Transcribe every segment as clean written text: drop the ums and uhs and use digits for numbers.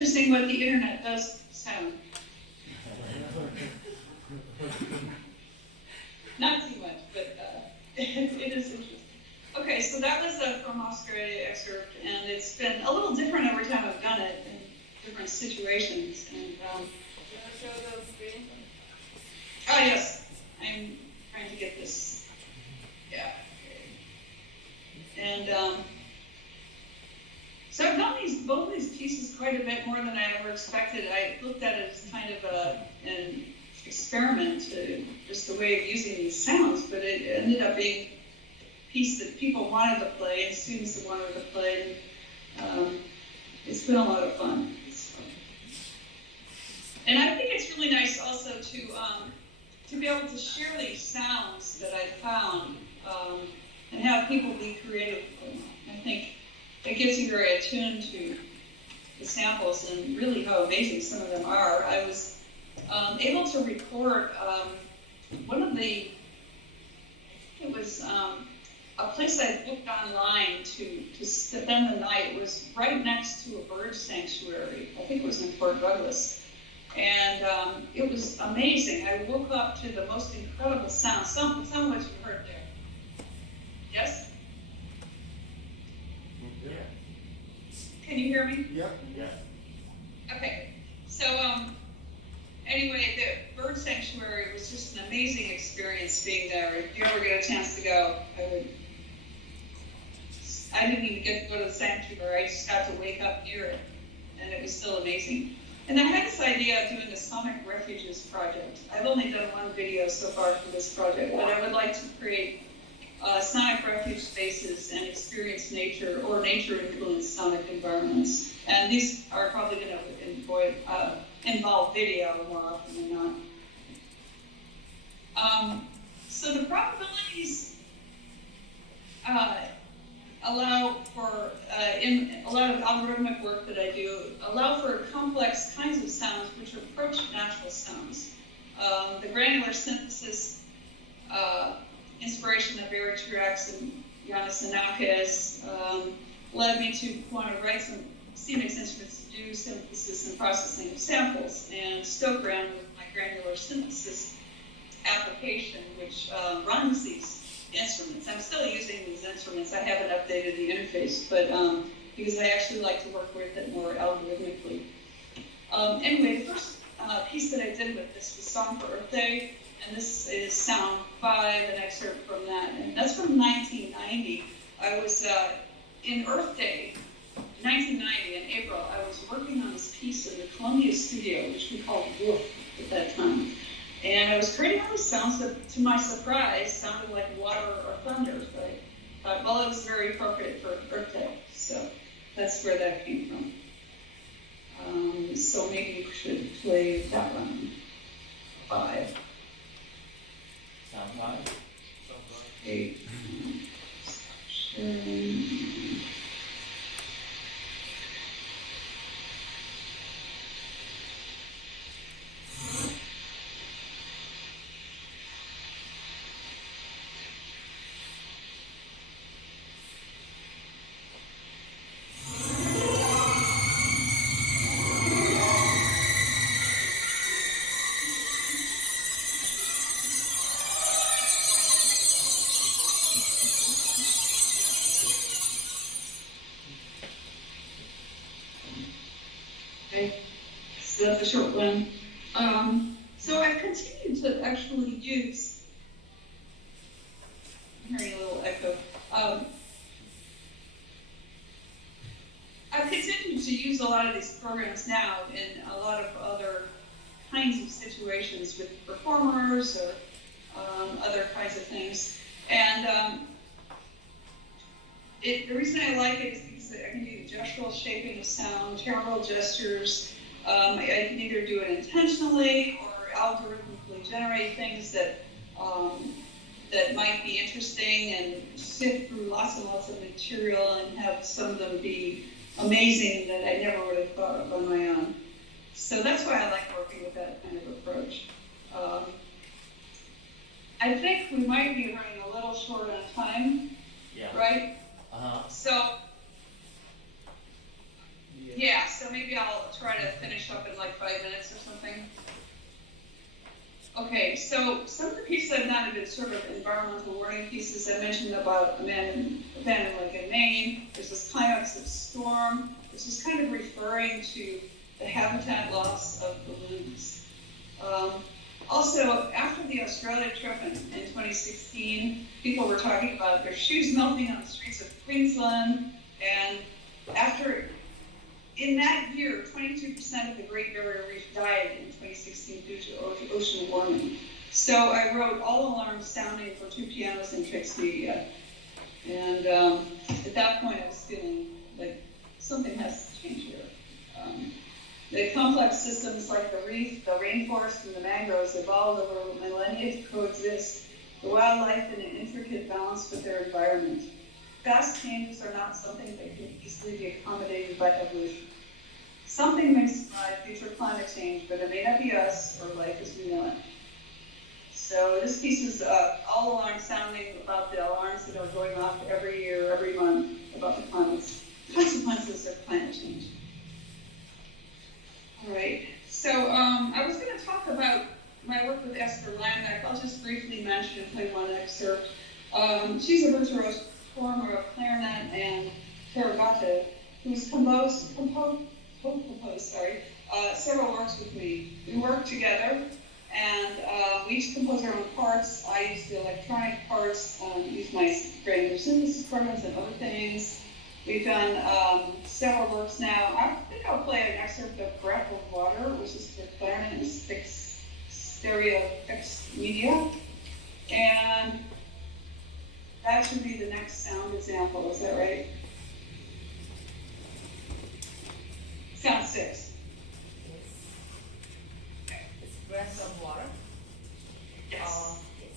interesting what the internet does sound. Not too much, but it is interesting. Okay, so that was from Australia excerpt, and it's been a little different every time I've done it in different situations. And you want to show the screen? oh yes, I'm trying to get this. Yeah. And so I've done both these pieces quite a bit more than I ever expected. I looked at it as kind of an experiment to just a way of using these sounds, but it ended up being a piece that people wanted to play and students that wanted to play. And, it's been a lot of fun. And I think it's really nice also to be able to share these sounds that I found and have people be creative with them. I think it gets you very attuned to the samples and really how amazing some of them are. I was able to record one of the, it was a place I booked online to spend the night. It was right next to a bird sanctuary. I think it was in Fort Douglas. And it was amazing. I woke up to the most incredible sounds, some of which you heard there. Yes? Yeah. Can you hear me? Yeah. Yeah. Okay. So anyway, the bird sanctuary was just an amazing experience being there. If you ever get a chance to go, I didn't even get to go to the sanctuary. I just got to wake up near it, and it was still amazing. And I had this idea of doing a Sonic Refuges project. I've only done one video so far for this project, but I would like to create sonic refuge spaces and experience nature or nature-influenced sonic environments. And these are probably going to involve video more often than not. So the probabilities allow for, in a lot of algorithmic work that I do, allow for complex kinds of sounds which approach natural sounds. The granular synthesis inspiration of Eric Truax and Yannis Anakis led me to want to write some CMX instruments to do synthesis and processing of samples, and Stoke ran with my granular synthesis application, which runs these instruments. I'm still using these instruments. I haven't updated the interface, but because I actually like to work with it more algorithmically. Anyway, the first piece that I did with this was Song for Earth Day, and this is Sound 5, an excerpt from that, and that's from 1990. I was in Earth Day, 1990, in April, I was working on this piece in the Columbia studio, which we called Woof at that time. And I was creating all these sounds that, to my surprise, sounded like water or thunder. So I thought, well, it was very appropriate for Earth Day. So that's where that came from. So maybe we should play that one. 5. Sound 5. 8. So that's a short one. So I've continued to actually use, I'm hearing a little echo. I've continued to use a lot of these programs now in a lot of other kinds of situations with performers or other kinds of things. And the reason I like it is because I can do gestural shaping of sound, temporal gestures. I can either do it intentionally or algorithmically generate things that that might be interesting and sift through lots and lots of material and have some of them be amazing that I never would have thought of on my own. So that's why I like working with that kind of approach. I think we might be running a little short on time, Yeah. right? Uh-huh. So Yeah, so maybe I'll try to finish up in like 5 minutes or something. Okay, so some of the pieces I've done have been sort of environmental warning pieces. I mentioned about abandoned lake in Maine. There's this climax of storm. This is kind of referring to the habitat loss of balloons. Also, after the Australia trip in 2016, people were talking about their shoes melting on the streets of Queensland, and in that year, 22% of the Great Barrier Reef died in 2016 due to ocean warming. So I wrote All Alarms Sounding for Two Pianos and Tricks Media. And at that point, I was feeling like something has to change here. The complex systems like the reef, the rainforest, and the mangroves evolved over millennia to coexist, the wildlife in an intricate balance with their environment. Fast changes are not something that can easily be accommodated by evolution. Something may survive future climate change, but it may not be us or life as we know it. So this piece is all alarm sounding about the alarms that are going off every year, every month about the consequences of climate change. All right, so I was going to talk about my work with Esther Landak. I'll just briefly mention and play one excerpt. She's a virtuoso performer of clarinet and teragata, who's composed several works with me. We work together, and we each compose our own parts. I use the electronic parts, use my granular synthesis programs and other things. We've done several works now. I think I'll play an excerpt of Breath of Water, which is for clarinet and stereo fixed media. And that should be the next sound example, is that right? Sound 6. Yes. It's breath of water. Yes. Yes.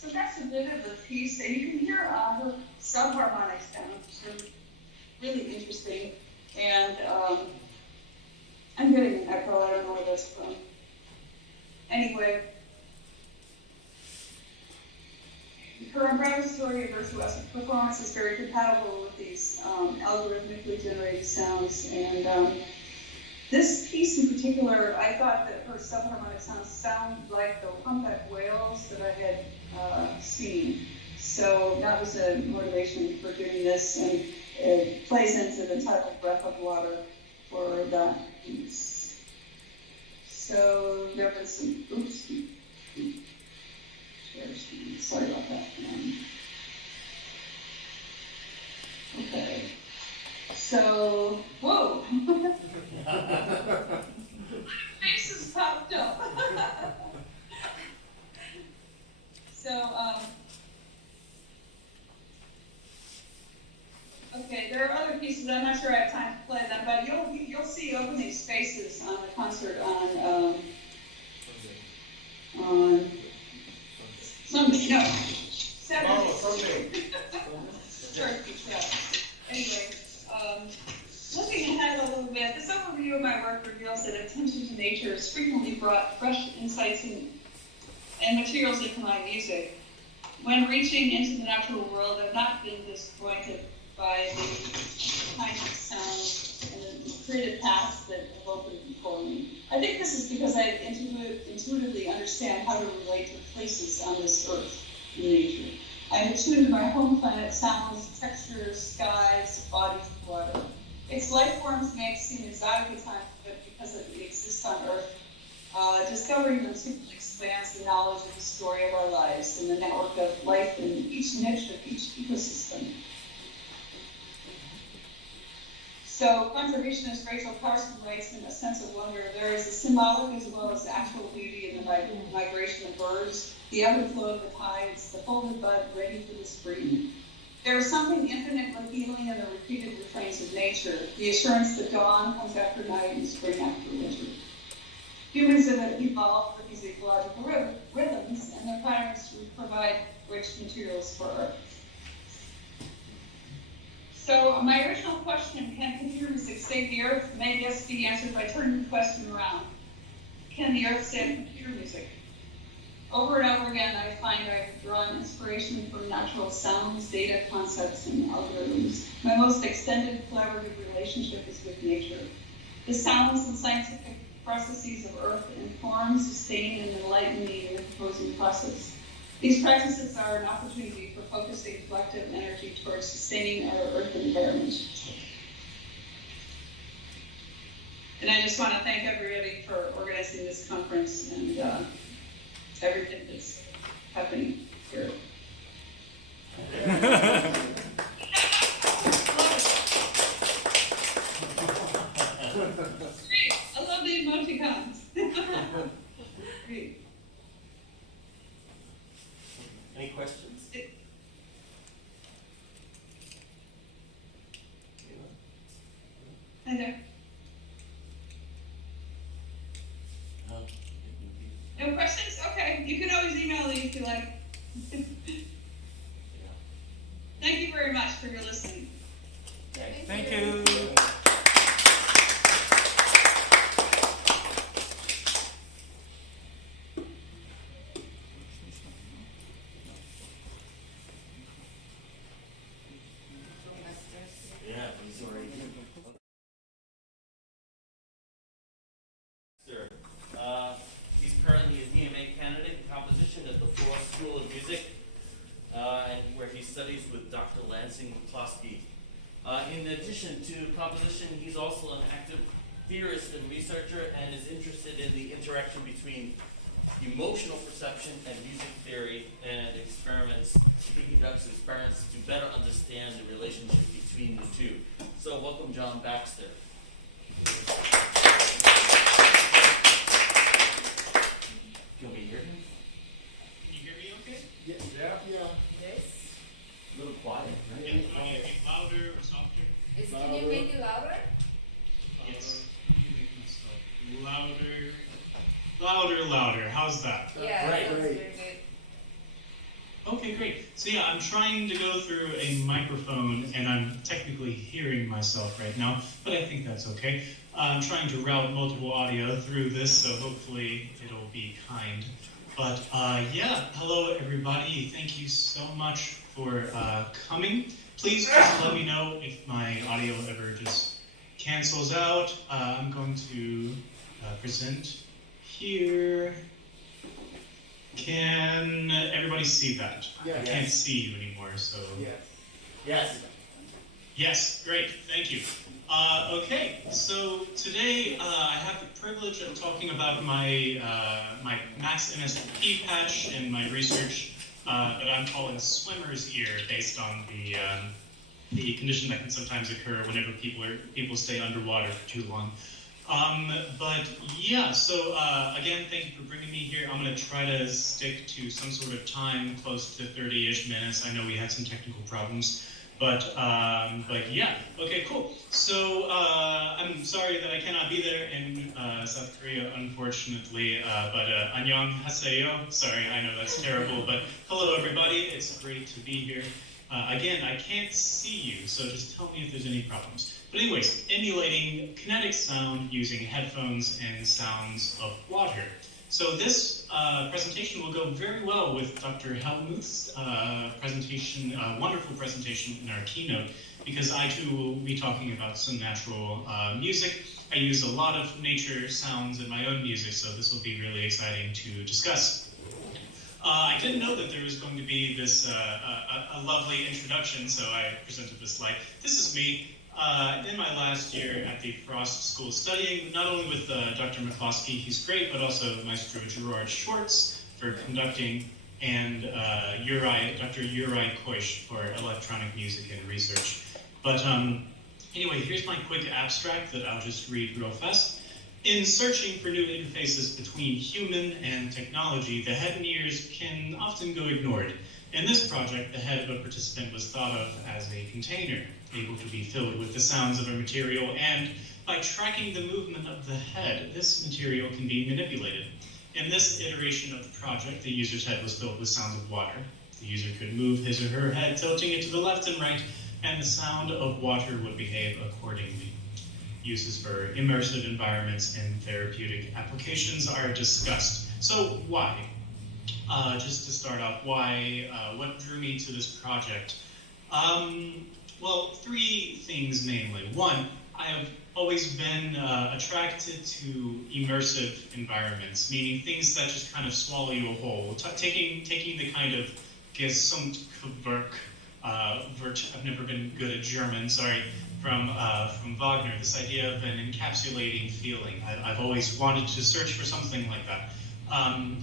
So that's a bit of the piece, and you can hear her subharmonic sound, which is really interesting. And I'm getting an echo, I don't know where that's from. Anyway, her improvisatory virtuosic performance is very compatible with these algorithmically generated sounds. And this piece in particular, I thought that her subharmonic sounds sound like the humpback whales that I had seen. So that was a motivation for doing this, and it plays into the title Breath of Water for that piece. So there was some, oops, sorry about that. Okay, so, whoa. Faces popped up. So, okay, there are other pieces. I'm not sure I have time to play them, but you'll see opening spaces on the concert on Sunday. No, Saturday. Oh, Sunday. Sorry, yeah. Anyway, looking ahead a little bit, this overview of my work reveals that attention to nature has frequently brought fresh insights and materials into my music. When reaching into the natural world, I've not been disappointed by the kinds of sounds and the creative paths that have opened before me. I think this is because I intuitively understand how to relate to places on this earth in nature. I'm attuned to my home planet sounds, textures, skies, bodies of water. Its life forms may seem exotic at times, but because they exist on Earth, Discovering them simply expands the knowledge of the story of our lives and the network of life in each niche of each ecosystem. So conservationist Rachel Carson writes in A Sense of Wonder, there is a symbolic as well as actual beauty in the migration of birds, the ebb and flow of the tides, the folded bud ready for the spring. There is something infinitely healing in the repeated refrains of nature, the assurance that dawn comes after night and spring after winter. Humans have evolved with these ecological rhythms, and their patterns provide rich materials for art. So my original question, can computer music save the Earth, may just be answered by turning the question around. Can the Earth save computer music? Over and over again, I find I've drawn inspiration from natural sounds, data concepts, and algorithms. My most extended collaborative relationship is with nature. The sounds and scientific processes of Earth inform, sustain, and enlighten me in the composing process. These practices are an opportunity for focusing collective energy towards sustaining our Earth environment. And I just want to thank everybody for organizing this conference and everything that's happening here. Great. I love the emoticons. Great. Any questions? Hi there. No questions? Okay. You can always email me if you like. Thank you very much for your listening. Thank you. Yeah, he's already here. Sir, he's currently a DMA candidate in composition at the Frost School of Music, and where he studies with Dr. Lansing McCloskey. In addition to composition, he's also an active theorist and researcher, and is interested in the interaction between emotional perception and music theory, and he conducts experiments to better understand the relationship between the two. So welcome, John Baxter. Can we hear him? Can you hear me okay? Yes. Yes. A little quiet, right? Can I make it louder or softer? Can you make it louder? Yes. Louder. Louder. How's that? Yeah, Great. that's very good. Okay, great. So yeah, I'm trying to go through a microphone, and I'm technically hearing myself right now, but I think that's okay. I'm trying to route multiple audio through this, so hopefully it'll be kind. But yeah, hello everybody. Thank you so much for coming. Please just let me know if my audio ever just cancels out. I'm going to present here. Can everybody see that? Yes. I can't see you anymore, so. Yes. Yes, great, thank you. Okay, so today I have the privilege of talking about my my Max MSP patch and my research that I'm calling swimmer's ear, based on the condition that can sometimes occur whenever people stay underwater for too long. But yeah, so again, thank you for bringing me here. I'm going to try to stick to some sort of time close to 30-ish minutes. I know we had some technical problems, but yeah, okay, cool. So I'm sorry that I cannot be there in South Korea, unfortunately, but annyeonghaseyo. Sorry, I know that's terrible, but hello everybody. It's great to be here. Again, I can't see you, so just tell me if there's any problems. But anyways, emulating kinetic sound using headphones and sounds of water. So this presentation will go very well with Dr. Helmuth's presentation, wonderful presentation in our keynote, because I too will be talking about some natural music. I use a lot of nature sounds in my own music, so this will be really exciting to discuss. I didn't know that there was going to be this a lovely introduction, so I presented this slide. This is me. in my last year at the Frost School studying, not only with Dr. McCloskey, he's great, but also Maestro Gerard Schwartz for conducting, and Dr. Uri Koish for electronic music and research. But anyway, here's my quick abstract that I'll just read real fast. In searching for new interfaces between human and technology, the head and ears can often go ignored. In this project, the head of a participant was thought of as a container, able to be filled with the sounds of a material, and by tracking the movement of the head, this material can be manipulated. In this iteration of the project, the user's head was filled with sounds of water. The user could move his or her head, tilting it to the left and right, and the sound of water would behave accordingly. Uses for immersive environments and therapeutic applications are discussed. So why? Just to start off, why? What drew me to this project? Well, three things mainly. One, I have always been attracted to immersive environments, meaning things that just kind of swallow you whole. Taking the kind of Gesamtwerk, I've never been good at German, sorry, from Wagner, this idea of an encapsulating feeling. I've always wanted to search for something like that.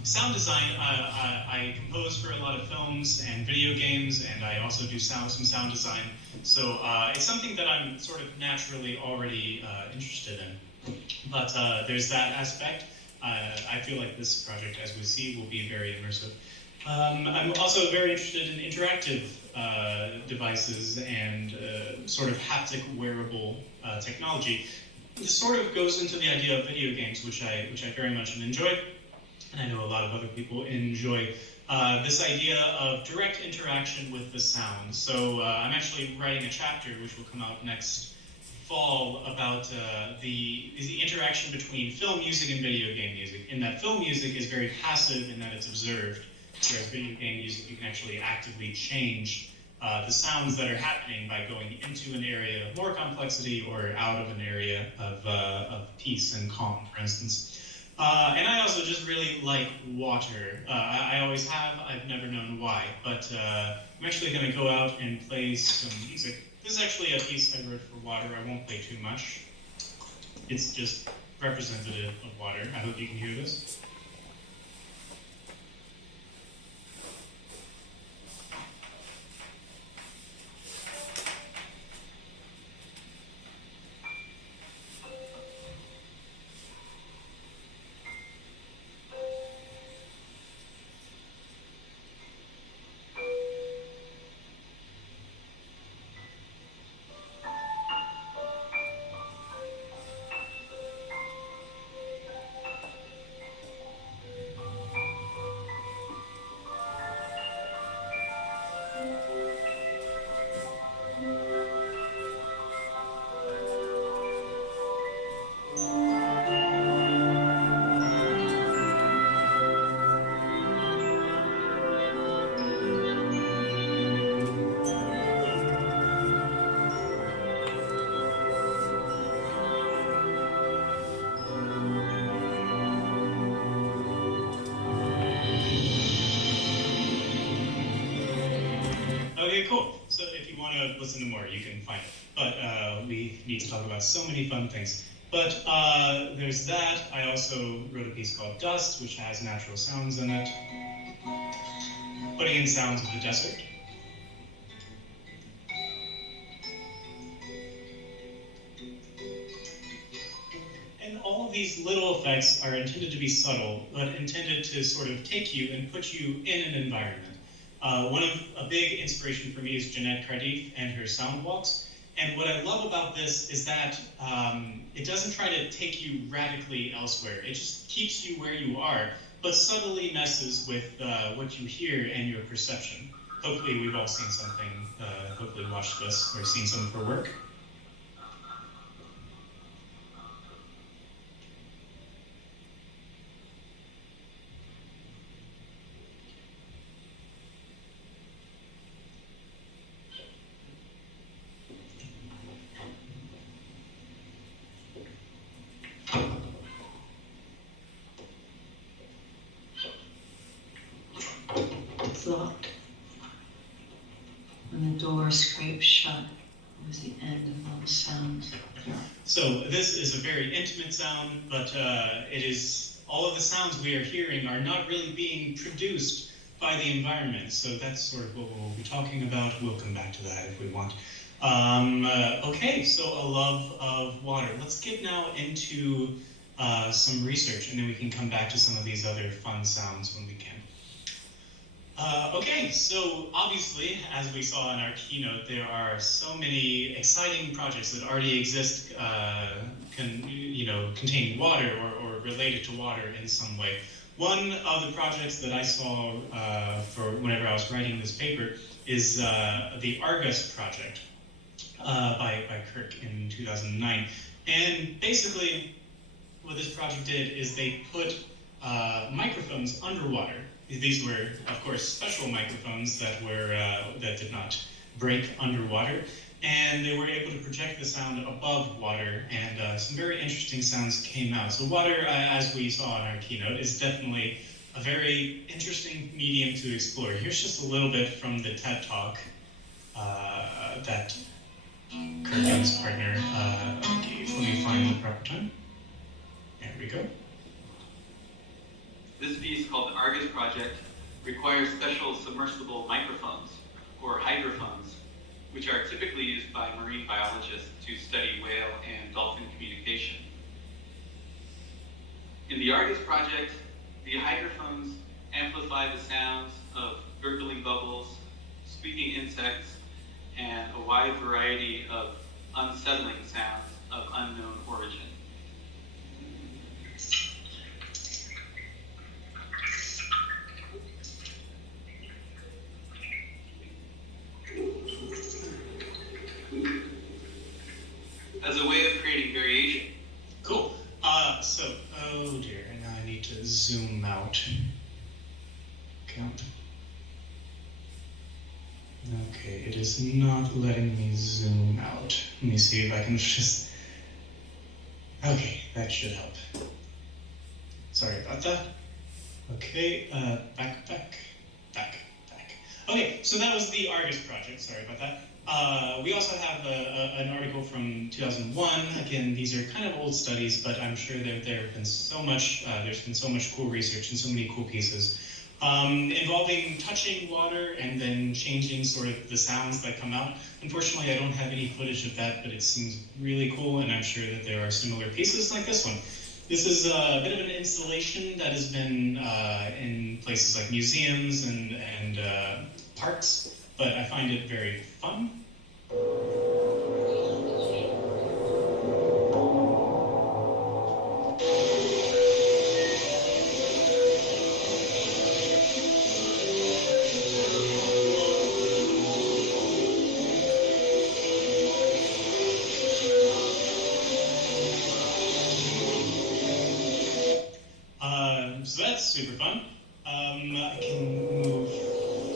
Sound design, I compose for a lot of films and video games, and I also do some sound design. So it's something that I'm sort of naturally already interested in. But there's that aspect. I feel like this project, as we see, will be very immersive. I'm also very interested in interactive devices and sort of haptic wearable technology. This sort of goes into the idea of video games, which I very much enjoy. And I know a lot of other people enjoy this idea of direct interaction with the sound. So I'm actually writing a chapter which will come out next fall about the interaction between film music and video game music. In that film music is very passive in that it's observed, whereas video game music you can actually actively change the sounds that are happening by going into an area of more complexity or out of an area of peace and calm, for instance. And I also just really like water. I always have, I've never known why, but I'm actually going to go out and play some music. This is actually a piece I wrote for water. I won't play too much. It's just representative of water. I hope you can hear this. Okay, cool. So if you want to listen to more, you can find it. But we need to talk about so many fun things. But there's that. I also wrote a piece called Dust, which has natural sounds in it. Putting in sounds of the desert. And all of these little effects are intended to be subtle, but intended to sort of take you and put you in an environment. A big inspiration for me is Jeanette Cardiff and her sound walks. And what I love about this is that it doesn't try to take you radically elsewhere. It just keeps you where you are, but subtly messes with what you hear and your perception. Hopefully we've all seen something, hopefully watched this or seen something for work. Locked. When the door scrapes shut, was the end of those sounds. So this is a very intimate sound, but it is all of the sounds we are hearing are not really being produced by the environment. So that's sort of what we'll be talking about. We'll come back to that if we want. Okay, so a love of water. Let's get now into some research, and then we can come back to some of these other fun sounds when we can. Okay, so obviously, as we saw in our keynote, there are so many exciting projects that already exist, containing water or related to water in some way. One of the projects that I saw for whenever I was writing this paper is the Argus project by Kirk in 2009. And basically, what this project did is they put microphones underwater. These were, of course, special microphones that did not break underwater, and they were able to project the sound above water, and some very interesting sounds came out. So water, as we saw in our keynote, is definitely a very interesting medium to explore. Here's just a little bit from the TED Talk that Kirk and his partner gave. Let me find the proper time. There we go. This piece, called the Argus Project, requires special submersible microphones, or hydrophones, which are typically used by marine biologists to study whale and dolphin communication. In the Argus Project, the hydrophones amplify the sounds of gurgling bubbles, squeaking insects, and a wide variety of unsettling sounds of unknown origin. As a way of creating variation. Cool. Oh dear, and now I need to zoom out. Count. Okay, it is not letting me zoom out. Let me see if I can just... Okay, that should help. Sorry about that. Okay, back. Okay, so that was the Argus project. Sorry about that. We also have an article from 2001. Again, these are kind of old studies, but I'm sure that there have been so much. There's been so much cool research and so many cool pieces involving touching water and then changing sort of the sounds that come out. Unfortunately, I don't have any footage of that, but it seems really cool, and I'm sure that there are similar pieces like this one. This is a bit of an installation that has been in places like museums and parks, but I find it very fun. So that's super fun. I can move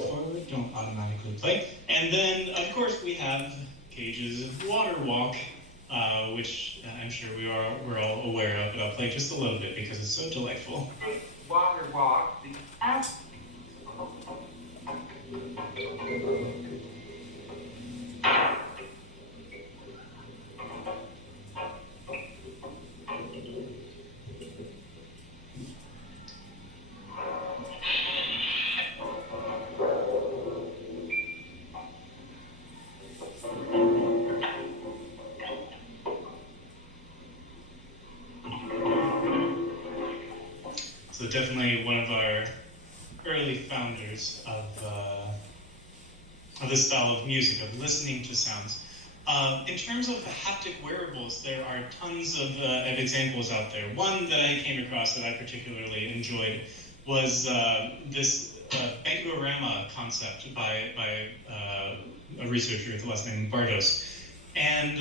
forward, don't automatically play. And then, of course, we have Cage's Water Walk, which I'm sure we're all aware of, but I'll play just a little bit because it's so delightful. Water Walk, the app. So definitely one of our early founders of this style of music, of listening to sounds. In terms of haptic wearables, there are tons of examples out there. One that I came across that I particularly enjoyed was this Bankorama concept by a researcher with the last name Bardos. And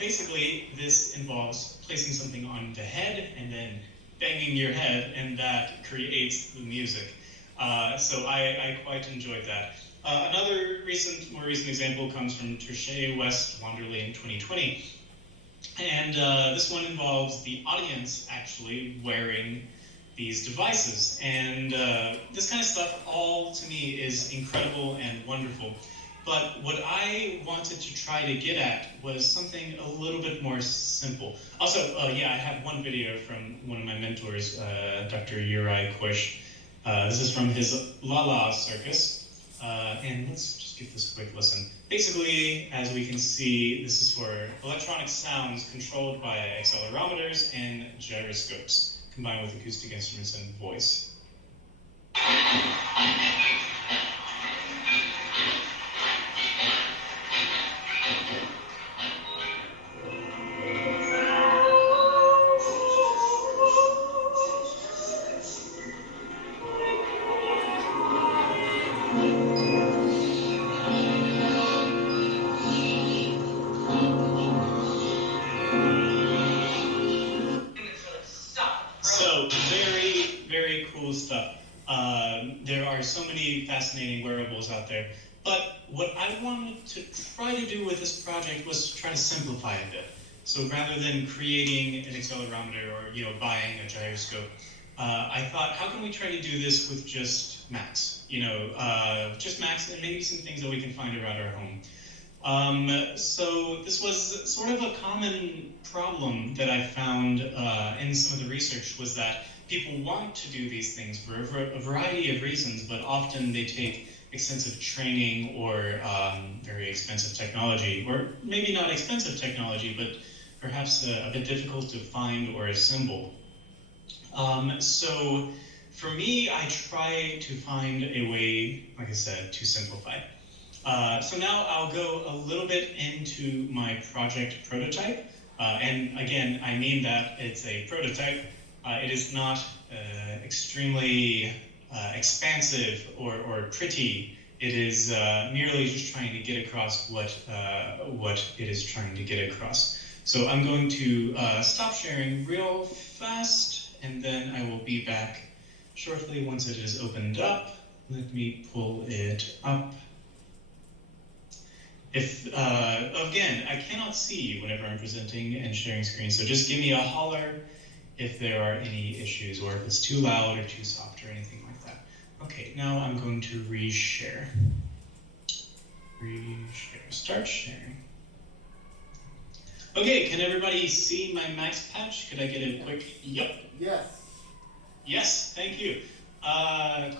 basically, this involves placing something on the head and then banging your head, and that creates the music. So I quite enjoyed that. Another more recent example comes from Tertiary West Wanderley 2020. And this one involves the audience actually wearing these devices. And this kind of stuff all, to me, is incredible and wonderful. but what I wanted to try to get at was something a little bit more simple. Also, yeah, I have one video from one of my mentors, Dr. Uri Kush. This is from his La circus. And let's just give this a quick listen. Basically, as we can see, this is for electronic sounds controlled by accelerometers and gyroscopes, combined with acoustic instruments and voice. So very, very cool stuff. There are so many fascinating wearables out there. But what I wanted to try to do with this project was to try to simplify it a bit. So rather than creating an accelerometer or buying a gyroscope, I thought, how can we try to do this with just Macs? Just Macs and maybe some things that we can find around our home. So this was sort of a common problem that I found in some of the research, was that people want to do these things for a variety of reasons, but often they take extensive training or very expensive technology, or maybe not expensive technology, but perhaps a bit difficult to find or assemble. So for me, I try to find a way, like I said, to simplify. So now I'll go a little bit into my project prototype. And again, I mean that it's a prototype. It is not extremely expansive or pretty. It is merely just trying to get across what it is trying to get across. So I'm going to stop sharing real fast, and then I will be back shortly once it is opened up. Let me pull it up. If, again, I cannot see you whenever I'm presenting and sharing screen, so just give me a holler if there are any issues, or if it's too loud or too soft or anything like that. Okay, now I'm going to reshare. Reshare, start sharing. Okay, can everybody see my Max patch? Could I get a quick yep? Yes. Yes, thank you.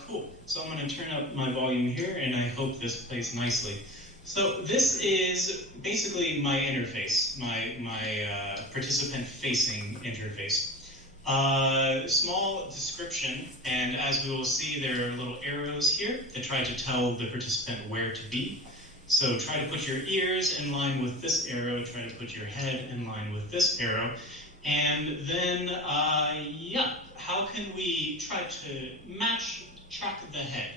Cool, so I'm gonna turn up my volume here, and I hope this plays nicely. So this is basically my interface, my participant-facing interface. Small description, and as we will see, there are little arrows here that try to tell the participant where to be. So try to put your ears in line with this arrow, try to put your head in line with this arrow, and then, yeah, how can we try to track the head?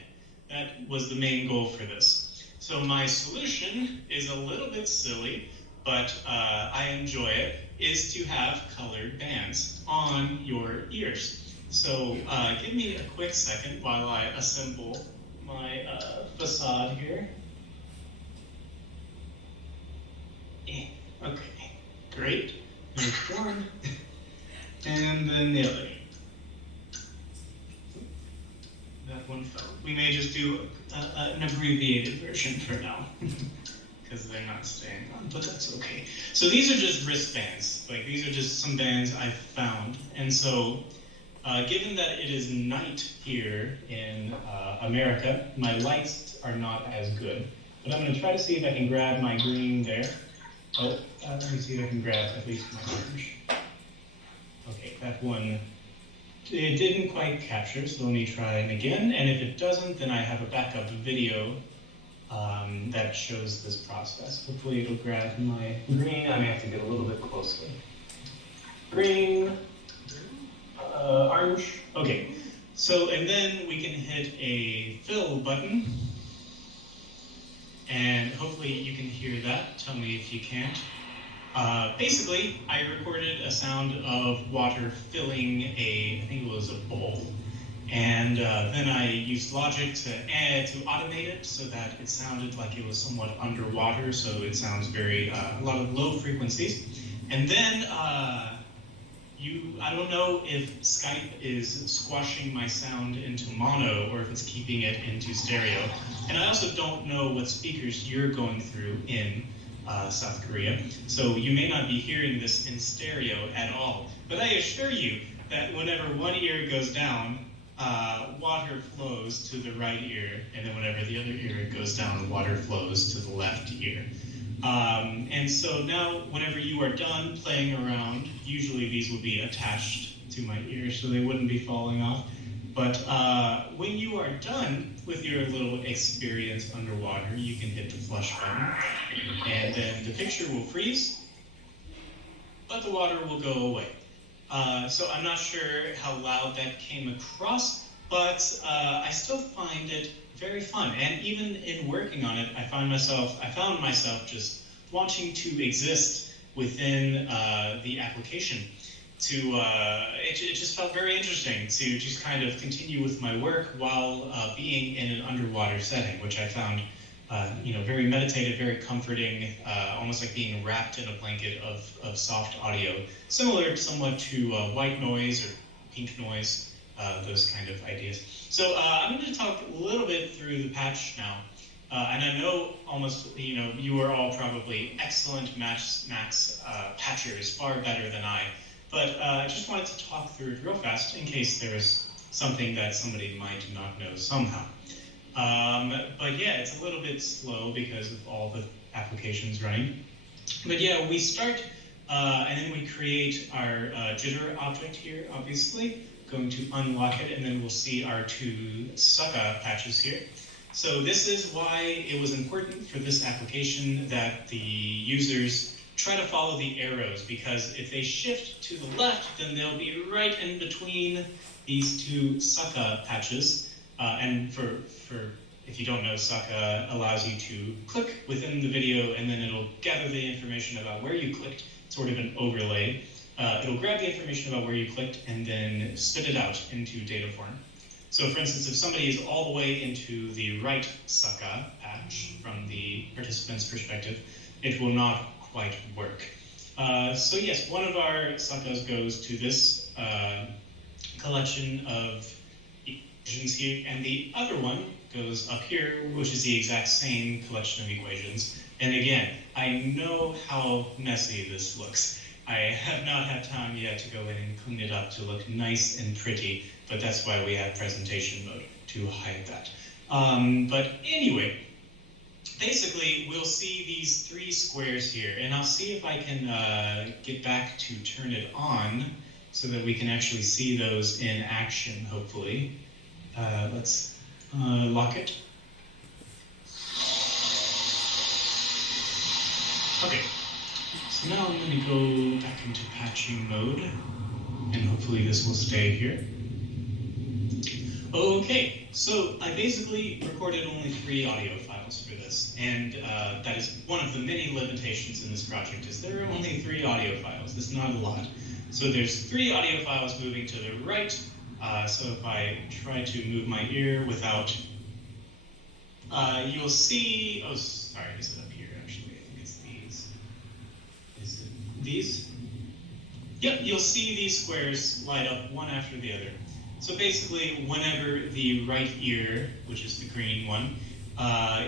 That was the main goal for this. So my solution is a little bit silly, but I enjoy it, is to have colored bands on your ears. So give me a quick second while I assemble my facade here. Okay, great. There's one. And then the other. That one fell. We may just do an abbreviated version for now, because they're not staying on, but that's okay. So these are just wristbands. Like, these are just some bands I've found. And so, given that it is night here in America, my lights are not as good. But I'm going to try to see if I can grab my green there. Oh, let me see if I can grab at least my orange. Okay, that one, it didn't quite capture, so let me try it again. And if it doesn't, then I have a backup video that shows this process. Hopefully it'll grab my green. I may have to get a little bit closer. Green, orange. Okay, so, and then we can hit a fill button. And hopefully you can hear that. Tell me if you can't. Basically, I recorded a sound of water filling I think it was a bowl. And then I used Logic to automate it so that it sounded like it was somewhat underwater, so it sounds very, a lot of low frequencies. And then I don't know if Skype is squashing my sound into mono or if it's keeping it into stereo. And I also don't know what speakers you're going through in South Korea. So you may not be hearing this in stereo at all. But I assure you that whenever one ear goes down, water flows to the right ear, and then whenever the other ear goes down, water flows to the left ear. And so now, whenever you are done playing around, usually these will be attached to my ear so they wouldn't be falling off. But when you are done with your little experience underwater, you can hit the flush button, and then the picture will freeze, but the water will go away. So I'm not sure how loud that came across, but I still find it very fun. And even in working on it, I found myself just wanting to exist within the application. It just felt very interesting to just kind of continue with my work while being in an underwater setting, which I found very meditative, very comforting, almost like being wrapped in a blanket of soft audio, similar somewhat to white noise or pink noise, those kind of ideas. So I'm going to talk a little bit through the patch now. And I know almost, you are all probably excellent Max patchers, far better than I. But I just wanted to talk through it real fast in case there is something that somebody might not know somehow. But yeah, it's a little bit slow because of all the applications running. But yeah, we start and then we create our jitter object here, obviously. Going to unlock it, and then we'll see our two Sucka patches here. So this is why it was important for this application that the users try to follow the arrows, because if they shift to the left, then they'll be right in between these two Sucka patches. And for if you don't know, Sucka allows you to click within the video, and then it'll gather the information about where you clicked, sort of an overlay. It'll grab the information about where you clicked and then spit it out into data form. So for instance, if somebody is all the way into the right Sucka patch from the participant's perspective, it will not quite work. So yes, one of our Suckas goes to this collection of equations here, and the other one goes up here, which is the exact same collection of equations. And again, I know how messy this looks. I have not had time yet to go in and clean it up to look nice and pretty, but that's why we have presentation mode, to hide that. But anyway, basically we'll see these three squares here, and I'll see if I can get back to turn it on so that we can actually see those in action, hopefully. Let's lock it. Okay. So now I'm going to go back into patching mode, and hopefully this will stay here. Okay, so I basically recorded only 3 audio files for this, and that is one of the many limitations in this project, is there are only 3 audio files. That's not a lot. So there's 3 audio files moving to the right, so if I try to move my ear without, you'll see, oh sorry, is it up here actually? I think it's these. Is it these? Yep, you'll see these squares light up one after the other. So basically, whenever the right ear, which is the green one,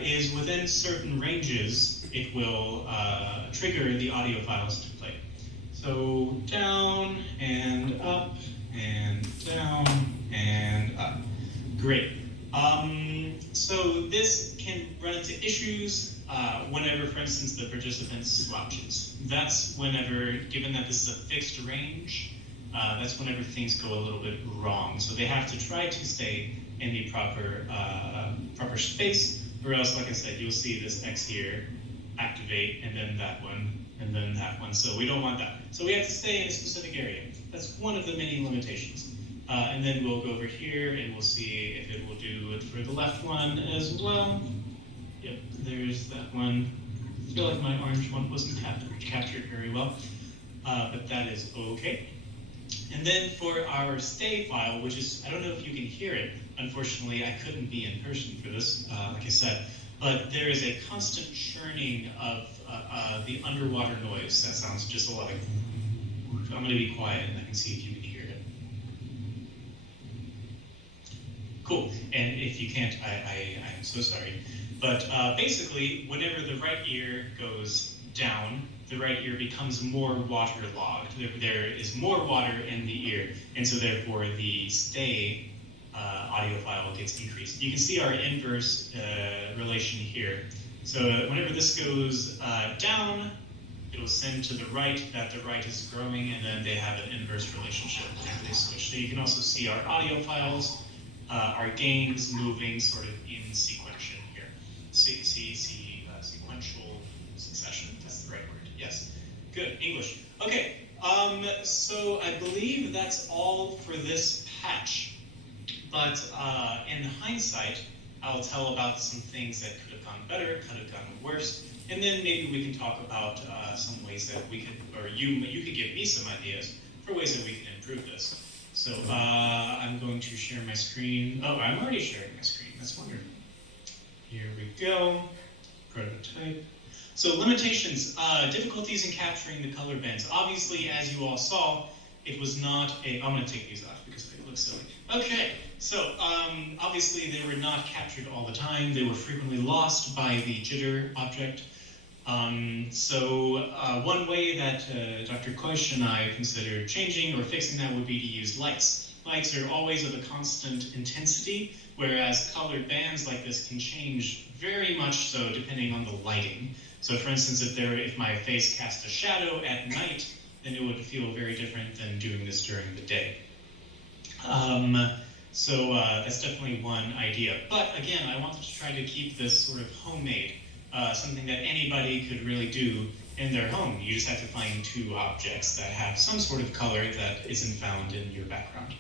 is within certain ranges, it will trigger the audio files to play. So down and up and down and up. Great. So this can run into issues whenever, for instance, the participant slouches. That's whenever, given that this is a fixed range, that's whenever things go a little bit wrong. So they have to try to stay in the proper space, or else, like I said, you'll see this X here activate, and then that one, and then that one. So we don't want that. So we have to stay in a specific area. That's one of the many limitations. And then we'll go over here, and we'll see if it will do it for the left one as well. Yep, there's that one. I feel like my orange one wasn't captured very well, but that is okay. And then for our stay file, which is, I don't know if you can hear it. Unfortunately, I couldn't be in person for this, like I said. But there is a constant churning of the underwater noise that sounds just like. I'm going to be quiet and I can see if you can hear it. Cool. And if you can't, I'm so sorry. But basically, whenever the right ear goes down, the right ear becomes more waterlogged. There is more water in the ear, and so therefore the stay audio file gets increased. You can see our inverse relation here. So whenever this goes down, it'll send to the right that the right is growing, and then they have an inverse relationship whenever they switch. So you can also see our audio files, our gains moving sort of in sequential here. Sequential succession, that's the right word, yes. Good, English. Okay, so I believe that's all for this patch. But in hindsight, I'll tell about some things that could have gone better, could have gone worse, and then maybe we can talk about some ways that we could, or you could give me some ideas for ways that we can improve this. So I'm going to share my screen. Oh, I'm already sharing my screen. That's wonderful. Here we go. Prototype. So limitations, difficulties in capturing the color bands. Obviously, as you all saw, it was not a, I'm going to take these off because they look silly. Okay, so obviously they were not captured all the time. They were frequently lost by the jitter object. One way that Dr. Koish and I considered changing or fixing that would be to use lights. Lights are always of a constant intensity, whereas colored bands like this can change very much so depending on the lighting. So for instance, if my face cast a shadow at night, then it would feel very different than doing this during the day. That's definitely one idea. But again, I wanted to try to keep this sort of homemade, something that anybody could really do in their home. You just have to find two objects that have some sort of color that isn't found in your background.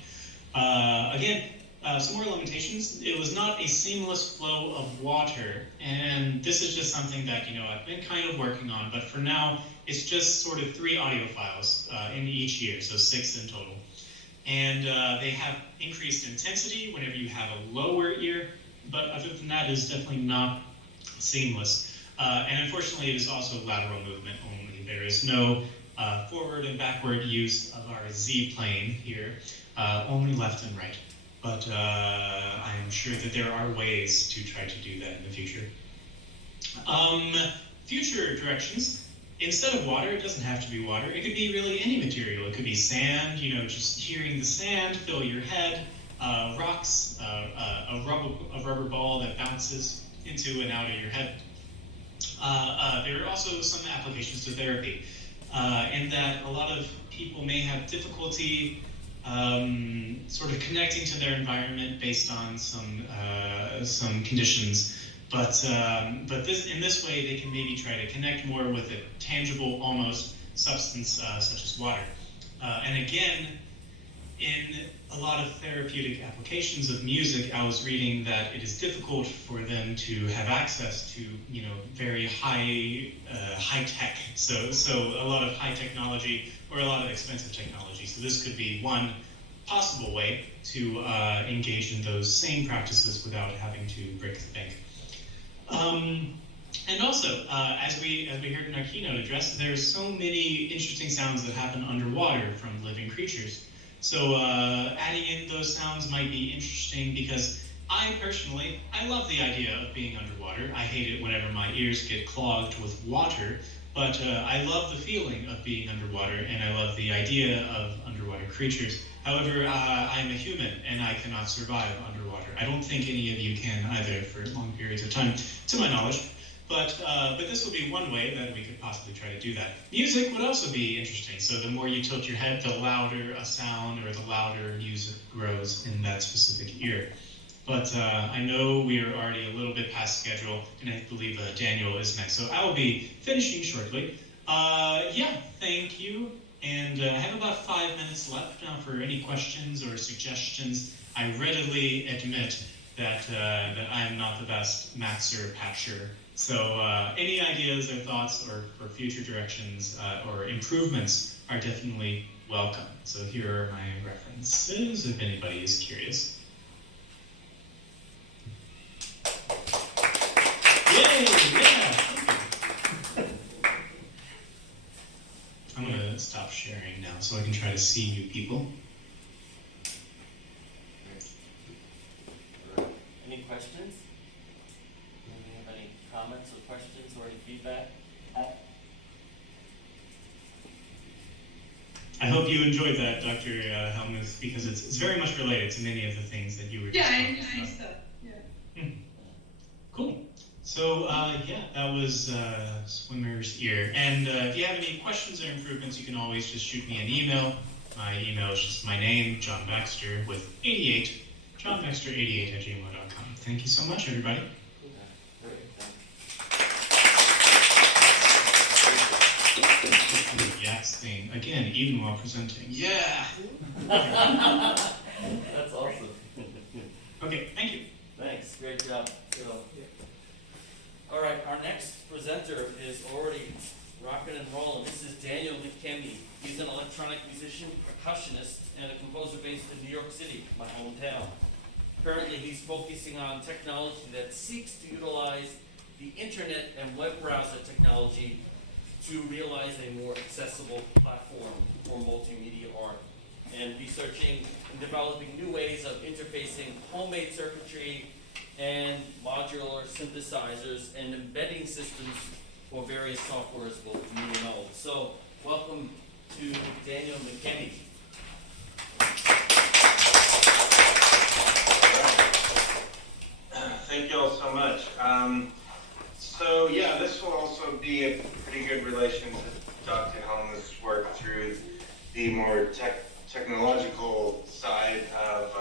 Some more limitations. It was not a seamless flow of water, and this is just something that I've been kind of working on, but for now it's just sort of 3 audio files in each ear, so 6 in total. And they have increased intensity whenever you have a lower ear, but other than that, it's definitely not seamless. And unfortunately, it is also lateral movement only. There is no forward and backward use of our Z plane here, only left and right. But I'm sure that there are ways to try to do that in the future. Future directions. Instead of water, it doesn't have to be water. It could be really any material. It could be sand, just hearing the sand fill your head, rocks, a rubber ball that bounces into and out of your head. There are also some applications to therapy, in that a lot of people may have difficulty sort of connecting to their environment based on some conditions. But in this way, they can maybe try to connect more with a tangible, almost substance such as water. And again, in a lot of therapeutic applications of music, I was reading that it is difficult for them to have access to, very high tech. So a lot of high technology or a lot of expensive technology. So this could be one possible way to engage in those same practices without having to break the bank. And also, as we heard in our keynote address, there's so many interesting sounds that happen underwater from living creatures. So adding in those sounds might be interesting because I love the idea of being underwater. I hate it whenever my ears get clogged with water, but I love the feeling of being underwater, and I love the idea of underwater creatures. However, I'm a human, and I cannot survive underwater. I don't think any of you can either for long periods of time, to my knowledge. But this would be one way that we could possibly try to do that. Music would also be interesting. So the more you tilt your head, the louder a sound or the louder music grows in that specific ear. But I know we are already a little bit past schedule, and I believe Daniel is next. So I will be finishing shortly. Thank you. And I have about 5 minutes left now for any questions or suggestions. I readily admit that I'm not the best maxer patcher. So any ideas or thoughts or for future directions or improvements are definitely welcome. So here are my references if anybody is curious. Yay! Yeah! I'm going to stop sharing now so I can try to see new people. Any questions? Anybody have any comments or questions or any feedback? I hope you enjoyed that, Dr. Helmuth, because it's very much related to many of the things that you were just talking about. I saw. Yeah. Cool. So, yeah, that was Swimmer's Ear. And if you have any questions or improvements, you can always just shoot me an email. My email is just my name, John Baxter, with 88, johnbaxter88@gmail.com. Thank you so much, everybody. Yes thing, again, even while presenting. Yeah! That's awesome. Okay, thank you. Thanks, great job. All right, our next presenter is already rocking and rolling. This is Daniel McKemmy. He's an electronic musician, percussionist, and a composer based in New York City, my hometown. Currently, he's focusing on technology that seeks to utilize the internet and web browser technology to realize a more accessible platform for multimedia art, and researching and developing new ways of interfacing homemade circuitry and modular synthesizers and embedding systems for various softwares, both new and old. So, welcome to Daniel McKemmy. Thank you all so much. So yeah, this will also be a pretty good relation to Dr. Helmuth's work through the more technological side of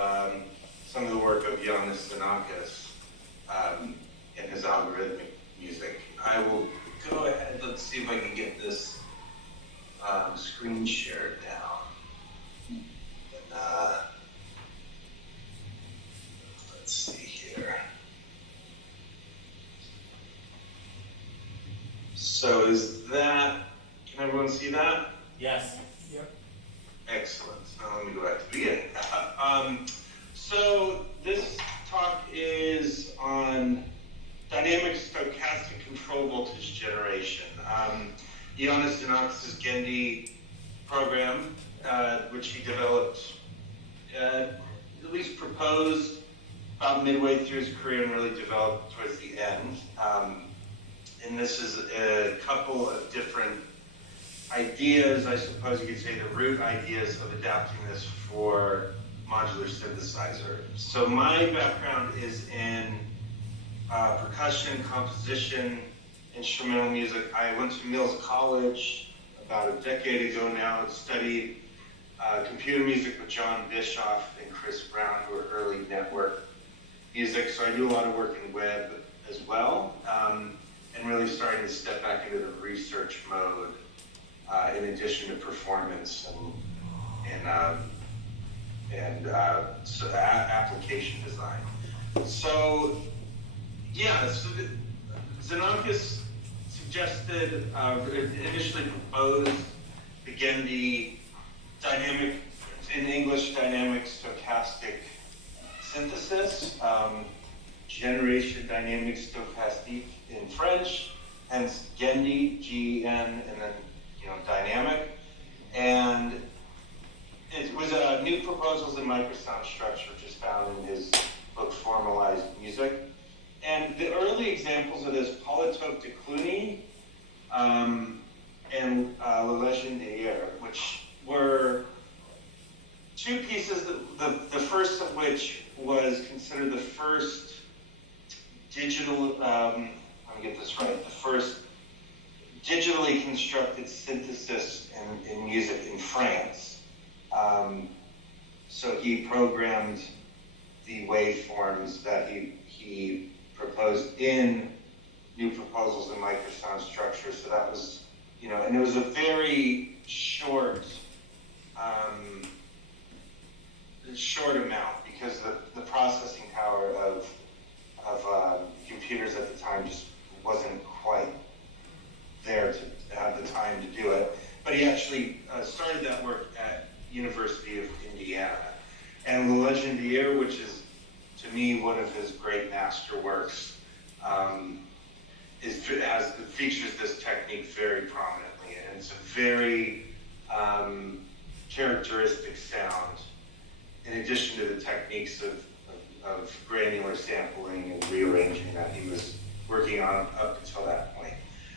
some of the work of Yannis Xenakis in his algorithmic music. I will go ahead, let's see if I can get this screen shared now. And, let's see here. So is that, can everyone see that? Yes. Yep. Excellent. Now let me go back to the beginning. So this talk is on dynamic stochastic control voltage generation. Yannis Xenakis' Gendy program, which he developed, at least proposed about midway through his career and really developed towards the end. And this is a couple of different ideas, I suppose you could say the root ideas of adapting this for modular synthesizer. So my background is in percussion, composition, instrumental music. I went to Mills College about a decade ago now and studied computer music with John Bischoff and Chris Brown, who are early network music. So I do a lot of work in web as well. And really starting to step back into the research mode in addition to performance and application design. So yeah, so Xenakis suggested, initially proposed, again, the dynamic, in English, dynamic stochastic synthesis, generation dynamic stochastique in French, hence Gendy, G-E-N, and then, dynamic. And it was new proposals in microsound structure, which is found in his book Formalized Music. And the early examples of this, Polytope de Cluny and Le Legendaire, which were two pieces, the first of which was considered the first digital, let me get this right, the first digitally constructed synthesis in music in France. So he programmed the waveforms that he proposed in new proposals in microsound structure. So that was, and it was a very short amount because the processing power of computers at the time just wasn't quite there to have the time to do it. But he actually started that work at University of Indiana. And Le Legendaire, which is, to me, one of his great masterworks, features this technique very prominently. And it's a very characteristic sound, in addition to the techniques of granular sampling and rearranging that he was working on up until that point.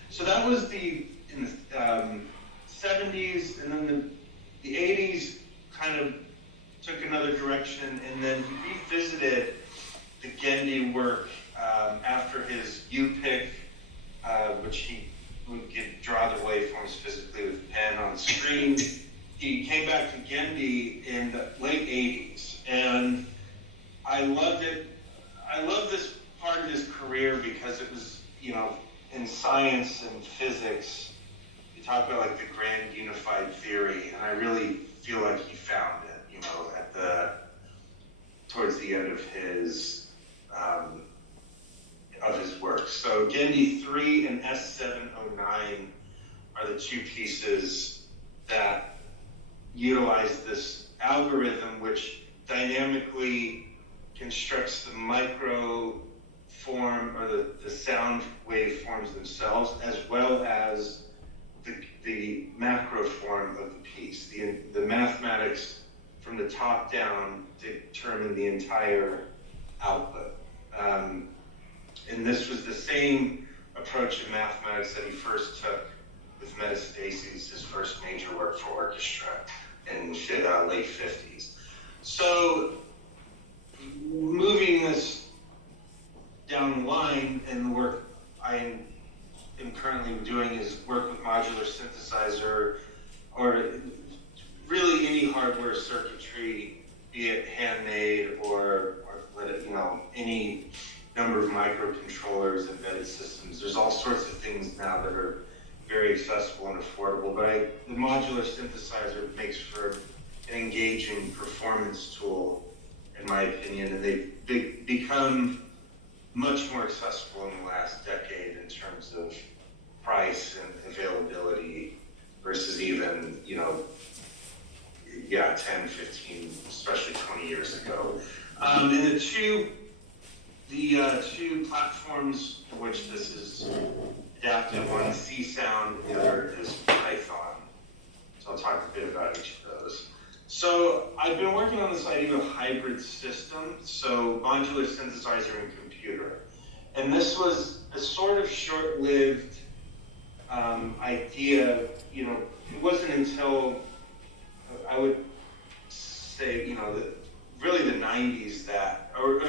So that was in the 70s, and then the 80s kind of took another direction, and then he revisited the Gendy work after his U-pick, which he would draw the waveforms physically with pen on the screen. He came back to Gendy in the late 80s, and I loved it. I love this part of his career because it was, in science and physics, you talk about like the grand unified theory, and I really feel like he found it, towards the end of his work. So Gendy 3 and S709 are the two pieces that utilize this algorithm, which dynamically constructs the micro form or the sound waveforms themselves, as well as the macro form of the piece. The mathematics from the top down determine the entire output. And this was the same approach in mathematics that he first took with Metastases, his first major work for orchestra in late 50s. So moving this down the line, and the work I am currently doing is work with modular synthesizer, or really any hardware circuitry, be it handmade or any number of microcontrollers, embedded systems. There's all sorts of things now that are very accessible and affordable, but the modular synthesizer makes for an engaging performance tool, in my opinion, and they've become much more accessible in the last decade in terms of price and availability versus even, 10, 15, especially 20 years ago. And the two platforms in which this is adapted, one is C-Sound, the other is Python. So I'll talk a bit about each of those. So I've been working on this idea of a hybrid system, so modular synthesizer and computer. And this was a sort of short-lived idea. It wasn't until, I would say, really the 90s that, or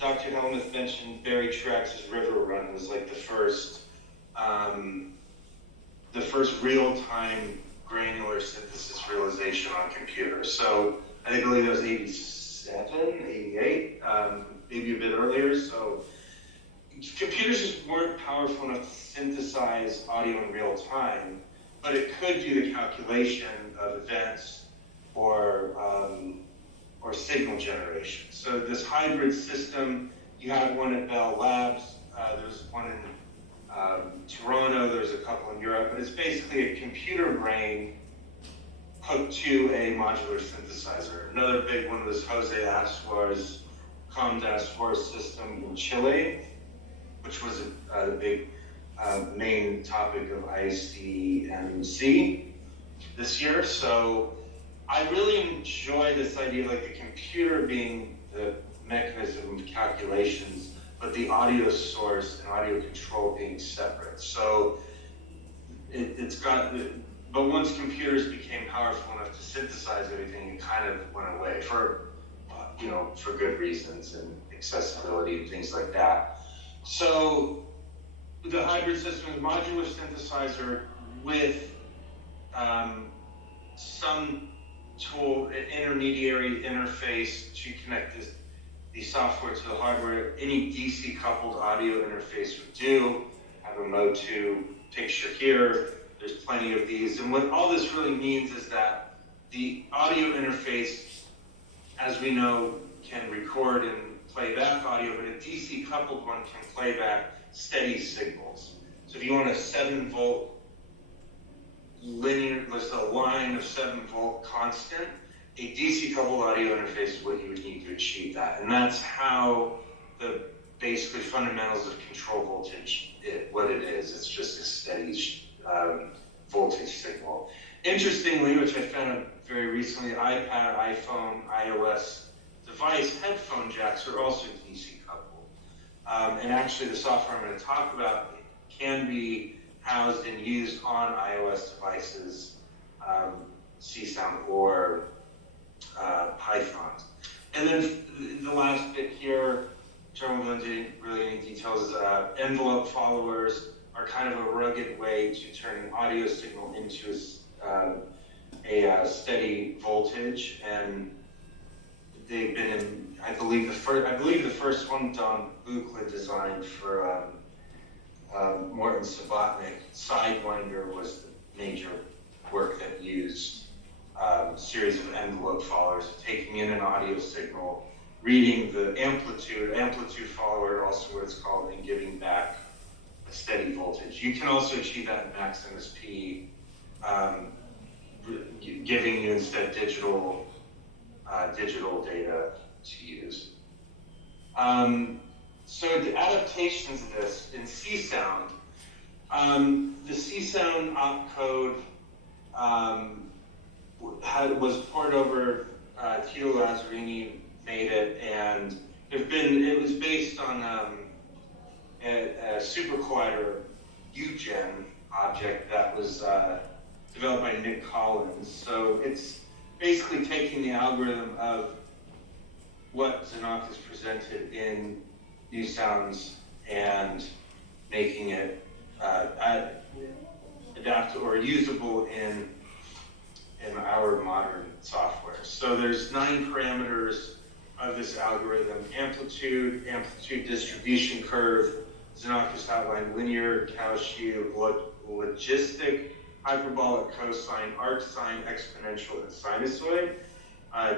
Dr. Helmuth mentioned Barry Truax's River Run was like the first real-time granular synthesis realization on computers. So I believe it was 87, 88, maybe a bit earlier. So computers just weren't powerful enough to synthesize audio in real time, but it could do the calculation of events or signal generation. So this hybrid system, you had one at Bell Labs, there's one in Toronto, there's a couple in Europe, but it's basically a computer brain hooked to a modular synthesizer. Another big one was Jose Aswar's COM-Aswar system in Chile, which was a big main topic of ICMC this year. So I really enjoy this idea of like the computer being the mechanism of calculations, but the audio source and audio control being separate. So but once computers became powerful enough to synthesize everything, it kind of went away for good reasons and accessibility and things like that. So the hybrid system is modular synthesizer with some tool, intermediary interface to connect the software to the hardware. Any DC coupled audio interface would do. Have a Mode 2 picture here. There's plenty of these. And what all this really means is that the audio interface, as we know, can record and play back audio, but a DC coupled one can play back steady signals. So if you want a 7-volt linear, there's a line of 7-volt constant, a DC coupled audio interface is what you would need to achieve that. And that's how the basically fundamentals of control voltage, what it is. It's just a steady voltage signal. Interestingly, which I found very recently, iPad, iPhone, iOS device headphone jacks are also DC coupled. And actually the software I'm going to talk about can be housed and used on iOS devices, C-Sound or Pythons. And then the last bit here, which I won't go into really any details, is envelope followers are kind of a rugged way to turn an audio signal into a steady voltage, and they've been in, I believe the first one Don Buchla designed for Morton Subotnick. Sidewinder was the major work that used series of envelope followers, taking in an audio signal, reading the amplitude follower, also what it's called, and giving back a steady voltage. You can also achieve that in Max MSP, giving you instead digital data to use. So the adaptations of this in C-Sound, the C-Sound opcode was poured over, Tito Lazzarini made it, and it was based on a super collider UGen object that was developed by Nick Collins. So it's basically taking the algorithm of what Xenakis presented in New Sounds and making it adaptable or usable in our modern software. So there's 9 parameters of this algorithm: amplitude distribution curve, Xenakis outlined linear, Cauchy, logistic, hyperbolic, cosine, arcsine, exponential, and sinusoid.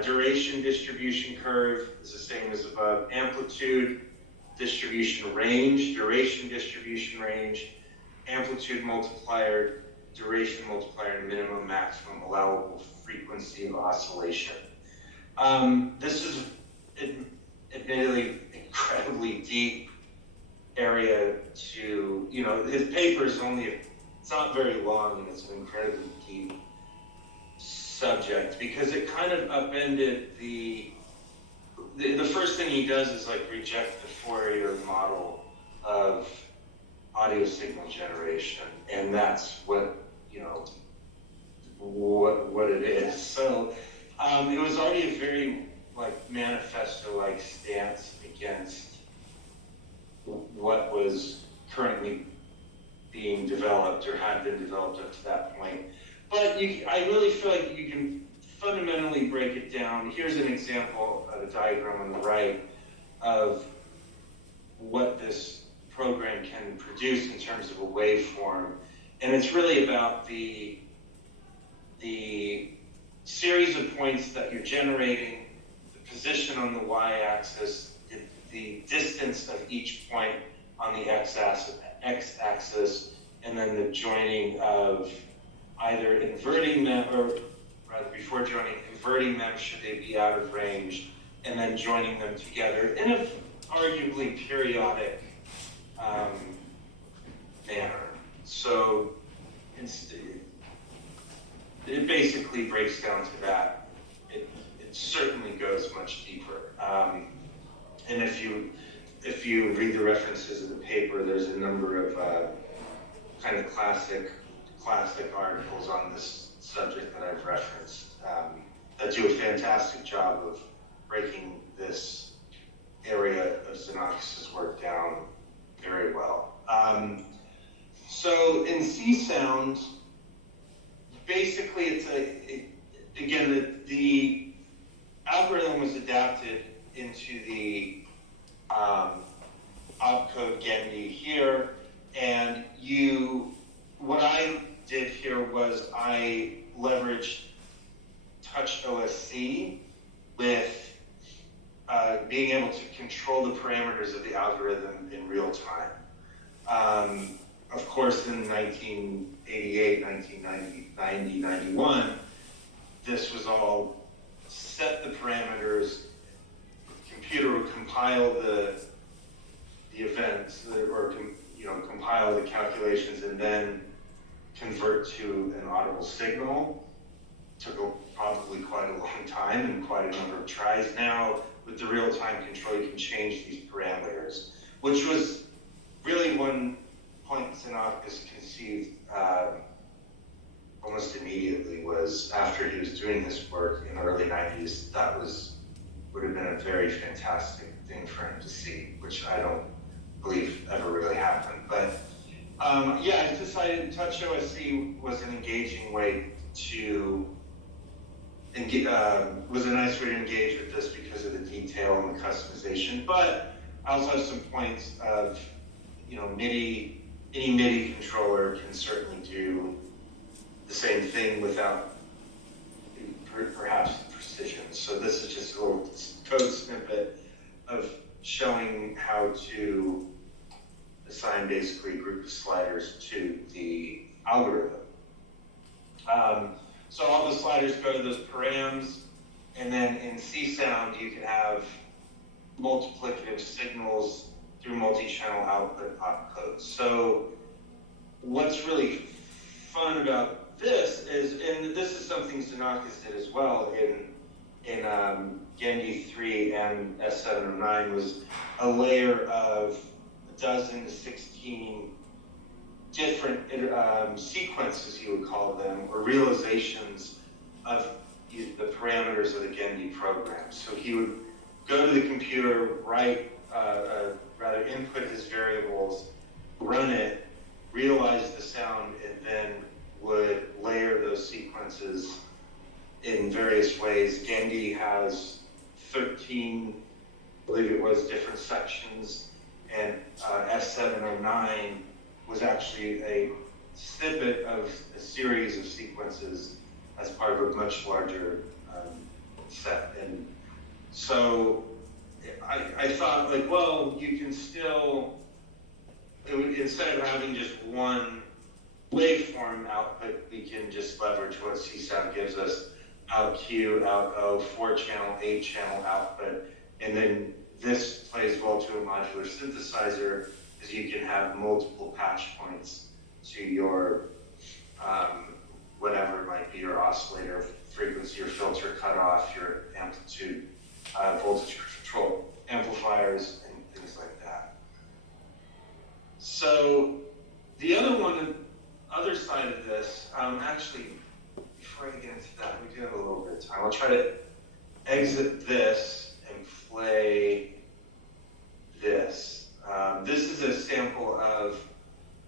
Duration distribution curve is the same as above. Amplitude distribution range, duration distribution range, amplitude multiplier, duration multiplier, and minimum maximum allowable frequency of oscillation. This is admittedly incredibly deep area to, his paper is it's not very long, and it's an incredibly deep subject because it kind of upended the first thing he does is like reject the Fourier model of audio signal generation, and that's what it is. So it was already a very manifesto-like stance against what was currently being developed or had been developed up to that point. But I really feel like you can fundamentally break it down. Here's an example of a diagram on the right of what this program can produce in terms of a waveform. And it's really about the series of points that you're generating, the position on the y-axis, the distance of each point on the x-axis, and then the joining of either inverting them, or rather before joining, inverting them should they be out of range, and then joining them together in a arguably periodic manner. So it basically breaks down to that. It certainly goes much deeper. And if you read the references in the paper, there's a number of kind of classic articles on this subject that I've referenced that do a fantastic job of breaking this area of Xenakis' work down very well. So in C-Sound, basically the algorithm was adapted into the opcode Gendy here, and what I did here was I leveraged Touch OSC with being able to control the parameters of the algorithm in real time. Of course, in 1988, 1990, 91, this was all set the parameters. The computer would compile the events, or compile the calculations, and then convert to an audible signal. Took probably quite a long time and quite a number of tries. Now, with the real-time control, you can change these parameters, which was really one point Xenakis conceived almost immediately. Was after he was doing this work in the early 90s, that would have been a very fantastic thing for him to see, which I don't believe ever really happened. But yeah, I decided Touch OSC was an engaging way to was a nice way to engage with this because of the detail and the customization. But I also have some points of, MIDI. Any MIDI controller can certainly do the same thing without perhaps precision. So this is just a little code snippet of showing how to assign basically a group of sliders to the algorithm. So all the sliders go to those params, and then in C sound you can have multiplicative signals through multi-channel output opcodes. So what's really fun about this is, and this is something Xenakis did as well in Gendy 3 and S709, was a layer of 12 to 16 different sequences, you would call them, or realizations of the parameters of the Gendy program. So he would go to the computer, rather input his variables, run it, realize the sound, and then would layer those sequences in various ways. Gendy has 13, I believe it was, different sections, and S709 was actually a snippet of a series of sequences as part of a much larger set. And so I thought, like, well, you can still, instead of having just one waveform output, we can just leverage what CSAP gives us: out Q, out O, 4-channel, 8-channel output. And then this plays well to a modular synthesizer, because you can have multiple patch points to your whatever it might be, your oscillator frequency, your filter cutoff, your amplitude, voltage control amplifiers, and things like that. So the other side of this, actually, before I get into that, we do have a little bit of time. I'll try to exit this and play this. This is a sample of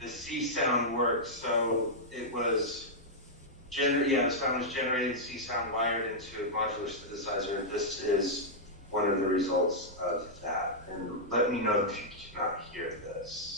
the C sound work. So it was the sound was generated, C sound wired into a modular synthesizer, and this is one of the results of that. And let me know if you cannot hear this.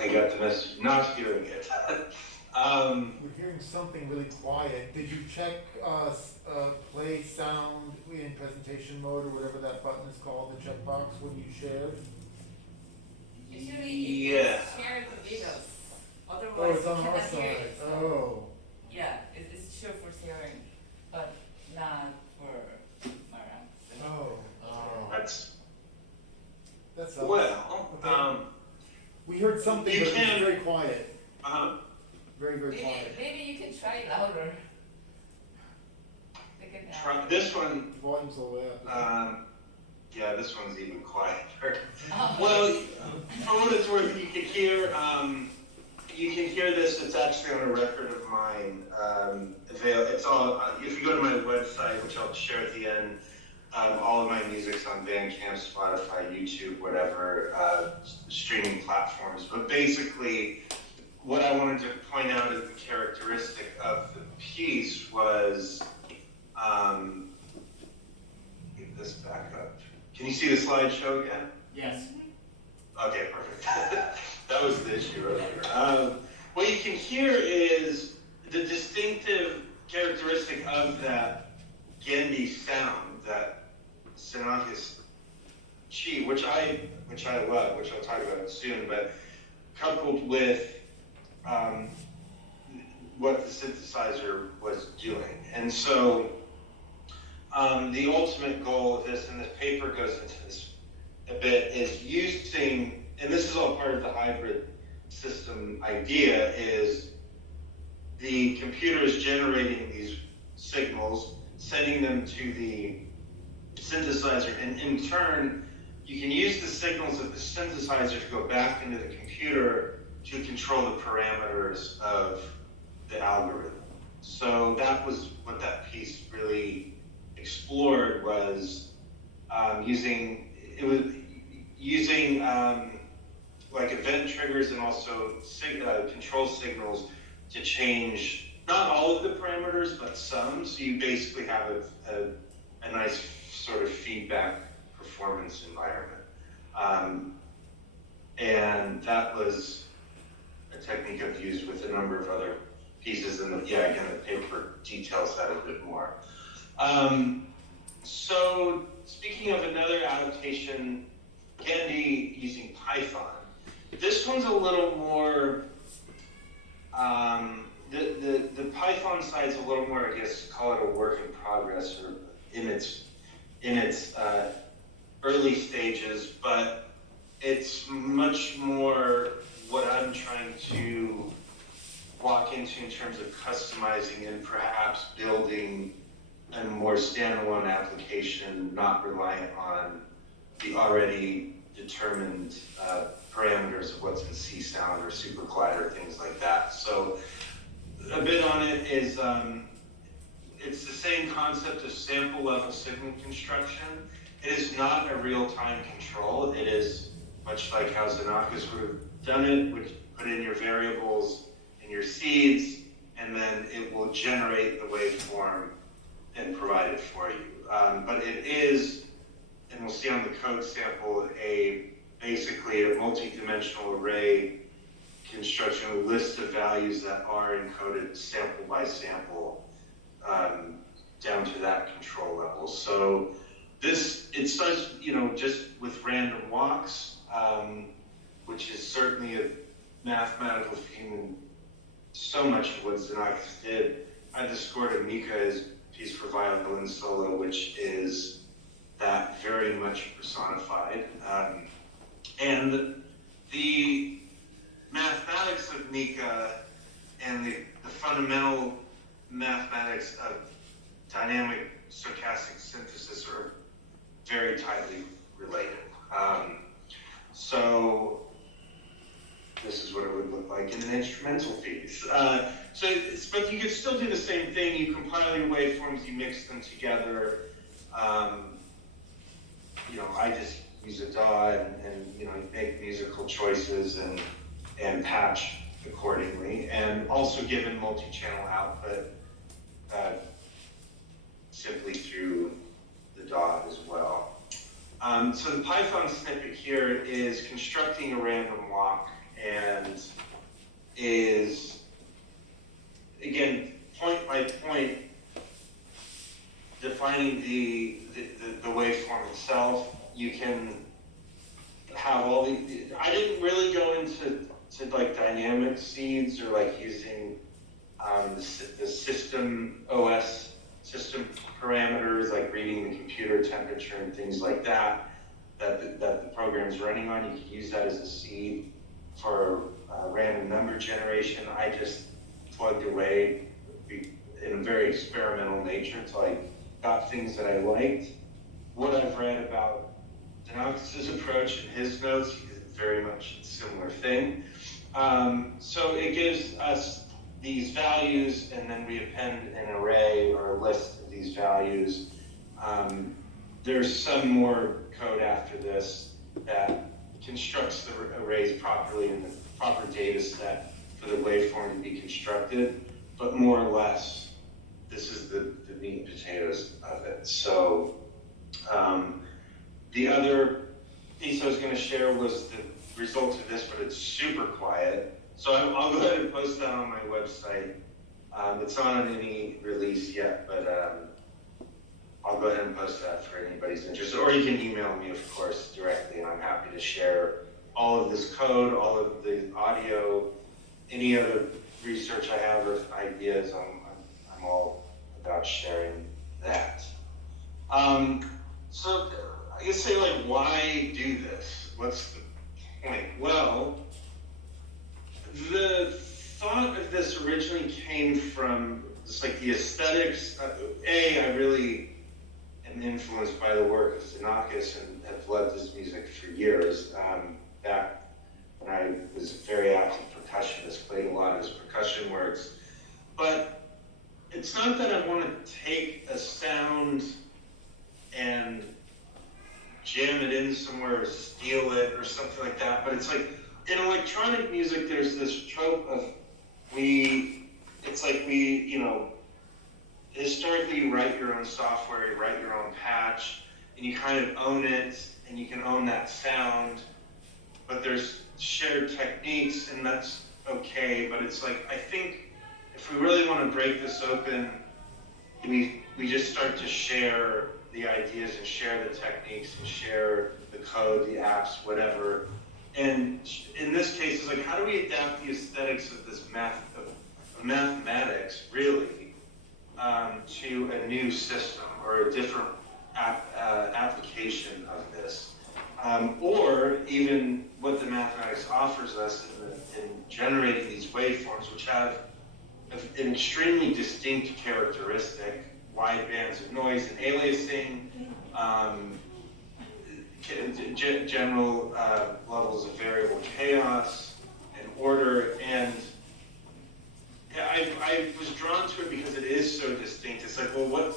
I got the message, not hearing it. We're hearing something really quiet. Did you check play sound in presentation mode, or whatever that button is called, the checkbox, when you shared? Usually Yeah. it's shared the videos. Otherwise, Oh, it's on you our cannot hear side. it. Oh. Yeah, it's sure for sharing, but not for Mara. Oh. That's That's well. Okay. We heard something, You but it was can- very quiet. Very, very Maybe, quiet. maybe you can try louder. Take it down. This one, Volume's all the way up. yeah, this one's even quieter. Oh. Well, for what it's worth, you can hear this. It's actually on a record of mine. It's all. If you go to my website, which I'll share at the end, All of my music's on Bandcamp, Spotify, YouTube, whatever streaming platforms. But basically, what I wanted to point out as the characteristic of the piece was, get this back up. Can you see the slideshow again? Yes. Okay, perfect. That was the issue earlier. What you can hear is the distinctive characteristic of that Gendy sound, that Xenakis chi, which I love, which I'll talk about soon, but coupled with what the synthesizer was doing. And so the ultimate goal of this, and this paper goes into this a bit, is using, and this is all part of the hybrid system idea, is the computer is generating these signals, sending them to the synthesizer, and in turn, you can use the signals of the synthesizer to go back into the computer to control the parameters of the algorithm. So that was what that piece really explored, was using like event triggers and also control signals to change not all of the parameters, but some. So you basically have a nice sort of feedback performance environment. And that was a technique I've used with a number of other pieces, and again, the paper details that a bit more. So speaking of another adaptation, Gendy using Python. This one's a little more, the Python side's a little more, I guess, call it a work in progress, or in its early stages, but it's much more what I'm trying to walk into in terms of customizing and perhaps building a more standalone application, not reliant on the already determined parameters of what's in C sound or SuperClide or things like that. So a bit on it is, it's the same concept of sample level signal construction. It is not a real-time control. It is much like how Xenakis would have done it, which put in your variables and your seeds, and then it will generate the waveform and provide it for you. But it is, and we'll see on the code sample, basically a multi-dimensional array construction, a list of values that are encoded sample by sample down to that control level. So it starts, just with random walks, which is certainly a mathematical theme in so much of what Xenakis did. I just scored a Mika's piece for violin solo, which is that very much personified. And the mathematics of Mika and the fundamental mathematics of dynamic stochastic synthesis are very tightly related. So this is what it would look like in an instrumental piece. But you could still do the same thing. You compile your waveforms, you mix them together. I just use a DAW and make musical choices and patch accordingly, and also given multi-channel output simply through the DAW as well. So the Python snippet here is constructing a random walk and is, again, point by point, defining the waveform itself. You can have all I didn't really go into like dynamic seeds or like using the system OS system parameters, like reading the computer temperature and things like that the program's running on. You can use that as a seed for random number generation. I just plugged away in a very experimental nature until I got things that I liked. What I've read about Xenakis' approach in his notes, he did very much a similar thing. So it gives us these values, and then we append an array or a list of these values. there's some more code after this that constructs the arrays properly in the proper data set for the waveform to be constructed, but more or less, this is the meat and potatoes of it. So the other piece I was going to share was the result of this, but it's super quiet. So I'll go ahead and post that on my website. It's not on any release yet, but I'll go ahead and post that for anybody's interested. Or you can email me, of course, directly, and I'm happy to share all of this code, all of the audio, any other research I have or ideas. I'm all about sharing that. So I guess say, like, why do this? What's the point? Well, the thought of this originally came from just like the aesthetics. I really am influenced by the work of Xenakis and have loved his music for years. Back when I was a very active percussionist, played a lot of his percussion works. But it's not that I want to take a sound and jam it in somewhere or steal it or something like that, but it's like in electronic music there's this trope of historically you write your own software, you write your own patch, and you kind of own it, and you can own that sound, but there's shared techniques, and that's okay, but it's like, I think if we really want to break this open, we just start to share the ideas and share the techniques and share the code, the apps, whatever. And in this case, it's like, how do we adapt the aesthetics of this mathematics, really, to a new system or a different application of this? Or even what the mathematics offers us in generating these waveforms, which have an extremely distinct characteristic, wide bands of noise and aliasing, general levels of variable chaos and order, and I was drawn to it because it is so distinct. It's like, well,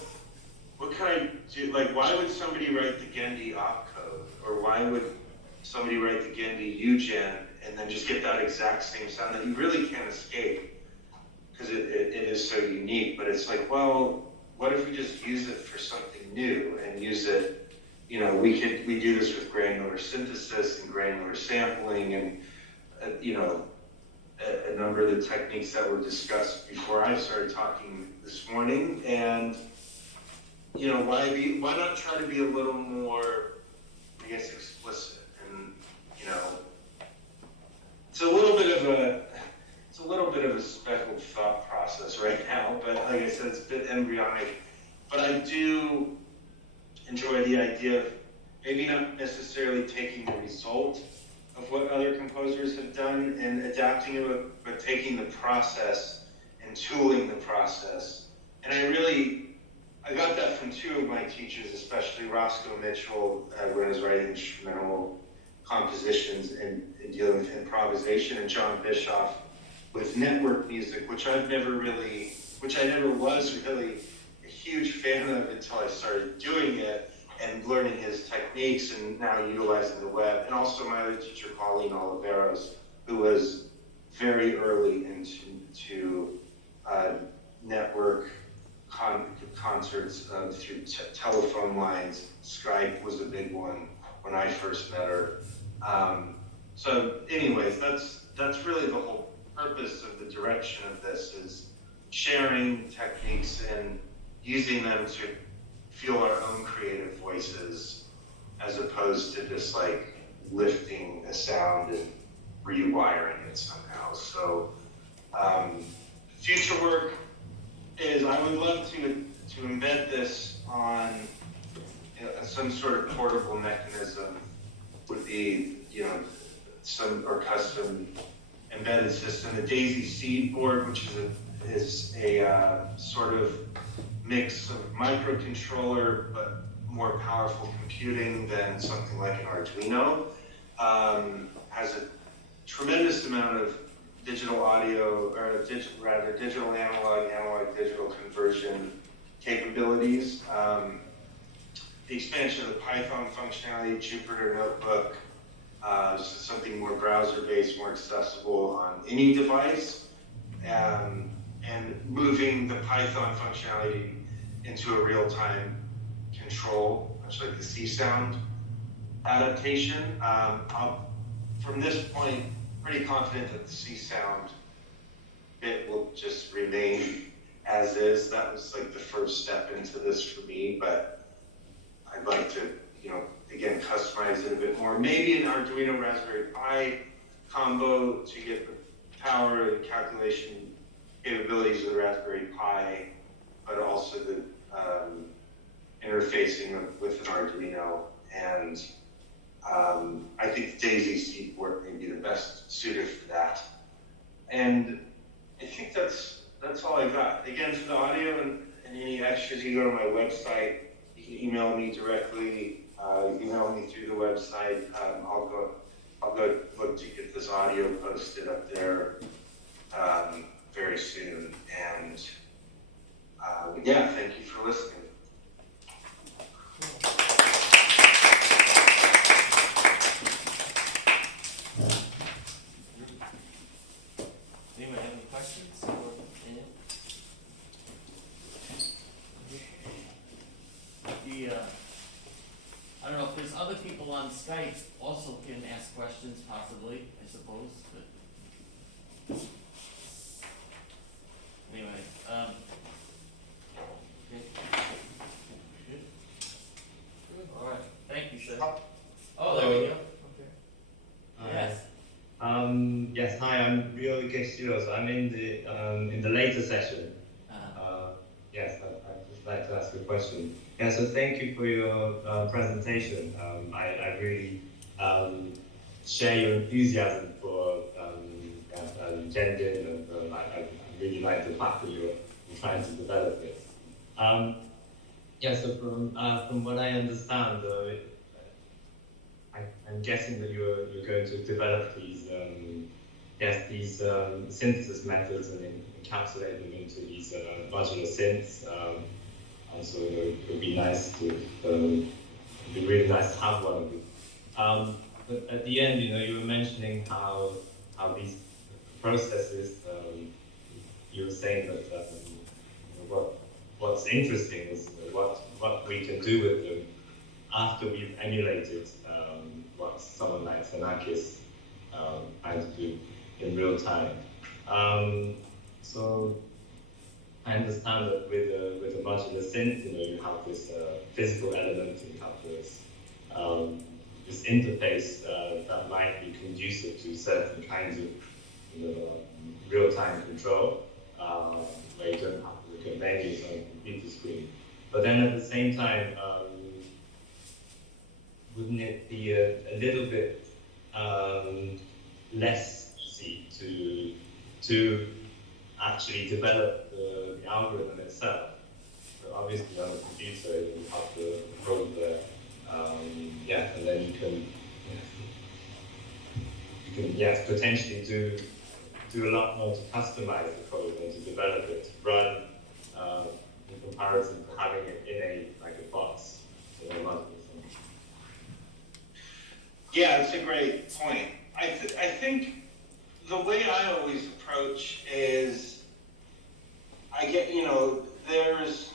what can I do? Like, why would somebody write the Gendy opcode, or why would somebody write the Gendy UGen and then just get that exact same sound that you really can't escape because it is so unique? But it's like, well, what if we just use it for something new and use it? You know, we do this with granular synthesis and granular sampling and, a number of the techniques that were discussed before I started talking this morning. And, why not try to be a little more, I guess, explicit? And, it's a little bit of a speckled thought process right now, but like I said, it's a bit embryonic. But I do enjoy the idea of maybe not necessarily taking the result of what other composers have done and adapting it, but taking the process and tooling the process. And I got that from two of my teachers, especially Roscoe Mitchell, when I was writing instrumental compositions and dealing with improvisation, and John Bischoff with network music, which I never was really a huge fan of until I started doing it and learning his techniques and now utilizing the web. And also my other teacher, Pauline Oliveros, who was very early into network concerts through telephone lines. Skype was a big one when I first met her. So anyways, that's really the whole purpose of the direction of this, is sharing techniques and using them to feel our own creative voices, as opposed to just like lifting a sound and rewiring it somehow. So future work is, I would love to embed this on some sort of portable mechanism. Would be some or custom embedded system. The Daisy Seed board, which is a sort of mix of microcontroller but more powerful computing than something like an Arduino, has a tremendous amount of digital audio, or digital analog digital conversion capabilities. the expansion of the Python functionality, Jupyter Notebook, so something more browser-based, more accessible on any device, and moving the Python functionality into a real-time control, much like the C sound adaptation. From this point, pretty confident that the C sound bit will just remain as is. That was like the first step into this for me, but I'd like to, again, customize it a bit more. Maybe an Arduino Raspberry Pi combo to get the power and calculation capabilities of the Raspberry Pi, but also the interfacing with an Arduino. And I think the Daisy seed board may be the best suited for that. And I think that's all I got. Again, for the audio and any extras, you go to my website. You can email me directly. Email me through the website. I'll go look to get this audio posted up there very soon. And yeah, thank you for listening. Anyone have any questions? Or I don't know if there's other people on Skype also can ask questions, possibly, I suppose. But anyway, okay. Good. All right. Thank you, sir. Oh, there we go. Okay. Yes. Yes, hi, I'm Rio Ikeshiro, so I'm in the later session. Yes, I'd just like to ask a question. Yeah, so thank you for your presentation. I really share your enthusiasm for Gendin, and I really like the fact that you're trying to develop it. Yeah, so from what I understand, I'm guessing that you're going to develop these synthesis methods and encapsulate them into these modular synths. Also, it would be nice to, it'd be really nice to have one of them. But at the end, you were mentioning how these processes, you were saying that what's interesting is what we can do with them after we've emulated what someone like Xenakis trying to do in real time. So I understand that with a modular synth, you have this physical element, you have this interface that might be conducive to certain kinds of real-time control, where you don't have to look at menus on a computer screen. But then at the same time, wouldn't it be a little bit less easy to actually develop the algorithm itself? So obviously on a computer you have the code there, and then you can potentially do a lot more to customize the code and to develop it to run in comparison to having it in a box in a module. Yeah, it's a great point. I think the way I always approach is, I get, there's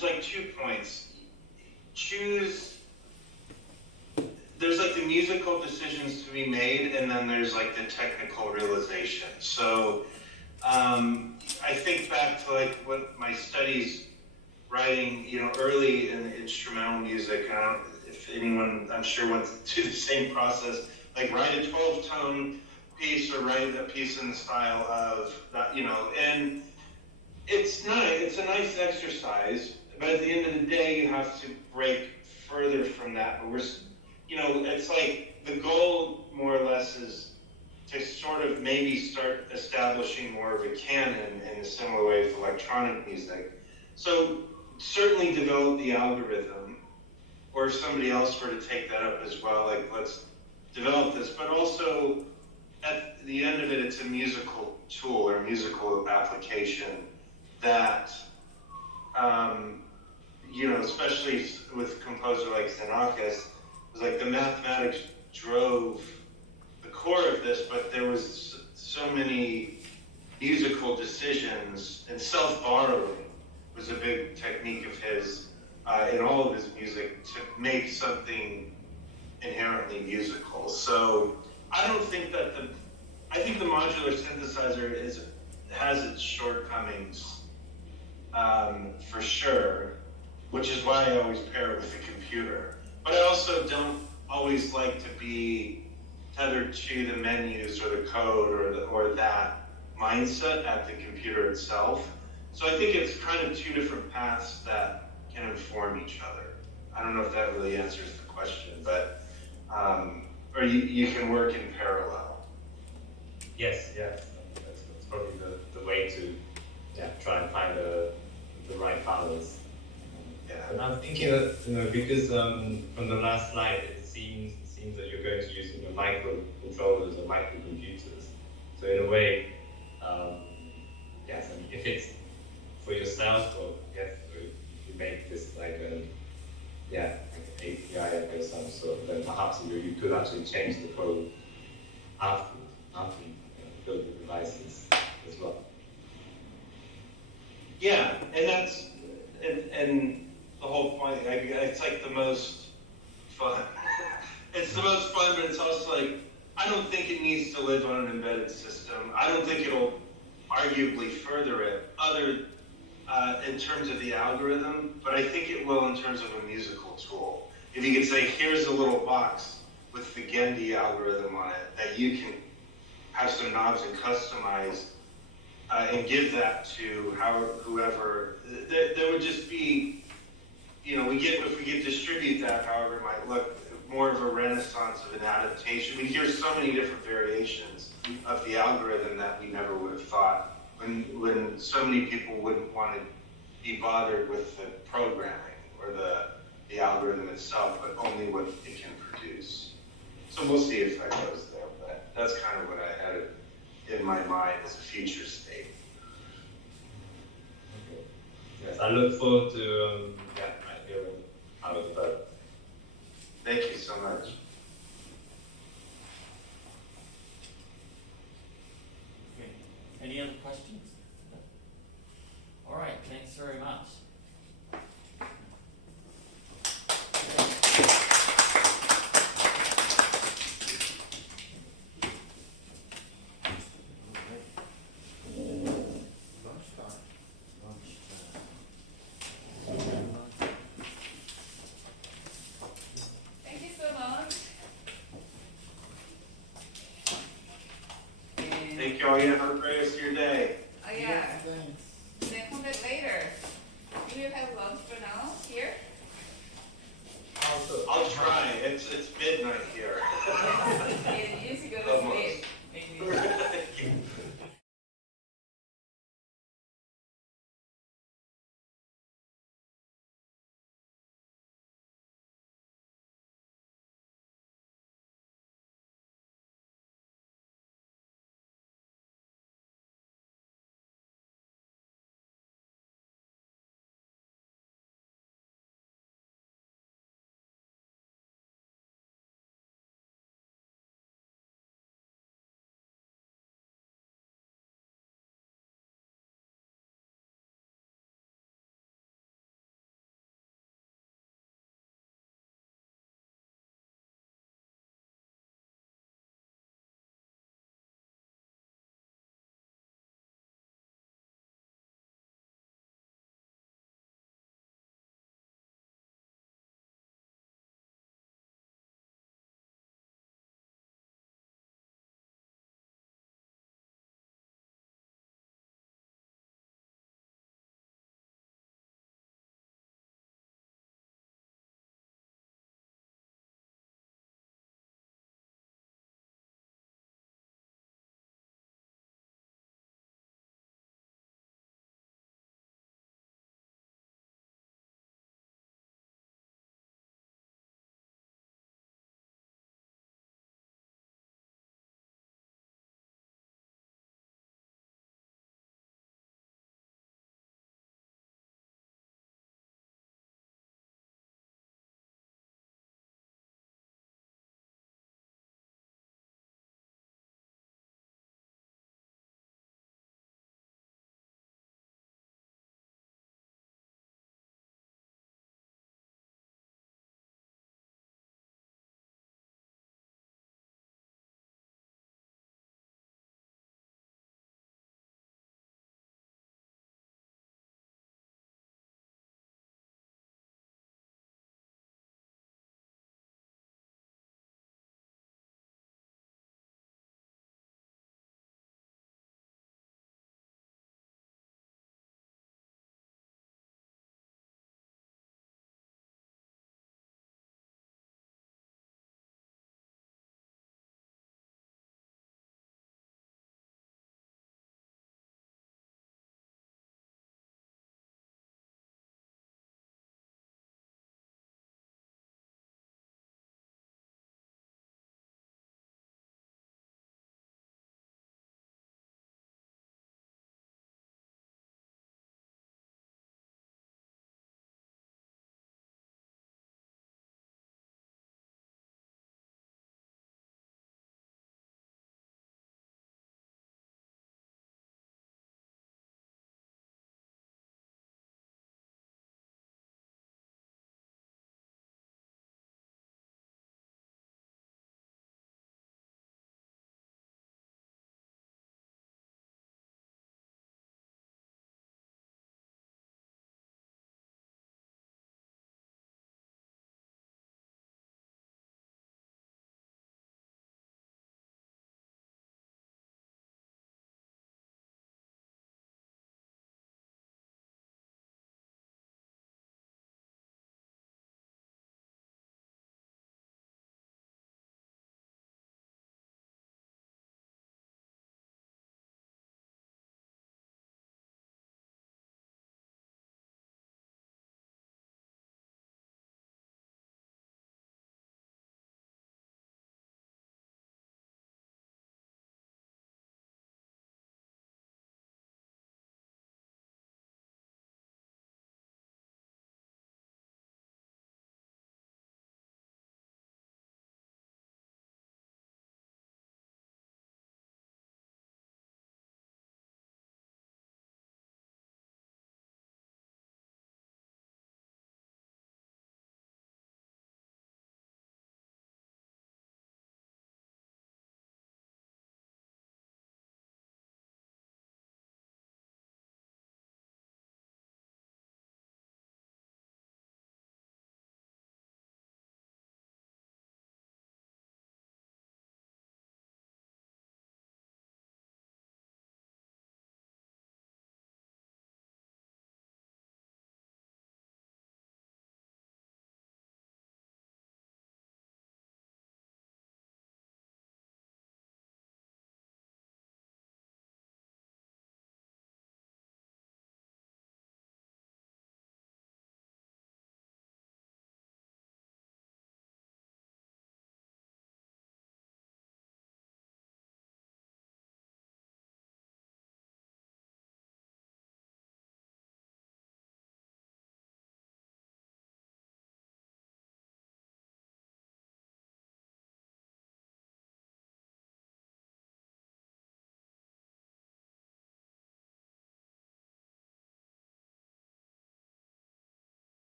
like 2 points. There's like the musical decisions to be made, and then there's like the technical realization. So I think back to like what my studies writing, early in instrumental music. If anyone, I'm sure, went through the same process, like write a 12-tone piece or write a piece in the style of that, and it's a nice exercise, but at the end of the day, you have to break further from that. But it's like the goal more or less is to sort of maybe start establishing more of a canon in a similar way with electronic music. So certainly develop the algorithm, or if somebody else were to take that up as well, like let's develop this, but also at the end of it, it's a musical tool or musical application that especially with a composer like Xenakis, it was like the mathematics drove the core of this, but there was so many musical decisions, and self-borrowing was a big technique of his in all of his music to make something inherently musical. So I don't think that I think the modular synthesizer has its shortcomings for sure, which is why I always pair it with a computer. But I also don't always like to be tethered to the menus or the code or that mindset at the computer itself. So I think it's kind of two different paths that can inform each other. I don't know if that really answers the question, but or you can work in parallel. Yes, that's probably the way to try and find the right balance. And I'm thinking that because from the last slide it seems that you're going to use microcontrollers or microcomputers. So in a way, yes, I mean, if it's for yourself, or yes, you make this like an API of some sort, then perhaps you could actually change the code after you build the devices as well. Yeah, and that's and the whole point. It's like the most fun. It's the most fun, but it's also like I don't think it needs to live on an embedded system. I don't think it'll arguably further it in terms of the algorithm, but I think it will in terms of a musical tool. If you could say, here's a little box with the Gendy algorithm on it that you can have some knobs and customize and give that to whoever, there would just be, if we could distribute that however it might look, more of a renaissance of an adaptation. We hear so many different variations of the algorithm that we never would have thought when so many people wouldn't want to be bothered with the programming or the algorithm itself, but only what it can produce. So we'll see if that goes there, but that's kind of what I had in my mind as a future state. Okay. Yes, I look forward to hearing how it develops. Thank you so much. Okay. Any other questions? All right, thanks very much. Thank you so much. Thank you all. You have a great rest of your day. Oh yeah. Thanks. Then come back later. You will have lunch for now here. I'll try. It's midnight here. You used to go to sleep. Maybe.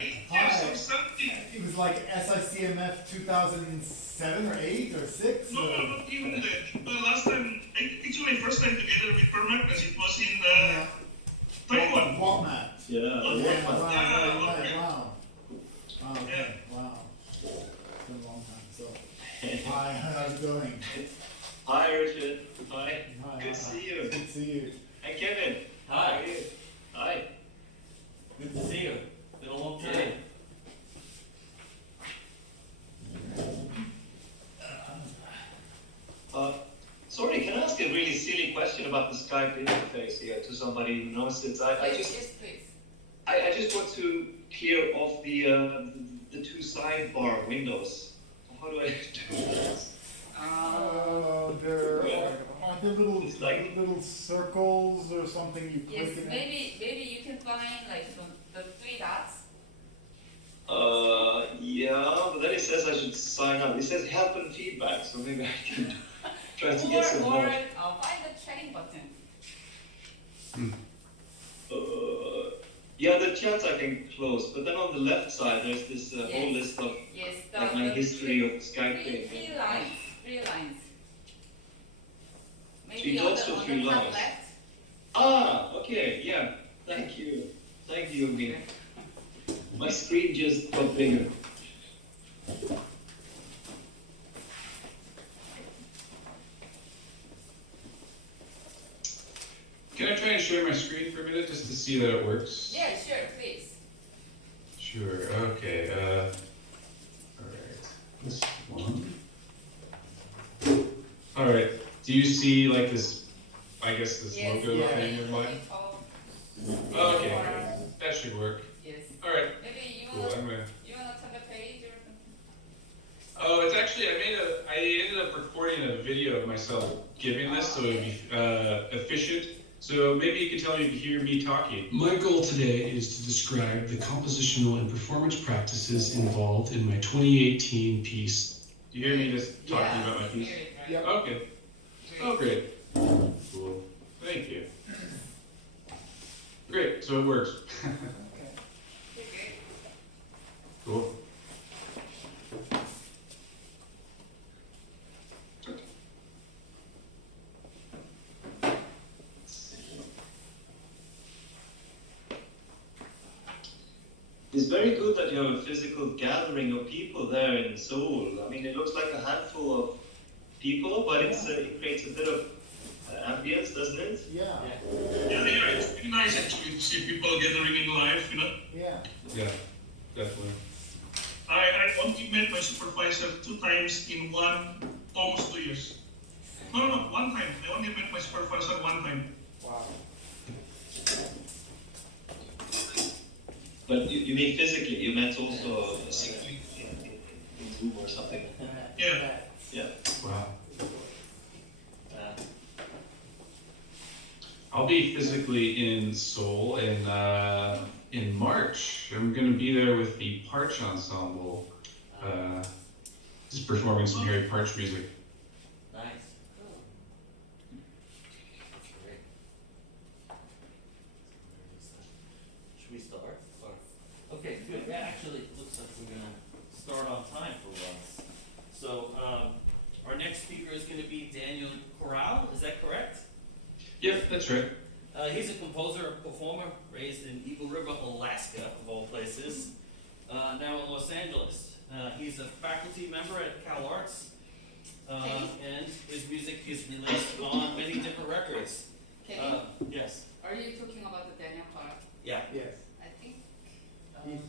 Hi. so something. It was like SICMF 2007 or 8 or 6? No, not even that. The last time, it's my first time together with Permac, it was in Taiwan. What match? Yeah. Yeah, wow, okay. wow. Okay, wow. It's been a long time, so. Hi, how's it going? Hi, Richard. Hi. Hi, Good to see you. Good to see you. Hey, Kevin. Hi. How are you? Hi. Good to see you. Been a long time. Sorry, can I ask a really silly question about the Skype interface here to somebody who knows it? Yes, please. I just want to clear off the two sidebar windows. How do I do that? Aren't there little, It's like- little circles or something you Yes, click in? maybe you can find like the 3 dots. Yeah, but then it says I should sign up. It says help and feedback, so maybe I can try to get some Or help. find the chatting button. Yeah, the chats I can close, but then on the left side there's this whole list of Yes, like my history of Skyping. Three lines. 3 lines. Maybe Three on dots the, or on three the top lines? left. Ah, okay, yeah. Thank you. Thank you, Min. My screen just got bigger. Can I try and share my screen for a minute just to see that it works? Yeah, sure, please. Sure, okay, alright, this one. Alright, do you see like this, I guess this Yes, logo yeah. thing in mine? Oh, Okay, that should work. yes. Alright, Maybe you cool, wanna I'm gonna. you wanna turn the page or something? Oh, it's actually, I ended up recording a video of myself giving this so it would be efficient. So maybe you can tell me if you hear me talking. My goal today is to describe the compositional and performance practices involved in my 2018 piece. Do you hear me just talking about my piece? Yep. Okay. Oh, great. Cool. Thank you. Great, so it works. Okay. Cool. It's very good that you have a physical gathering of people there in Seoul. I mean, it looks like a handful of people, but it creates a bit of ambience, doesn't it? Yeah. Yeah, it's pretty nice actually to see people gathering in live, you know? Yeah. Yeah, definitely. I only met my supervisor 2 times in almost 2 years. No, 1 time. I only met my supervisor 1 time. Wow. But you mean physically, you meant also in Zoom or something. Yeah. Yeah. Wow. I'll be physically in Seoul in March. I'm going to be there with the Parch Ensemble, just performing some Harry Parch music. Nice. That's great. Should we start? Or, okay, good. Yeah, actually, it looks like we're gonna start on time for once. So, our next speaker is going to be Daniel Corral. Is that correct? Yep, that's right. He's a composer and performer raised in Eagle River, Alaska, of all places, now in Los Angeles. He's a faculty member at Cal Arts, and his music is released on many different records. Kevin, Yes. are you talking about the Daniel Clark? Yeah. Yes. I think. He's,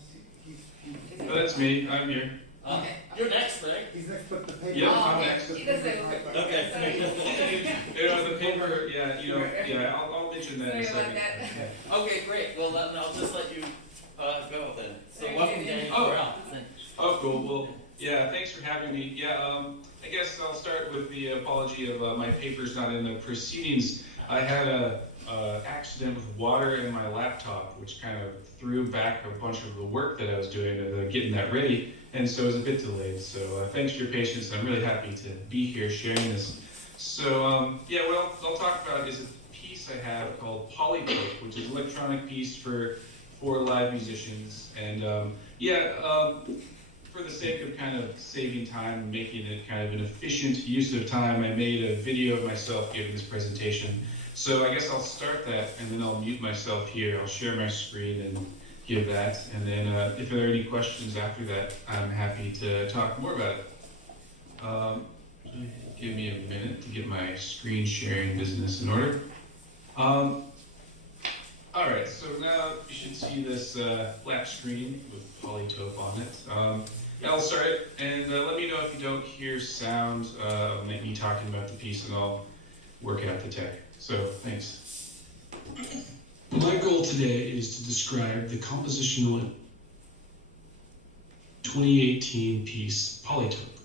Is it- That's me. I'm here. Okay. You're next, right? he's next, but the paper. Yeah, Oh, I'm okay. next. It doesn't- Okay. The paper, yeah, I'll mention that in a Sorry about second. that. Okay, great. Well, then I'll just let you go then. So Very welcome, good. Daniel Oh. Corral. Oh, cool. Well, yeah, thanks for having me. Yeah, I guess I'll start with the apology of my paper's not in the proceedings. I had a accident with water in my laptop, which kind of threw back a bunch of the work that I was doing to getting that ready, and so it was a bit delayed. So thanks for your patience. I'm really happy to be here sharing this. So yeah, what I'll talk about is a piece I have called Polytope, which is an electronic piece for for live musicians. And for the sake of kind of saving time and making it kind of an efficient use of time, I made a video of myself giving this presentation. So I guess I'll start that, and then I'll mute myself here. I'll share my screen and give that. And then if there are any questions after that, I'm happy to talk more about it. Give me a minute to get my screen sharing business in order. All right, so now you should see this black screen with Polytope on it. I'll start it, and let me know if you don't hear sound of me talking about the piece, and I'll work out the tech. So, thanks. My goal today is to describe the compositional 2018 piece, Polytope.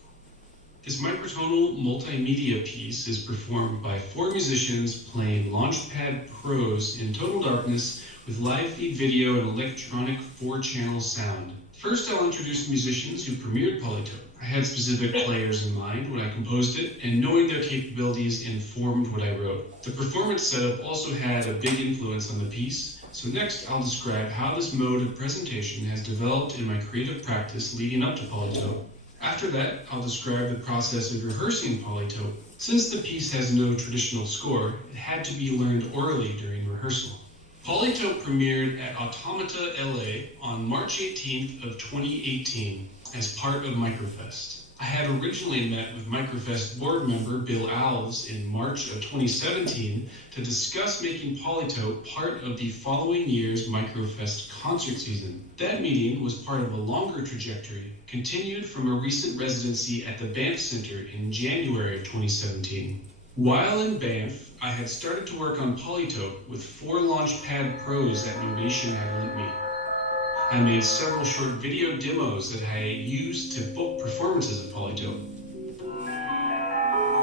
This microtonal multimedia piece is performed by 4 musicians playing Launchpad Pros in total darkness with live feed video and electronic 4-channel sound. First, I'll introduce the musicians who premiered Polytope. I had specific players in mind when I composed it, and knowing their capabilities informed what I wrote. The performance setup also had a big influence on the piece, so next I'll describe how this mode of presentation has developed in my creative practice leading up to Polytope. After that, I'll describe the process of rehearsing Polytope. Since the piece has no traditional score, it had to be learned orally during rehearsal. Polytope premiered at Automata LA on March 18th of 2018 as part of Microfest. I had originally met with Microfest board member Bill Alves in March of 2017 to discuss making Polytope part of the following year's Microfest concert season. That meeting was part of a longer trajectory, continued from a recent residency at the Banff Center in January of 2017. While in Banff, I had started to work on Polytope with 4 Launchpad Pros that Nuvation had lent me. I made several short video demos that I used to book performances of Polytope.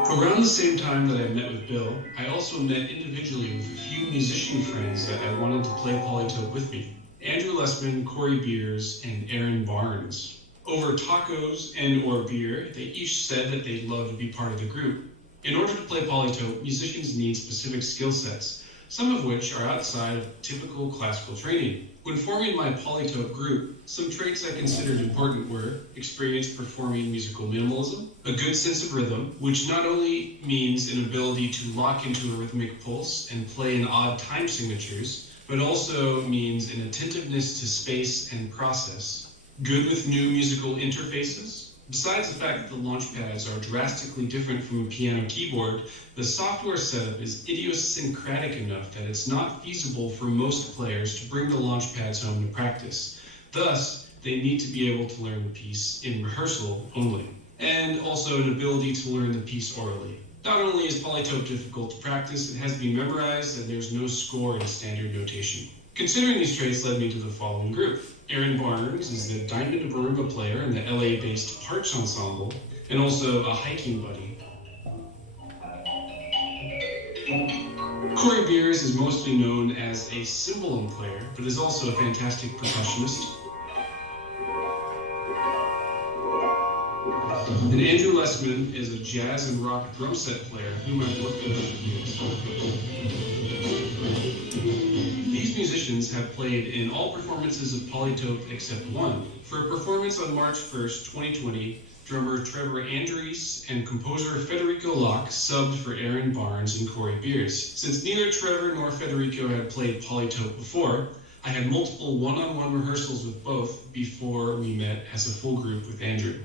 Around the same time that I met with Bill, I also met individually with a few musician friends that I wanted to play Polytope with me. Andrew Lessman, Corey Beers, and Aaron Barnes. Over tacos and or beer, they each said that they'd love to be part of the group. In order to play Polytope, musicians need specific skill sets, some of which are outside of typical classical training. When forming my Polytope group, some traits I considered important were experience performing musical minimalism, a good sense of rhythm, which not only means an ability to lock into a rhythmic pulse and play in odd time signatures, but also means an attentiveness to space and process. Good with new musical interfaces. Besides the fact that the launchpads are drastically different from a piano keyboard, the software setup is idiosyncratic enough that it's not feasible for most players to bring the launchpads home to practice. Thus, they need to be able to learn the piece in rehearsal only, and also an ability to learn the piece orally. Not only is Polytope difficult to practice, it has to be memorized, and there's no score in standard notation. Considering these traits led me to the following group. Aaron Barnes is the diamond marimba player in the LA-based Parch Ensemble, and also a hiking buddy. Corey Beers is mostly known as a cymbalum player, but is also a fantastic percussionist. And Andrew Lessman is a jazz and rock drum set player whom I've worked with over the years. These musicians have played in all performances of Polytope except one. For a performance on March 1st, 2020, drummer Trevor Andrews and composer Federico Locke subbed for Aaron Barnes and Corey Beers. Since neither Trevor nor Federico had played Polytope before, I had multiple one-on-one rehearsals with both before we met as a full group with Andrew.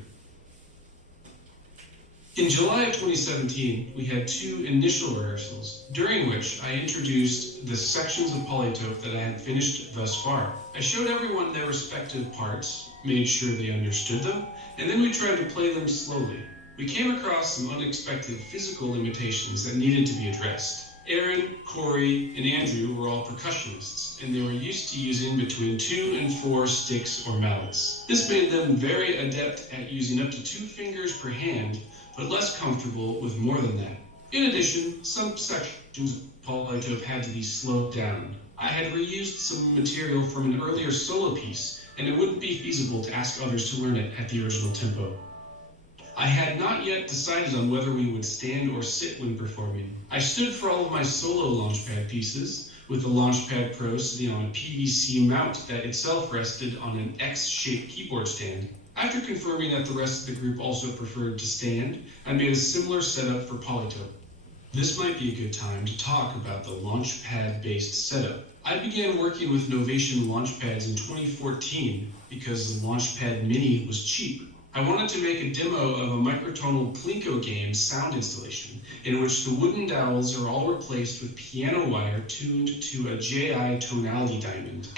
In July of 2017, we had 2 initial rehearsals, during which I introduced the sections of Polytope that I had finished thus far. I showed everyone their respective parts, made sure they understood them, and then we tried to play them slowly. We came across some unexpected physical limitations that needed to be addressed. Aaron, Corey, and Andrew were all percussionists, and they were used to using between 2 and 4 sticks or mallets. This made them very adept at using up to 2 fingers per hand, but less comfortable with more than that. In addition, some sections of Polytope had to be slowed down. I had reused some material from an earlier solo piece, and it wouldn't be feasible to ask others to learn it at the original tempo. I had not yet decided on whether we would stand or sit when performing. I stood for all of my solo Launchpad pieces, with the Launchpad Pro sitting on a PVC mount that itself rested on an X-shaped keyboard stand. After confirming that the rest of the group also preferred to stand, I made a similar setup for Polytope. This might be a good time to talk about the Launchpad-based setup. I began working with Novation Launchpads in 2014 because the Launchpad Mini was cheap. I wanted to make a demo of a microtonal Plinko game sound installation in which the wooden dowels are all replaced with piano wire tuned to a JI tonality diamond.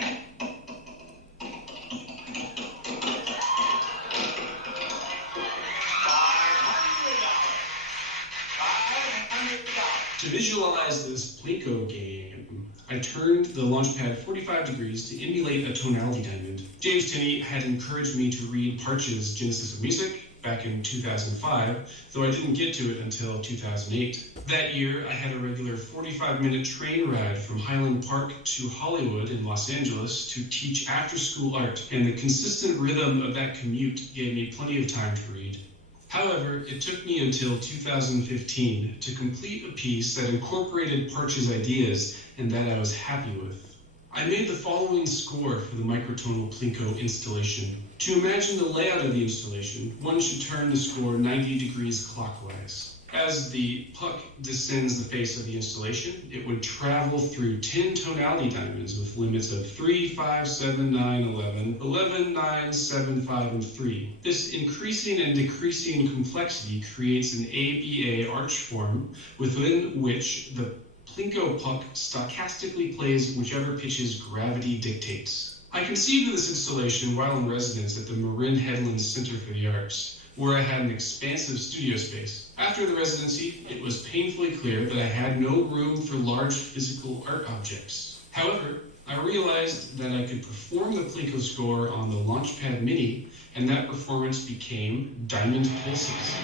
To visualize this Plinko game, I turned the Launchpad 45 degrees to emulate a tonality diamond. James Tinney had encouraged me to read Parch's Genesis of Music back in 2005, though I didn't get to it until 2008. That year, I had a regular 45-minute train ride from Highland Park to Hollywood in Los Angeles to teach after-school art, and the consistent rhythm of that commute gave me plenty of time to read. However, it took me until 2015 to complete a piece that incorporated Parch's ideas and that I was happy with. I made the following score for the microtonal Plinko installation. To imagine the layout of the installation, one should turn the score 90 degrees clockwise. As the puck descends the face of the installation, it would travel through 10 tonality diamonds with limits of 3, 5, 7, 9, 11, 11, 9, 7, 5, and 3. This increasing and decreasing complexity creates an ABA arch form within which the Plinko puck stochastically plays whichever pitches gravity dictates. I conceived of this installation while in residence at the Marin Headlands Center for the Arts, where I had an expansive studio space. After the residency, it was painfully clear that I had no room for large physical art objects. However, I realized that I could perform the Plinko score on the Launchpad Mini, and that performance became Diamond Pulses.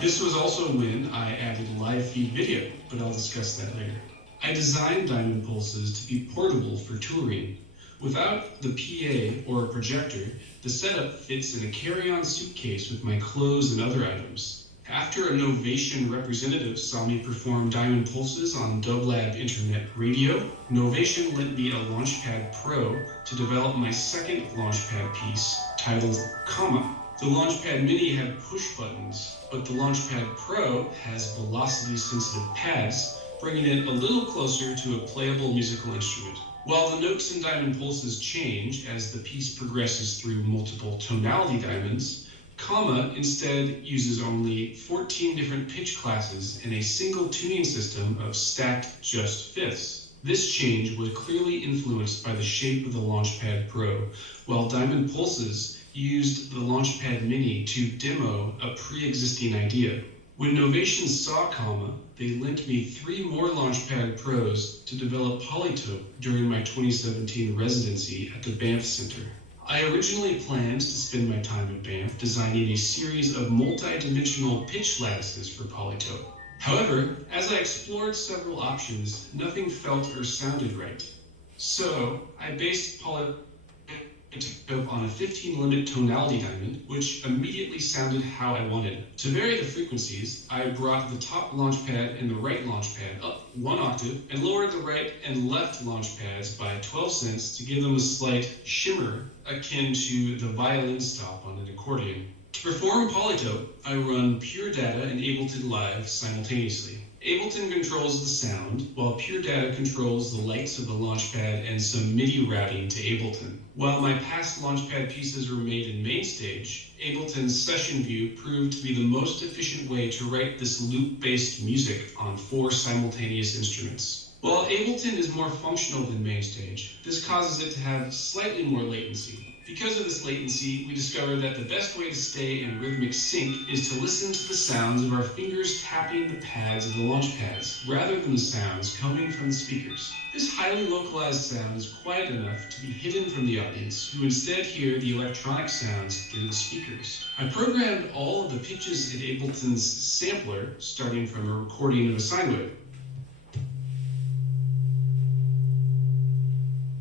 This was also when I added live feed video, but I'll discuss that later. I designed Diamond Pulses to be portable for touring. Without the PA or a projector, the setup fits in a carry-on suitcase with my clothes and other items. After a Novation representative saw me perform Diamond Pulses on Dublab Internet Radio, Novation lent me a Launchpad Pro to develop my second Launchpad piece, titled Comma. The Launchpad Mini had push buttons, but the Launchpad Pro has velocity-sensitive pads, bringing it a little closer to a playable musical instrument. While the notes in Diamond Pulses change as the piece progresses through multiple tonality diamonds, Comma instead uses only 14 different pitch classes in a single tuning system of stacked just fifths. This change was clearly influenced by the shape of the Launchpad Pro, while Diamond Pulses used the Launchpad Mini to demo a pre-existing idea. When Novation saw Comma, they lent me 3 more Launchpad Pros to develop Polytope during my 2017 residency at the Banff Center. I originally planned to spend my time at Banff designing a series of multi-dimensional pitch lattices for Polytope. However, as I explored several options, nothing felt or sounded right. So I based Polytope on a 15-limit tonality diamond, which immediately sounded how I wanted. To vary the frequencies, I brought the top Launchpad and the right Launchpad up 1 octave and lowered the right and left Launchpads by 12 cents to give them a slight shimmer akin to the violin stop on an accordion. To perform Polytope, I run Pure Data and Ableton Live simultaneously. Ableton controls the sound, while Pure Data controls the lights of the Launchpad and some MIDI routing to Ableton. While my past Launchpad pieces were made in Mainstage, Ableton's Session View proved to be the most efficient way to write this loop-based music on 4 simultaneous instruments. While Ableton is more functional than Mainstage, this causes it to have slightly more latency. Because of this latency, we discovered that the best way to stay in rhythmic sync is to listen to the sounds of our fingers tapping the pads of the Launchpads, rather than the sounds coming from the speakers. This highly localized sound is quiet enough to be hidden from the audience, who instead hear the electronic sounds through the speakers. I programmed all of the pitches in Ableton's sampler, starting from a recording of a sine wave.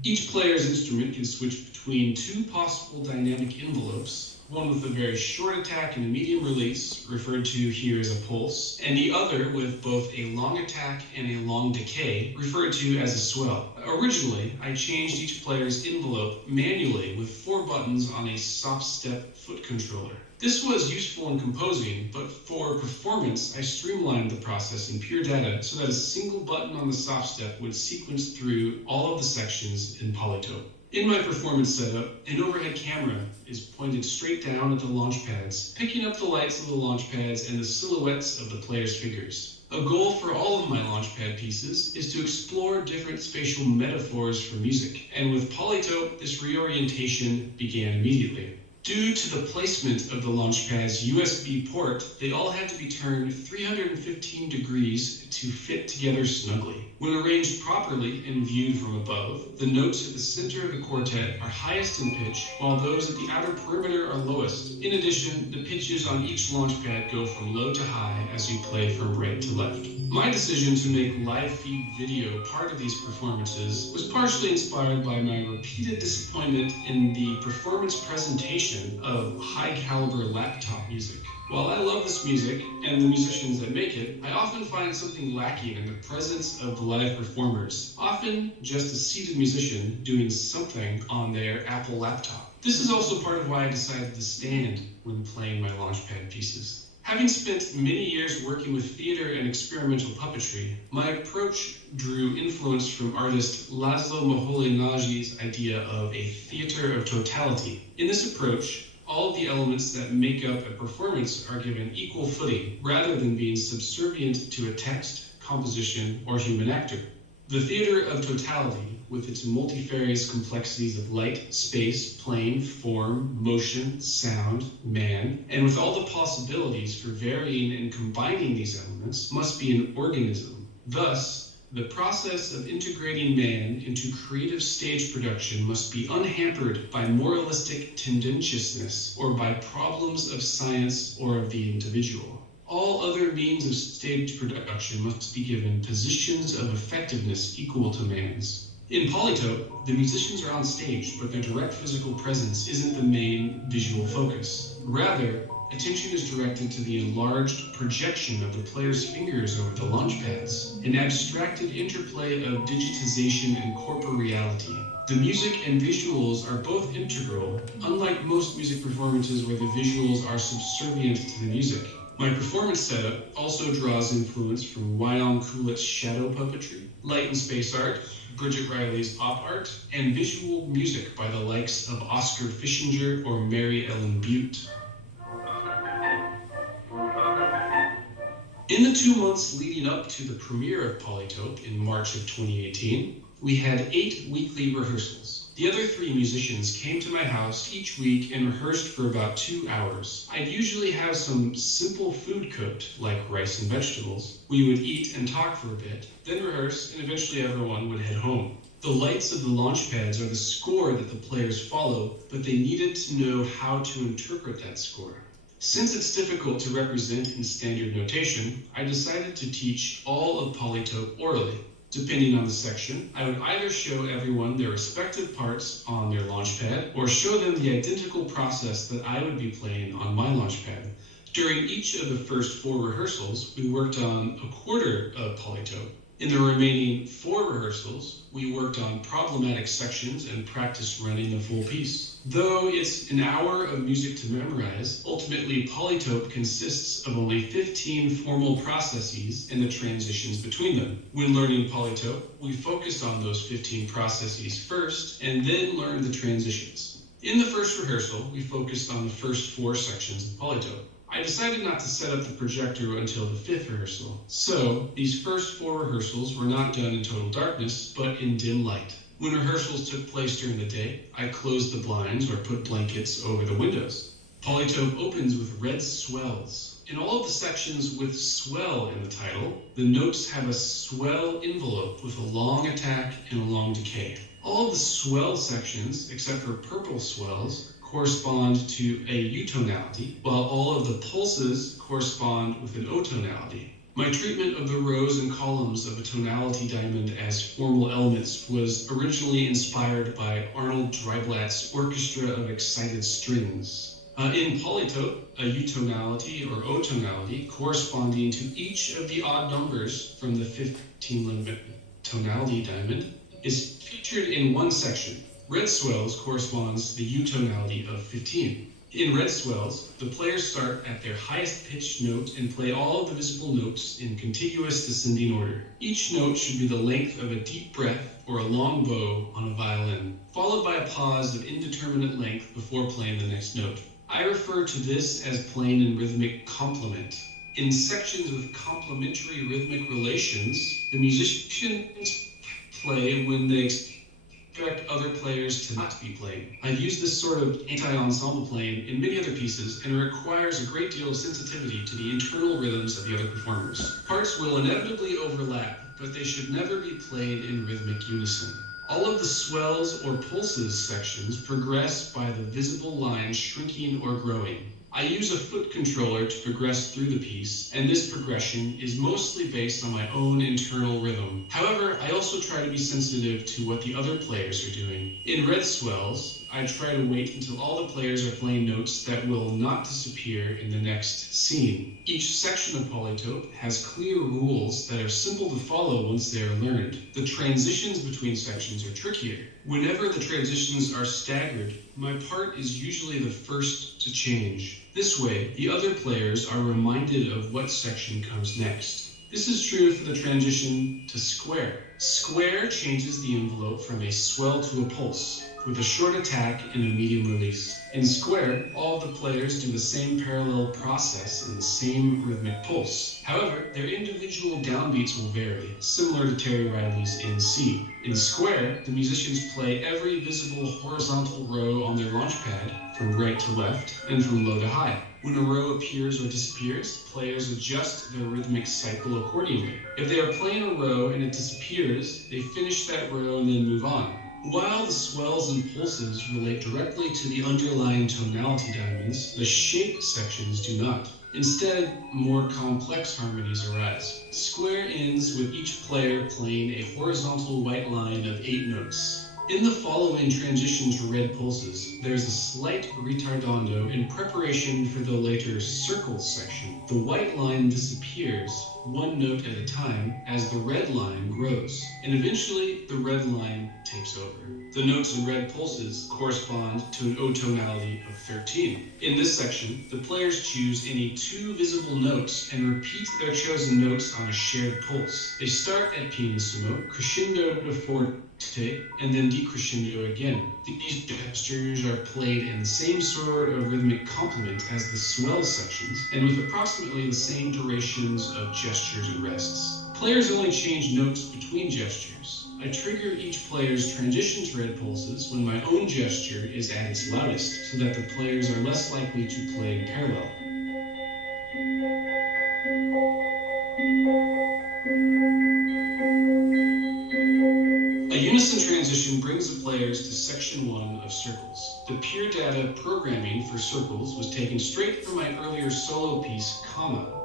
Each player's instrument can switch between 2 possible dynamic envelopes, one with a very short attack and a medium release, referred to here as a pulse, and the other with both a long attack and a long decay, referred to as a swell. Originally, I changed each player's envelope manually with 4 buttons on a soft step foot controller. This was useful in composing, but for performance, I streamlined the process in pure data so that a single button on the soft step would sequence through all of the sections in Polytope. In my performance setup, an overhead camera is pointed straight down at the launch pads, picking up the lights of the launch pads and the silhouettes of the players' figures. A goal for all of my launchpad pieces is to explore different spatial metaphors for music, and with Polytope, this reorientation began immediately. Due to the placement of the launchpad's USB port, they all had to be turned 315 degrees to fit together snugly. When arranged properly and viewed from above, the notes at the center of the quartet are highest in pitch, while those at the outer perimeter are lowest. In addition, the pitches on each launchpad go from low to high as you play from right to left. My decision to make live feed video part of these performances was partially inspired by my repeated disappointment in the performance presentation of high-caliber laptop music. While I love this music and the musicians that make it, I often find something lacking in the presence of the live performers, often just a seated musician doing something on their Apple laptop. This is also part of why I decided to stand when playing my launchpad pieces. Having spent many years working with theater and experimental puppetry, my approach drew influence from artist Laszlo Moholy-Nagy's idea of a theater of totality. In this approach, all of the elements that make up a performance are given equal footing, rather than being subservient to a text, composition, or human actor. The theater of totality, with its multifarious complexities of light, space, plane, form, motion, sound, man, and with all the possibilities for varying and combining these elements, must be an organism. Thus, the process of integrating man into creative stage production must be unhampered by moralistic tendentiousness or by problems of science or of the individual. All other means of stage production must be given positions of effectiveness equal to man's. In Polytope, the musicians are on stage, but their direct physical presence isn't the main visual focus. Rather, attention is directed to the enlarged projection of the player's fingers over the launch pads, an abstracted interplay of digitization and corporeality. The music and visuals are both integral, unlike most music performances where the visuals are subservient to the music. My performance setup also draws influence from Wyong Kulet's shadow puppetry, light and space art, Bridget Riley's op art, and visual music by the likes of Oscar Fischinger or Mary Ellen Butte. In the 2 months leading up to the premiere of Polytope in March of 2018, we had 8 weekly rehearsals. The other 3 musicians came to my house each week and rehearsed for about 2 hours. I'd usually have some simple food cooked, like rice and vegetables. We would eat and talk for a bit, then rehearse, and eventually everyone would head home. The lights of the launch pads are the score that the players follow, but they needed to know how to interpret that score. Since it's difficult to represent in standard notation, I decided to teach all of Polytope orally. Depending on the section, I would either show everyone their respective parts on their launchpad or show them the identical process that I would be playing on my launchpad. During each of the first 4 rehearsals, we worked on a quarter of Polytope. In the remaining 4 rehearsals, we worked on problematic sections and practiced running the full piece. Though it's an hour of music to memorize, ultimately Polytope consists of only 15 formal processes and the transitions between them. When learning Polytope, we focused on those 15 processes first and then learned the transitions. In the first rehearsal, we focused on the first 4 sections of Polytope. I decided not to set up the projector until the 5th rehearsal, so these first 4 rehearsals were not done in total darkness, but in dim light. When rehearsals took place during the day, I closed the blinds or put blankets over the windows. Polytope opens with red swells. In all of the sections with swell in the title, the notes have a swell envelope with a long attack and a long decay. All of the swell sections, except for purple swells, correspond to a U tonality, while all of the pulses correspond with an O tonality. My treatment of the rows and columns of a tonality diamond as formal elements was originally inspired by Arnold Dreiblatt's Orchestra of Excited Strings. In polytope, a eutonality or O-tonality corresponding to each of the odd numbers from the 15-limit tonality diamond is featured in one section. Red swells corresponds to the eutonality of 15. In red swells, the players start at their highest pitched note and play all of the visible notes in contiguous descending order. Each note should be the length of a deep breath or a long bow on a violin, followed by a pause of indeterminate length before playing the next note. I refer to this as playing in rhythmic complement. In sections with complementary rhythmic relations, the musicians play when they expect other players to not be playing. I've used this sort of anti-ensemble playing in many other pieces, and it requires a great deal of sensitivity to the internal rhythms of the other performers. Parts will inevitably overlap, but they should never be played in rhythmic unison. All of the swells or pulses sections progress by the visible lines shrinking or growing. I use a foot controller to progress through the piece, and this progression is mostly based on my own internal rhythm. However, I also try to be sensitive to what the other players are doing. In red swells, I try to wait until all the players are playing notes that will not disappear in the next scene. Each section of polytope has clear rules that are simple to follow once they are learned. The transitions between sections are trickier. Whenever the transitions are staggered, my part is usually the first to change. This way, the other players are reminded of what section comes next. This is true for the transition to square. Square changes the envelope from a swell to a pulse, with a short attack and a medium release. In square, all of the players do the same parallel process in the same rhythmic pulse. However, their individual downbeats will vary, similar to Terry Riley's in C. In square, the musicians play every visible horizontal row on their launch pad, from right to left, and from low to high. When a row appears or disappears, players adjust their rhythmic cycle accordingly. If they are playing a row and it disappears, they finish that row and then move on. While the swells and pulses relate directly to the underlying tonality diamonds, the shape sections do not. Instead, more complex harmonies arise. Square ends with each player playing a horizontal white line of 8 notes. In the following transition to red pulses, there is a slight retardando in preparation for the later circles section. The white line disappears, one note at a time, as the red line grows, and eventually the red line takes over. The notes in red pulses correspond to an O tonality of 13. In this section, the players choose any 2 visible notes and repeat their chosen notes on a shared pulse. They start at pianissimo, crescendo to forte, and then decrescendo again. These gestures are played in the same sort of rhythmic complement as the swell sections, and with approximately the same durations of gestures and rests. Players only change notes between gestures. I trigger each player's transition to red pulses when my own gesture is at its loudest, so that the players are less likely to play in parallel. A unison transition brings the players to section 1 of circles. The pure data programming for circles was taken straight from my earlier solo piece, Comma.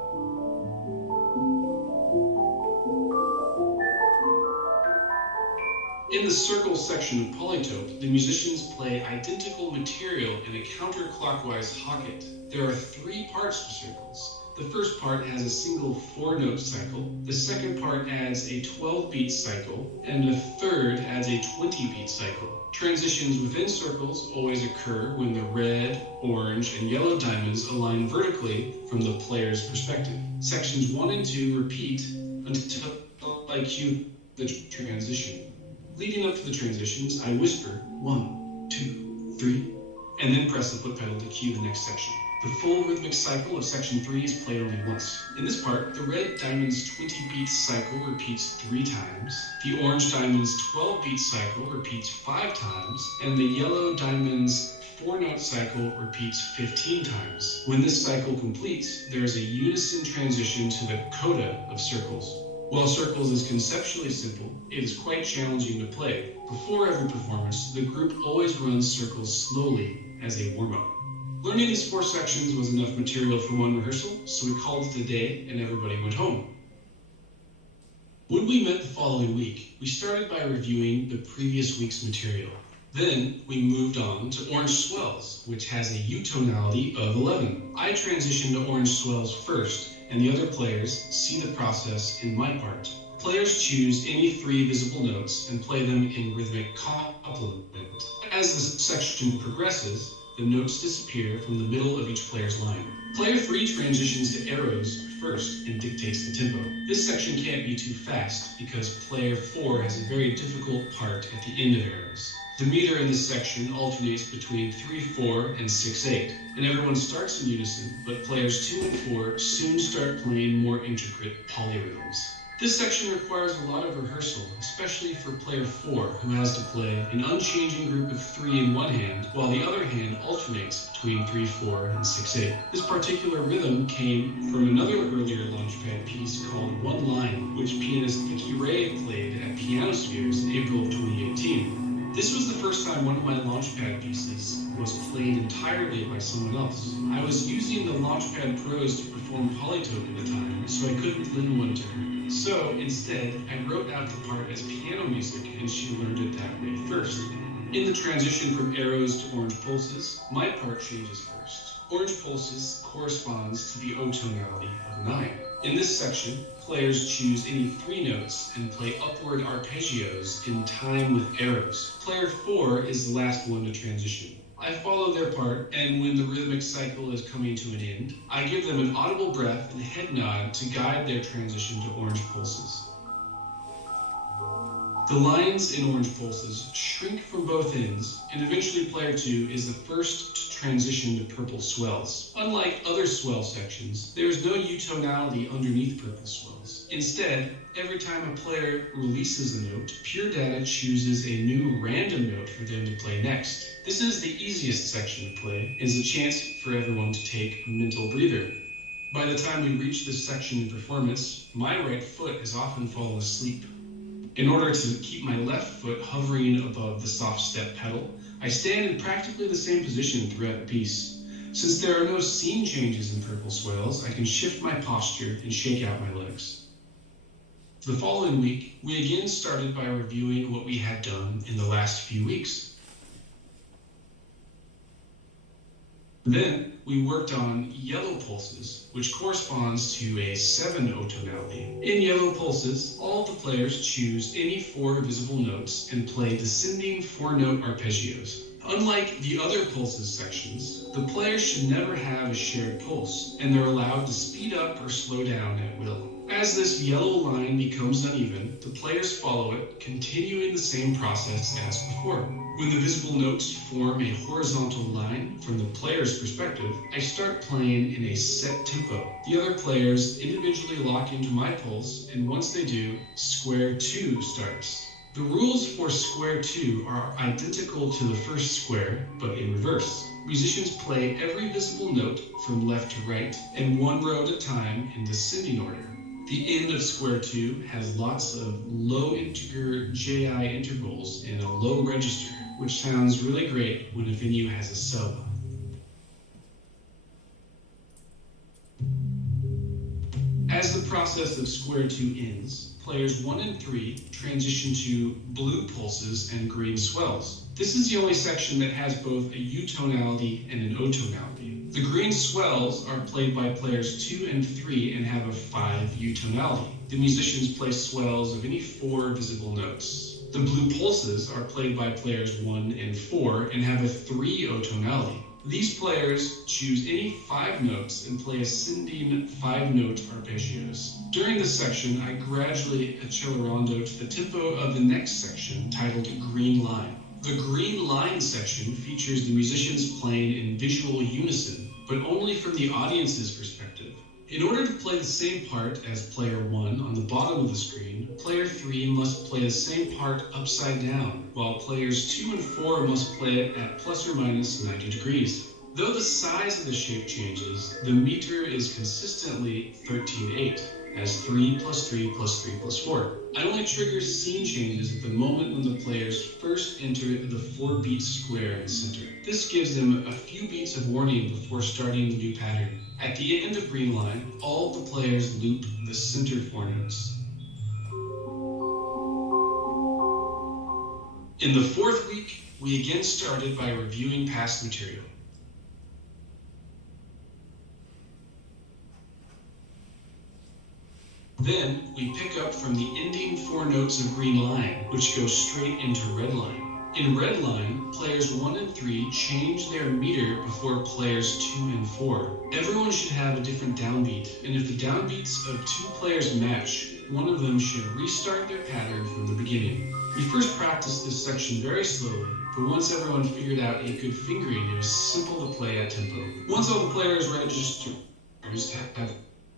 In the circle section of polytope, the musicians play identical material in a counterclockwise hocket. There are 3 parts to circles. The first part has a single 4-note cycle, the second part adds a 12-beat cycle, and the third adds a 20-beat cycle. Transitions within circles always occur when the red, orange, and yellow diamonds align vertically from the player's perspective. Sections 1 and 2 repeat until I cue the transition. Leading up to the transitions, I whisper 1, 2, 3, and then press the foot pedal to cue the next section. The full rhythmic cycle of section 3 is played only once. In this part, the red diamond's 20-beat cycle repeats 3 times, the orange diamond's 12-beat cycle repeats 5 times, and the yellow diamond's 4-note cycle repeats 15 times. When this cycle completes, there is a unison transition to the coda of circles. While circles is conceptually simple, it is quite challenging to play. Before every performance, the group always runs circles slowly as a warm-up. Learning these 4 sections was enough material for one rehearsal, so we called it a day and everybody went home. When we met the following week, we started by reviewing the previous week's material. Then we moved on to Orange Swells, which has a U tonality of 11. I transitioned to Orange Swells first, and the other players see the process in my part. Players choose any 3 visible notes and play them in rhythmic complement. As the section progresses, the notes disappear from the middle of each player's line. Player 3 transitions to arrows first and dictates the tempo. This section can't be too fast because player 4 has a very difficult part at the end of arrows. The meter in this section alternates between 3/4 and 6/8, and everyone starts in unison, but players 2 and 4 soon start playing more intricate polyrhythms. This section requires a lot of rehearsal, especially for player 4, who has to play an unchanging group of 3 in one hand, while the other hand alternates between 3/4 and 6/8. This particular rhythm came from another earlier Launchpad piece called One Line, which pianist Vicky Ray played at Pianospheres in April of 2018. This was the first time one of my Launchpad pieces was played entirely by someone else. I was using the Launchpad Pros to perform Polytope at the time, so I couldn't lend one to her. So instead, I wrote out the part as piano music, and she learned it that way first. In the transition from arrows to orange pulses, my part changes first. Orange pulses corresponds to the O tonality of 9. In this section, players choose any 3 notes and play upward arpeggios in time with arrows. Player 4 is the last one to transition. I follow their part, and when the rhythmic cycle is coming to an end, I give them an audible breath and head nod to guide their transition to orange pulses. The lines in orange pulses shrink from both ends, and eventually player 2 is the first to transition to purple swells. Unlike other swell sections, there is no U tonality underneath purple swells. Instead, every time a player releases a note, Pure Data chooses a new random note for them to play next. This is the easiest section to play, and is a chance for everyone to take a mental breather. By the time we reach this section in performance, my right foot has often fallen asleep. In order to keep my left foot hovering above the soft step pedal, I stand in practically the same position throughout the piece. Since there are no scene changes in purple swells, I can shift my posture and shake out my legs. The following week, we again started by reviewing what we had done in the last few weeks. Then we worked on yellow pulses, which corresponds to a 7/0 tonality. In yellow pulses, all the players choose any 4 visible notes and play descending 4-note arpeggios. Unlike the other pulses sections, the players should never have a shared pulse, and they're allowed to speed up or slow down at will. As this yellow line becomes uneven, the players follow it, continuing the same process as before. When the visible notes form a horizontal line from the player's perspective, I start playing in a set tempo. The other players individually lock into my pulse, and once they do, square 2 starts. The rules for square 2 are identical to the first square, but in reverse. Musicians play every visible note from left to right, and 1 row at a time in descending order. The end of square 2 has lots of low integer JI intervals in a low register, which sounds really great when a venue has a sub. As the process of square 2 ends, players 1 and 3 transition to blue pulses and green swells. This is the only section that has both a U tonality and an O tonality. The green swells are played by players 2 and 3 and have a 5 U tonality. The musicians play swells of any 4 visible notes. The blue pulses are played by players 1 and 4 and have a 3 O tonality. These players choose any 5 notes and play ascending 5-note arpeggios. During this section, I gradually accelerando to the tempo of the next section titled Green Line. The Green Line section features the musicians playing in visual unison, but only from the audience's perspective. In order to play the same part as player 1 on the bottom of the screen, player 3 must play the same part upside down, while players 2 and 4 must play it at plus or minus 90 degrees. Though the size of the shape changes, the meter is consistently 13/8, as 3 plus 3 plus 3 plus 4. I only trigger scene changes at the moment when the players first enter the 4-beat square in the center. This gives them a few beats of warning before starting the new pattern. At the end of Green Line, all the players loop the center 4 notes. In the 4th week, We again started by reviewing past material. Then we pick up from the ending 4 notes of green line, which go straight into red line. In red line, players 1 and 3 change their meter before players 2 and 4. Everyone should have a different downbeat, and if the downbeats of 2 players match, one of them should restart their pattern from the beginning. We first practiced this section very slowly, but once everyone figured out a good fingering, it was simple to play at tempo. Once all the players registered have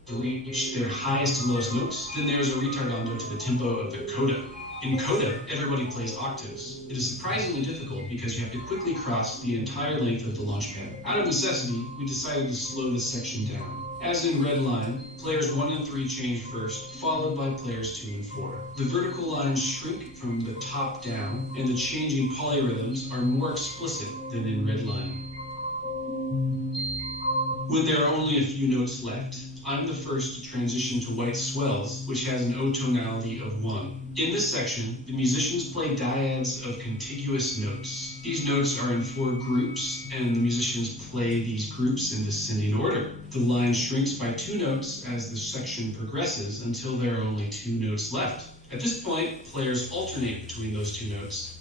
reached their highest and lowest notes, then there is a retardando to the tempo of the coda. In coda, everybody plays octaves. It is surprisingly difficult because you have to quickly cross the entire length of the launch pad. Out of necessity, we decided to slow this section down. As in red line, players 1 and 3 change first, followed by players 2 and 4. The vertical lines shrink from the top down, and the changing polyrhythms are more explicit than in red line. When there are only a few notes left, I'm the first to transition to white swells, which has an O tonality of 1. In this section, the musicians play dyads of contiguous notes. These notes are in 4 groups, and the musicians play these groups in descending order. The line shrinks by 2 notes as the section progresses until there are only 2 notes left. At this point, players alternate between those 2 notes.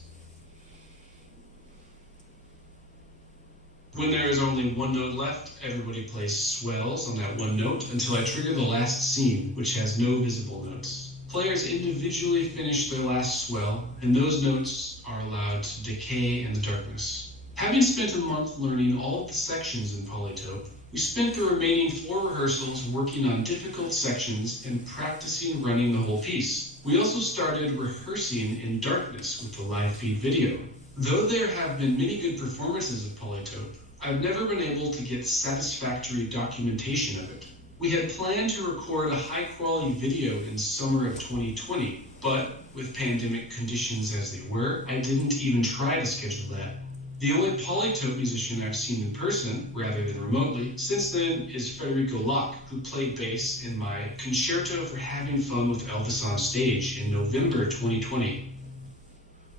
When there is only 1 note left, everybody plays swells on that 1 note until I trigger the last scene, which has no visible notes. Players individually finish their last swell, and those notes are allowed to decay in the darkness. Having spent a month learning all of the sections in Polytope, we spent the remaining 4 rehearsals working on difficult sections and practicing running the whole piece. We also started rehearsing in darkness with the live feed video. Though there have been many good performances of Polytope, I've never been able to get satisfactory documentation of it. We had planned to record a high-quality video in summer of 2020, but with pandemic conditions as they were, I didn't even try to schedule that. The only Polytope musician I've seen in person, rather than remotely, since then is Federico Locke, who played bass in my Concerto for Having Fun with Elvis on Stage in November 2020.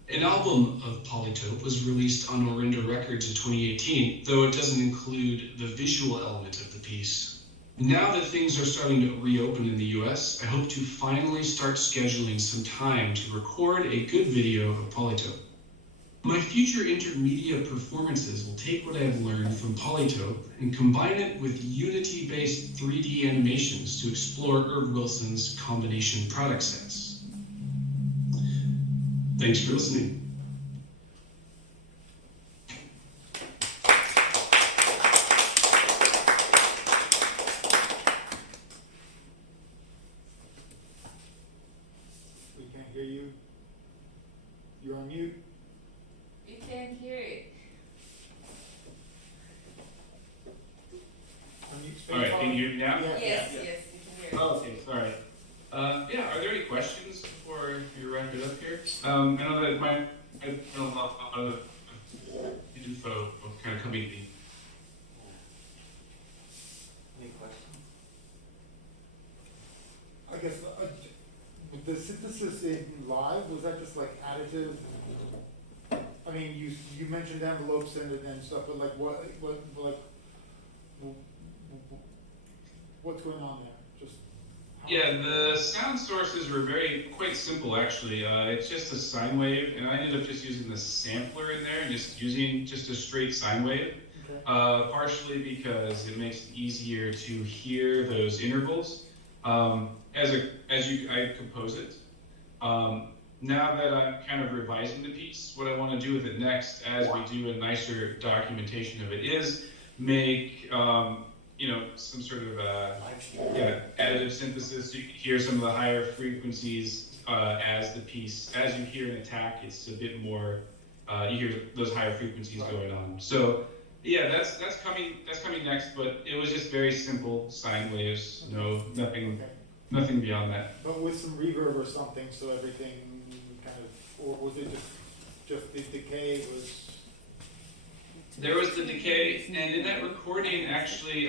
An album of Polytope was released on Orinda Records in 2018, though it doesn't include the visual element of the piece. Now that things are starting to reopen in the US, I hope to finally start scheduling some time to record a good video of Polytope. My future intermedia performances will take what I have learned from Polytope and combine it with Unity-based 3D animations to explore Irv Wilson's combination product sets. Thanks for listening. We can't hear you. You're on mute. You can't hear it. All right, can you hear me now? Yes, you can hear it. Oh, okay, sorry. Yeah, are there any questions before you wrap it up here? I know that I know a lot of info kind of coming to me. Any questions? I guess the synthesis in live, was that just like additive? I mean, you mentioned envelopes and stuff, but like what's going on there? Yeah, the sound sources were quite simple actually. It's just a sine wave, and I ended up just using the sampler in there and just using just a straight sine wave. Okay. Partially because it makes it easier to hear those intervals I compose it. Now that I'm kind of revising the piece, what I want to do with it next, as we do a nicer documentation of it, is make some sort of additive synthesis, so you can hear some of the higher frequencies as you hear an attack, it's a bit more, you hear those higher frequencies going on. So yeah, that's coming next, but it was just very simple sine waves, nothing beyond that. But with some reverb or something, so everything kind of, or was it just the decay was? There was the decay, and in that recording, actually,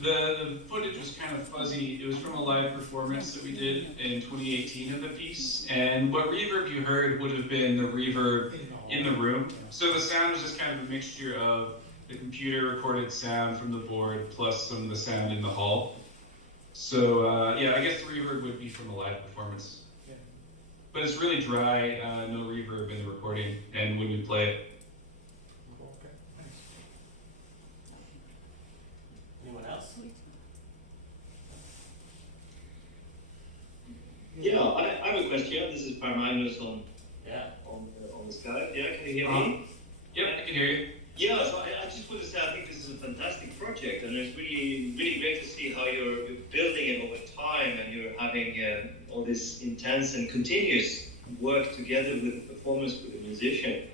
The footage was kind of fuzzy. It was from a live performance that we did in 2018 of the piece, and what reverb you heard would have been the reverb in the room. So the sound was just kind of a mixture of the computer recorded sound from the board plus some of the sound in the hall. So yeah, I guess the reverb would be from a live performance. Yeah. But it's really dry, no reverb in the recording, and when we play it. Okay, thanks. Anyone else? Yeah, I have a question. This is Parmagnus on the Skype. Yeah, can you hear me? Yep, I can hear you. Yeah, so I just want to say I think this is a fantastic project, and it's really great to see how you're building it over time, and you're having all this intense and continuous work together with the performers, with the musician.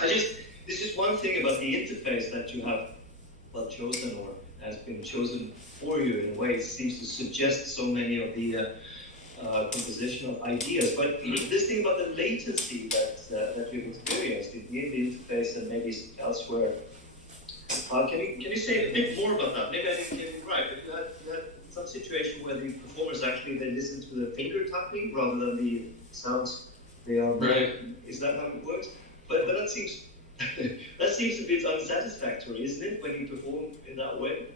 There's just one thing about the interface that you have chosen, or has been chosen for you in a way. It seems to suggest so many of the compositional ideas, but this thing about the latency that you've experienced in the interface and maybe elsewhere, can you say a bit more about that? Maybe I didn't get it right, but you had some situation where the performers actually they listen to the finger tapping rather than the sounds they are. Right. Is that how it works? But that seems that seems a bit unsatisfactory, isn't it, when you perform in that way?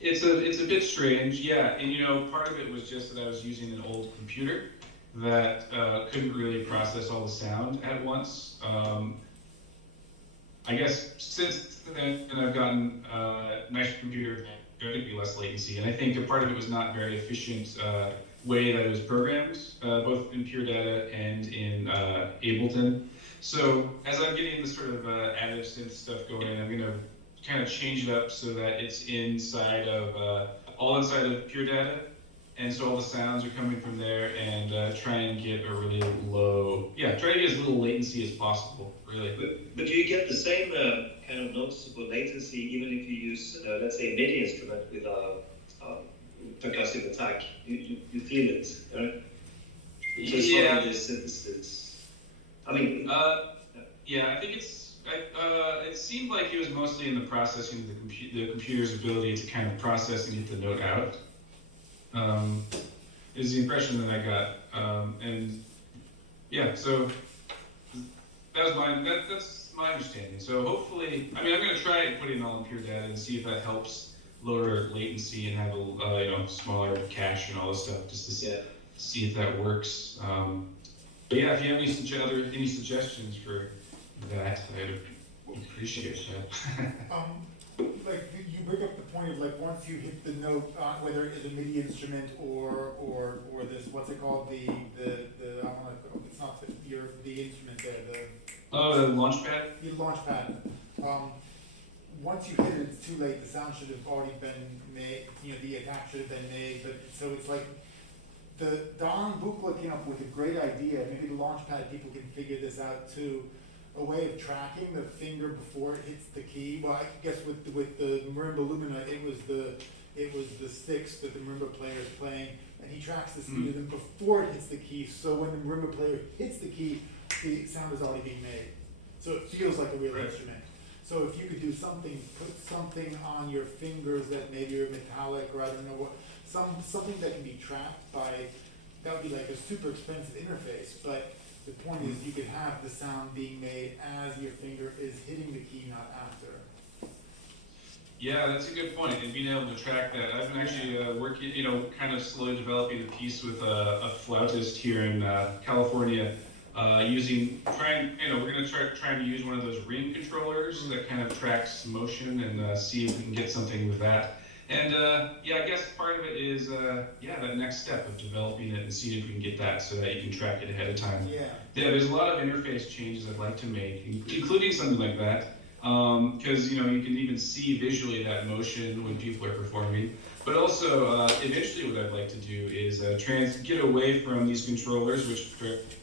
It's a bit strange, yeah. And part of it was just that I was using an old computer that couldn't really process all the sound at once. I guess since then I've gotten a nicer computer, there could be less latency. And I think a part of it was not very efficient way that it was programmed, both in Pure Data and in Ableton. So as I'm getting the sort of additive synth stuff going, I'm going to kind of change it up so that it's all inside of Pure Data, and so all the sounds are coming from there, and try and get a really low, try to get as little latency as possible, really. But do you get the same kind of noticeable latency even if you use, let's say, a MIDI instrument with a percussive attack? You feel it, right? Just yeah. This synthesis. I mean, yeah, I think it seemed like he was mostly in the processing of the computer's ability to kind of process and get the note out. Is the impression that I got, and yeah, so that's my understanding. So hopefully, I'm going to try and put it all in Pure Data and see if that helps lower latency and have a smaller cache and all this stuff, just to see if that works. But yeah, if you have any suggestions for that, I'd appreciate that. Like you bring up the point of like once you hit the note, whether it is a MIDI instrument or this, what's it called, the it's not the instrument there, the launch pad. The launch pad. Once you hit it, it's too late. The sound should have already been made. The attack should have been made. But so it's like the Don Buchla came up with a great idea. Maybe the launch pad people can figure this out too. A way of tracking the finger before it hits the key. Well, I guess with the marimba lumina, it was the sticks that the marimba player is playing, and he tracks the speed of them before it hits the key. So when the marimba player hits the key, the sound is already being made. So it feels like a real instrument. So if you could do something, put something on your fingers that maybe are metallic, or I don't know what, something that can be tracked by. That would be like a super expensive interface, but the point is you could have the sound being made as your finger is hitting the key, not after. Yeah, that's a good point, and being able to track that. I've been actually working, kind of slowly developing a piece with a flautist here in California, we're going to try to use one of those ring controllers that kind of tracks motion and see if we can get something with that. And I guess part of it is that next step of developing it and seeing if we can get that so that you can track it ahead of time. Yeah, there's a lot of interface changes I'd like to make, including something like that, because you can even see visually that motion when people are performing. But also, eventually, what I'd like to do is get away from these controllers, which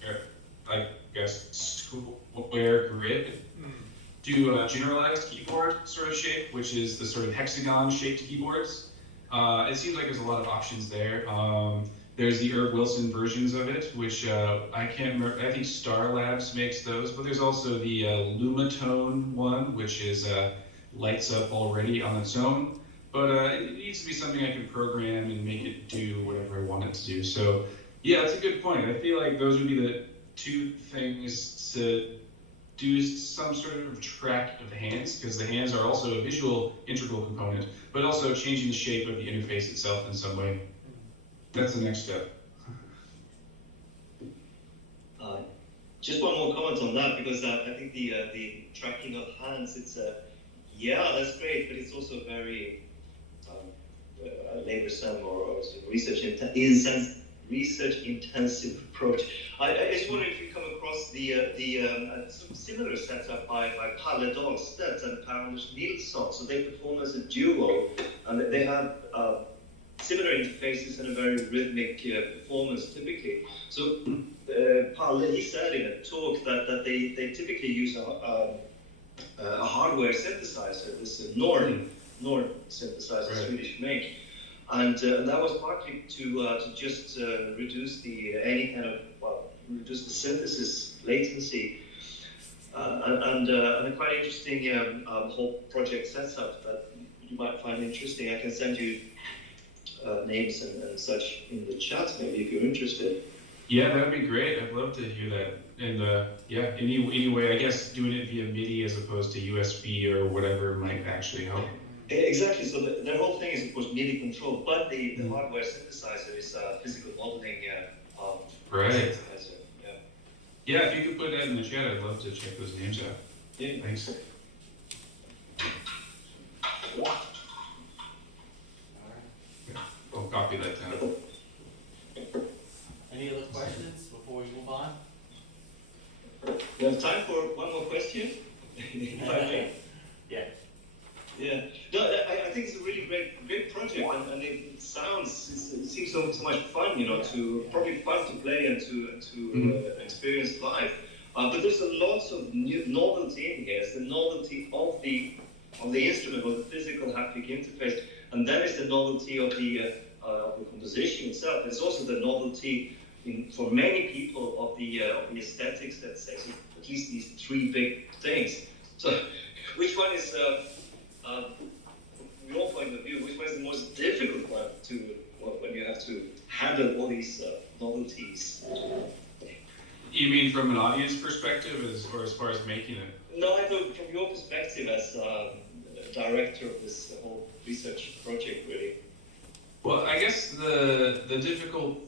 are, I guess, square grid. Do a generalized keyboard sort of shape, which is the sort of hexagon-shaped keyboards. It seems like there's a lot of options there. There's the Irv Wilson versions of it, which I can't remember. I think Star Labs makes those, but there's also the Lumatone one, which is lights up already on its own. but it needs to be something I can program and make it do whatever I want it to do. So yeah, that's a good point. I feel like those would be the two things to do some sort of track of the hands, because the hands are also a visual integral component, but also changing the shape of the interface itself in some way. That's the next step. Just one more comment on that, because I think the tracking of hands, it's yeah, that's great, but it's also very laborsome or sort of research intensive approach. I just wonder if you come across the similar setup by Palle Dahlstedt and Per-Anders Nilsson. So they perform as a duo, and they have similar interfaces and a very rhythmic performance typically. So Palle, he said in a talk that they typically use a hardware synthesizer, this Nord synthesizer, right. Swedish make, and that was partly to just reduce reduce the synthesis latency, and a quite interesting whole project setup that you might find interesting. I can send you names and such in the chat, maybe, if you're interested. Yeah, that would be great. I'd love to hear that. And yeah, anyway, I guess doing it via MIDI as opposed to USB or whatever might actually help. Exactly. So their whole thing is, of course, MIDI control, but the hardware synthesizer is physical modeling right. synthesizer. Yeah. Yeah, if you could put that in the chat, I'd love to check those names out. Yeah. Thanks. I'll copy that down. Any other questions before we move on? We have time for one more question, if I may. Yeah. Yeah. No, I think it's a really great project, and it seems so much fun, probably fun to play and to experience live. But there's a lot of novelty in here. It's the novelty of the instrument, of the physical haptic interface, and then it's the novelty of the composition itself. It's also the novelty for many people of the aesthetics, let's say. So at least these three big things. So which one is, from your point of view, which one is the most difficult one when you have to handle all these novelties? You mean from an audience perspective, as far as making it? No, I thought from your perspective as director of this whole research project, really. Well, I guess the difficult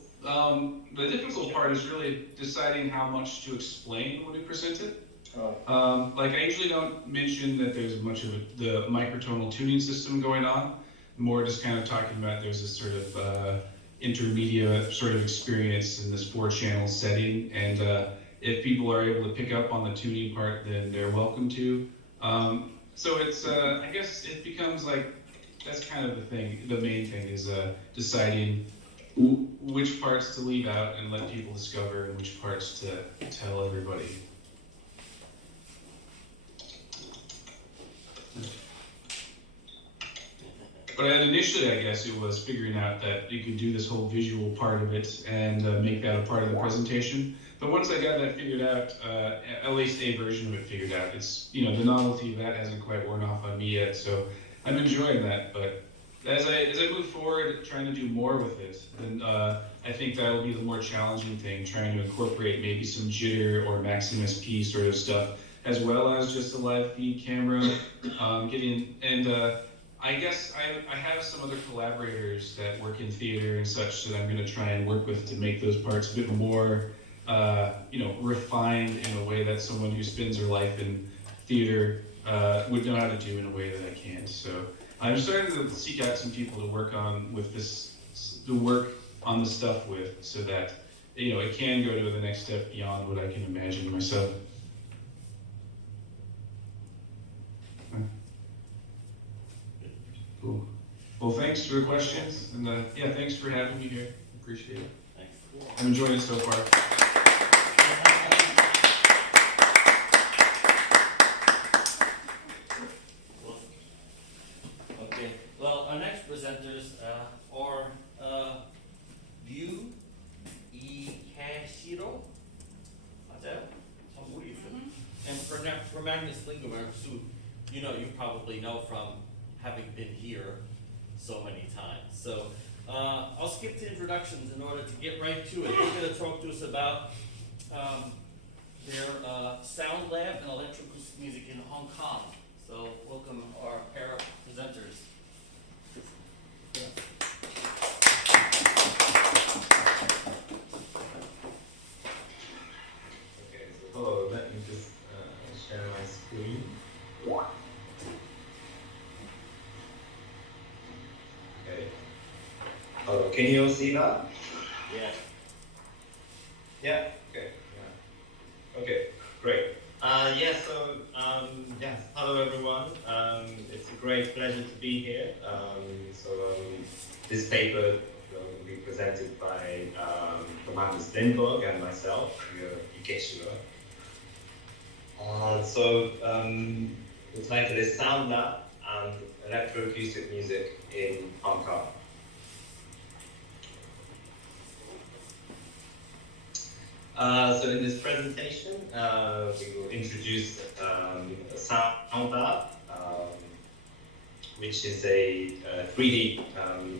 part is really deciding how much to explain when we present it. Like I usually don't mention that there's much of the microtonal tuning system going on. More just kind of talking about there's this sort of intermediate sort of experience in this 4-channel setting, and if people are able to pick up on the tuning part, then they're welcome to. So it's I guess it becomes like that's kind of the thing. The main thing is deciding which parts to leave out and let people discover, and which parts to tell everybody. But initially, I guess it was figuring out that you could do this whole visual part of it and make that a part of the presentation. But once I got that figured out, at least a version of it figured out, it's, the novelty of that hasn't quite worn off on me yet. So I'm enjoying that. But as I move forward, trying to do more with it, then I think that'll be the more challenging thing, trying to incorporate maybe some jitter or max MSP sort of stuff, as well as just a live feed camera, I guess I have some other collaborators that work in theater and such that I'm going to try and work with to make those parts a bit more, refined in a way that someone who spends their life in theater would know how to do in a way that I can't. So I'm starting to seek out some people to work on with this, to work on the stuff with, so that it can go to the next step beyond what I can imagine myself. Cool. Well, thanks for the questions, and yeah, thanks for having me here. Appreciate it. Thanks. I'm enjoying it so far. Okay. Well, our next presenters are Ryu Ikashiro. And for Magnus Lingeberg, who you probably know from having been here so many times. So I'll skip the introductions in order to get right to it. They're going to talk to us about their sound lab and electroacoustic music in Hong Kong. So welcome our pair of presenters. Okay, so hello, let me just share my screen. Okay. Hello, can you all see that? Yeah. Yeah. Okay. Yeah. Okay. Great. Hello everyone. It's a great pleasure to be here. This paper will be presented by Commander Lindberg and myself, Ikeshiro. The title is Sound Lab and Electroacoustic Music in Hong Kong. So in this presentation, we will introduce a sound lab, which is a 3D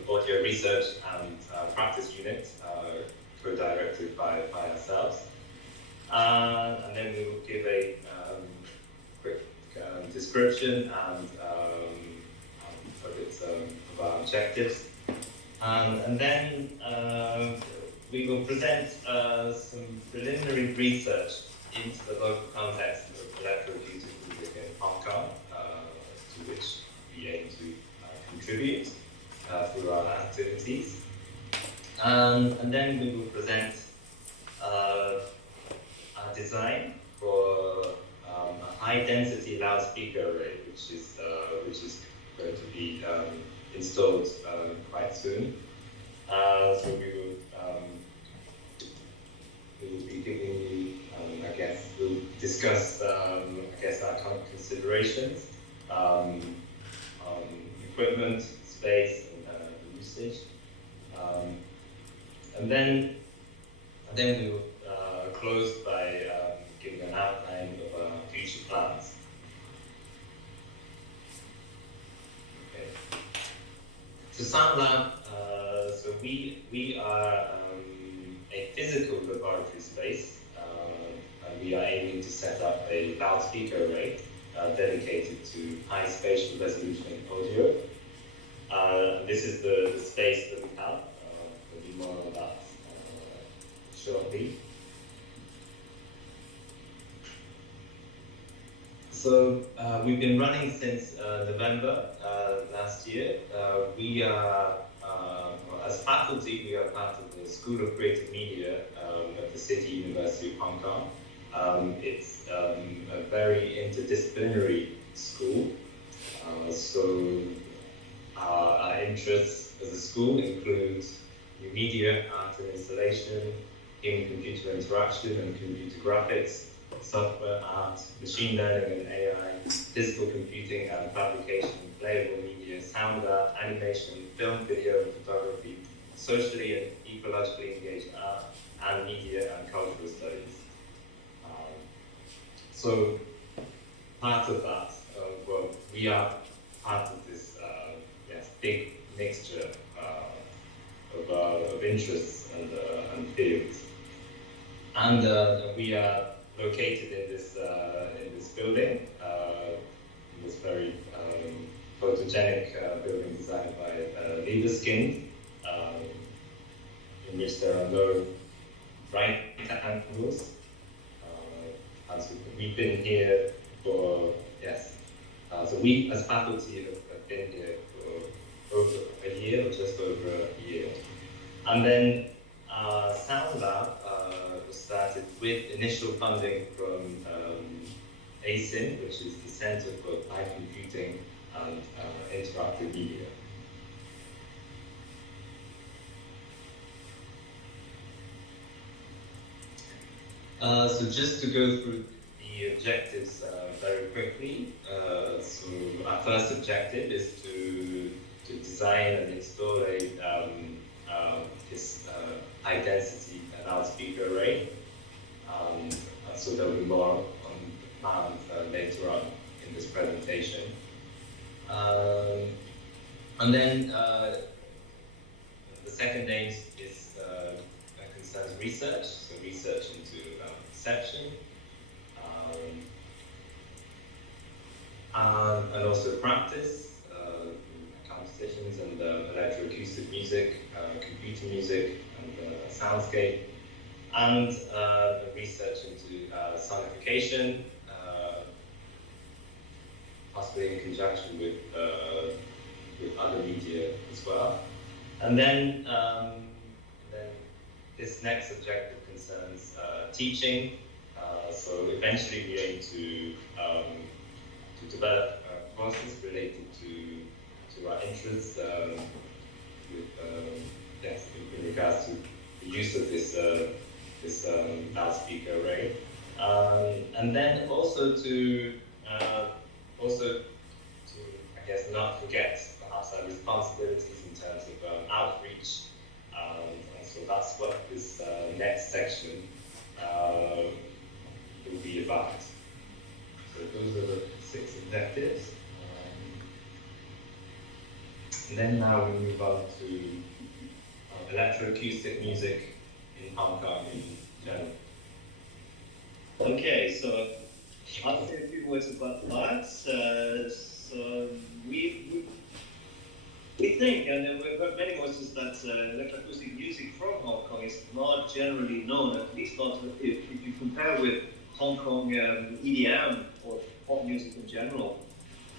audio research and practice unit co-directed by ourselves. And then we will give a quick description and of our objectives. And then we will present some preliminary research into the local context of electroacoustic music in Hong Kong, to which we aim to contribute through our activities. And then we will present a design for a high-density loudspeaker array, which is going to be installed quite soon. So we will be giving you, we'll discuss, our considerations, equipment, space, and usage. And then we will close by giving an outline of our future plans. Okay. So Sound Lab, so we are a physical laboratory space, and we are aiming to set up a loudspeaker array dedicated to high spatial resolution audio. This is the space that we have. There'll be more on that shortly. So we've been running since November last year. We are, as faculty, we are part of the School of Creative Media at the City University of Hong Kong. It's a very interdisciplinary school. So our interests as a school include new media, art and installation, human-computer interaction and computer graphics, software, art, machine learning and AI, physical computing and fabrication, playable media, sound art, animation, film, video, and photography, socially and ecologically engaged art, and media and cultural studies. So part of that, we are part of this big mixture of interests and fields. And we are located in this building, in this very photogenic building designed by Liebeskind, in which there are no right angles. And so we've been here for, so we as faculty have been here for over a year, or just over a year. And then Sound Lab was started with initial funding from ASIN, which is the Center for Applied Computing and Interactive Media. So just to go through the objectives very quickly. So our first objective is to design and install this high-density loudspeaker array. So there will be more on plans later on in this presentation. And then the second aim is concerns research, so research into perception, and also practice, compositions and electroacoustic music, computer music, and soundscape, and research into sonification, possibly in conjunction with other media as well. And then this next objective concerns teaching. So eventually we aim to develop courses related to our interests in regards to the use of this loudspeaker array, and then also to I guess not forget perhaps our responsibilities in terms of outreach, and so that's what this next section will be about. So those are the 6 objectives. And then now we move on to electroacoustic music in Hong Kong in general. Okay, so I'll say a few words about that. So we think, and we've heard many voices, that electroacoustic music from Hong Kong is not generally known, at least not if you compare with Hong Kong EDM or pop music in general.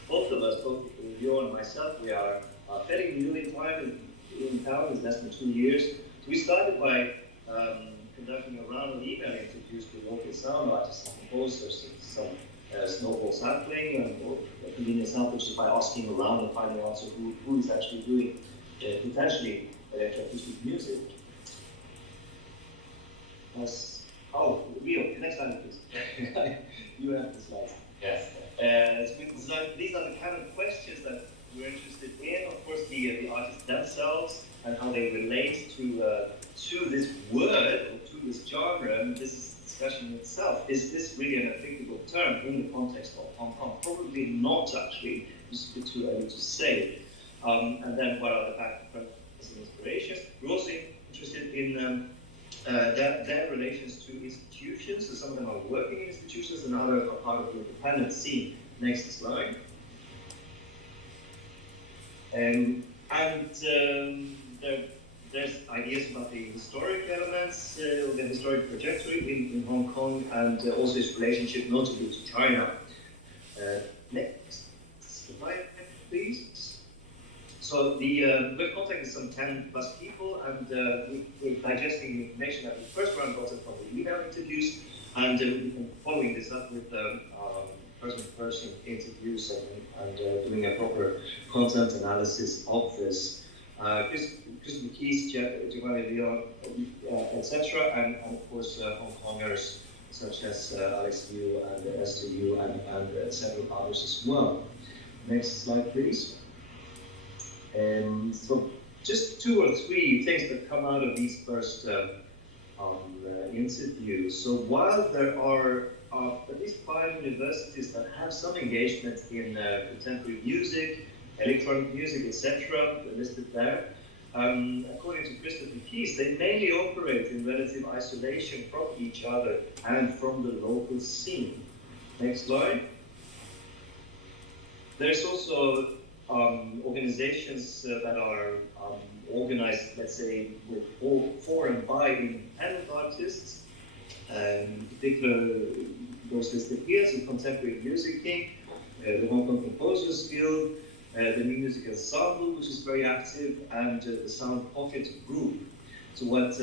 Both of us, both you and myself, we are fairly newly time in town, it's less than 2 years. So we started by conducting a round of email interviews with local sound artists and composers, some snowball sampling and convenient samples, just by asking around and finding out who is actually doing potentially electroacoustic music. Oh, Leo, next slide, please. You have the slides. Yes. These are the kind of questions that we're interested in. Of course, the artists themselves and how they relate to this word or to this genre. And this is the discussion itself. Is this really an applicable term in the context of Hong Kong? Probably not, actually. It's a bit too early to say. And then what are the background inspirations? We're also interested in their relations to institutions. So some of them are working in institutions and others are part of the independent scene. Next slide. There's ideas about the historic elements, the historic trajectory in Hong Kong, and also its relationship notably to China. Next slide, please. So the we've contacted some 10 plus people, and we're digesting the information that we first round got from the email interviews, and we've been following this up with person-to-person interviews and doing a proper content analysis of this. Christopher Keys, Giovanni Leon, etc., and of course Hong Kongers such as Alex Yu and Esther Yu and several others as well. Next slide, please. So just 2 or 3 things that come out of these first interviews. So while there are at least 5 universities that have some engagement in contemporary music, electronic music, etc., listed there, according to Christopher Keys, they mainly operate in relative isolation from each other and from the local scene. Next slide. There's also organizations that are organized, let's say, for and by independent artists. In particular, those listed here, so Contemporary Music King, the Hong Kong Composers Guild, the New Music Ensemble, which is very active, and the Sound Pocket Group. So what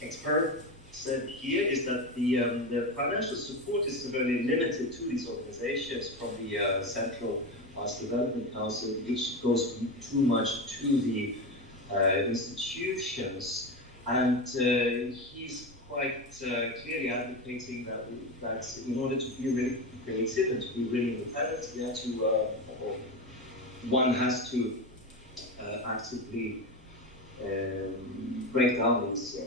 expert said here is that the financial support is severely limited to these organizations from the Central Arts Development Council, which goes too much to the institutions. And he's quite clearly advocating that in order to be really creative and to be really independent, we have to, one has to actively break down these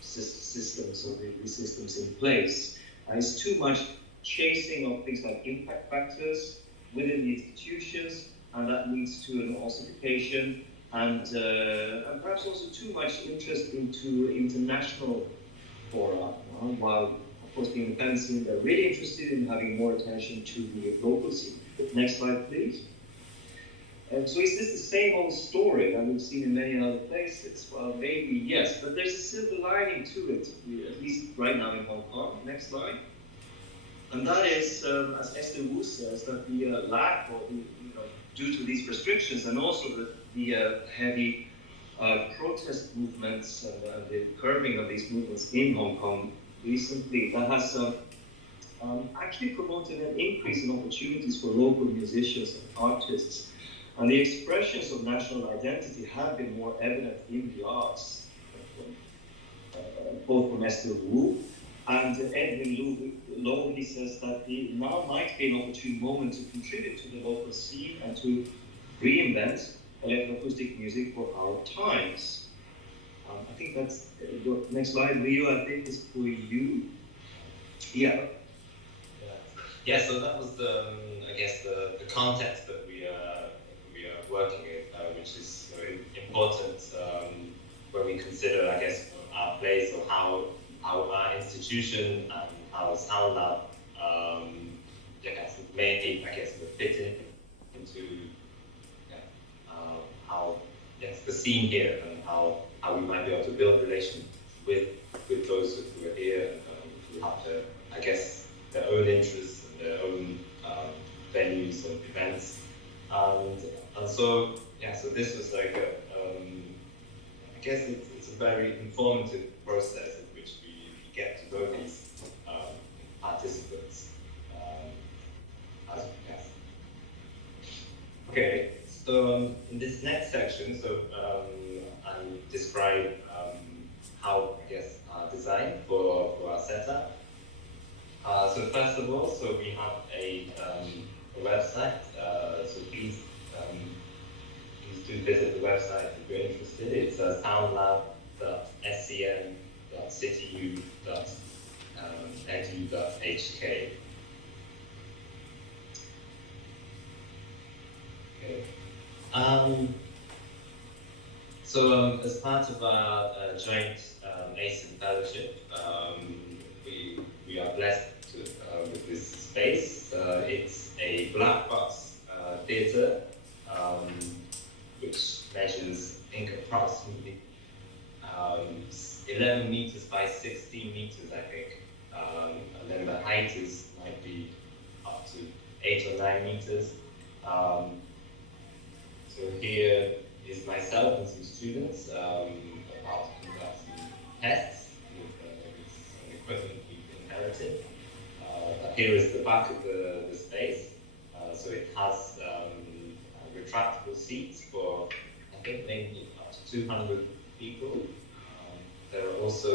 systems or these systems in place. It's too much chasing of things like impact factors within the institutions and that leads to an ossification and perhaps also too much interest into international fora, while of course the independent scene, they're really interested in having more attention to the local scene. Next slide, please. So is this the same old story that we've seen in many other places? Well, maybe yes, but there's a silver lining to it, at least right now in Hong Kong. Next slide. And that is, as Esther Wu says, that the lack of, due to these restrictions and also the heavy protest movements and the curbing of these movements in Hong Kong recently, that has actually promoted an increase in opportunities for local musicians and artists. And the expressions of national identity have been more evident in the arts, both from Esther Wu and Edwin Lowe. He says that now might be an opportune moment to contribute to the local scene and to reinvent electroacoustic music for our times. I think that's the next slide, Leo. I think is for you. Yeah. Yeah. So that was I guess the context that we are working in, which is very important when we consider, I guess, our place or how our institution and our Sound Lab may, I guess, fit into how the scene here and how we might be able to build relations with those who are here who have I guess, their own interests and their own venues and events. And so, so this was like I guess it's a very informative process in which we get to know these participants. Okay, so in this next section, I'll describe how, I guess, design for our setup. So first of all, we have a website, so please do visit the website if you're interested. It's soundlab.scmu.edu.hk. Okay. As part of our joint ASIN fellowship, we are blessed with this space. It's a black box theatre, which measures, I think, approximately 11 meters by 16 meters, I think. And then the height might be up to 8 or 9 meters. So here is myself and some students about to conduct some tests with some equipment we've inherited. Here is the back of the space. So it has retractable seats for, I think, maybe up to 200 people. There are also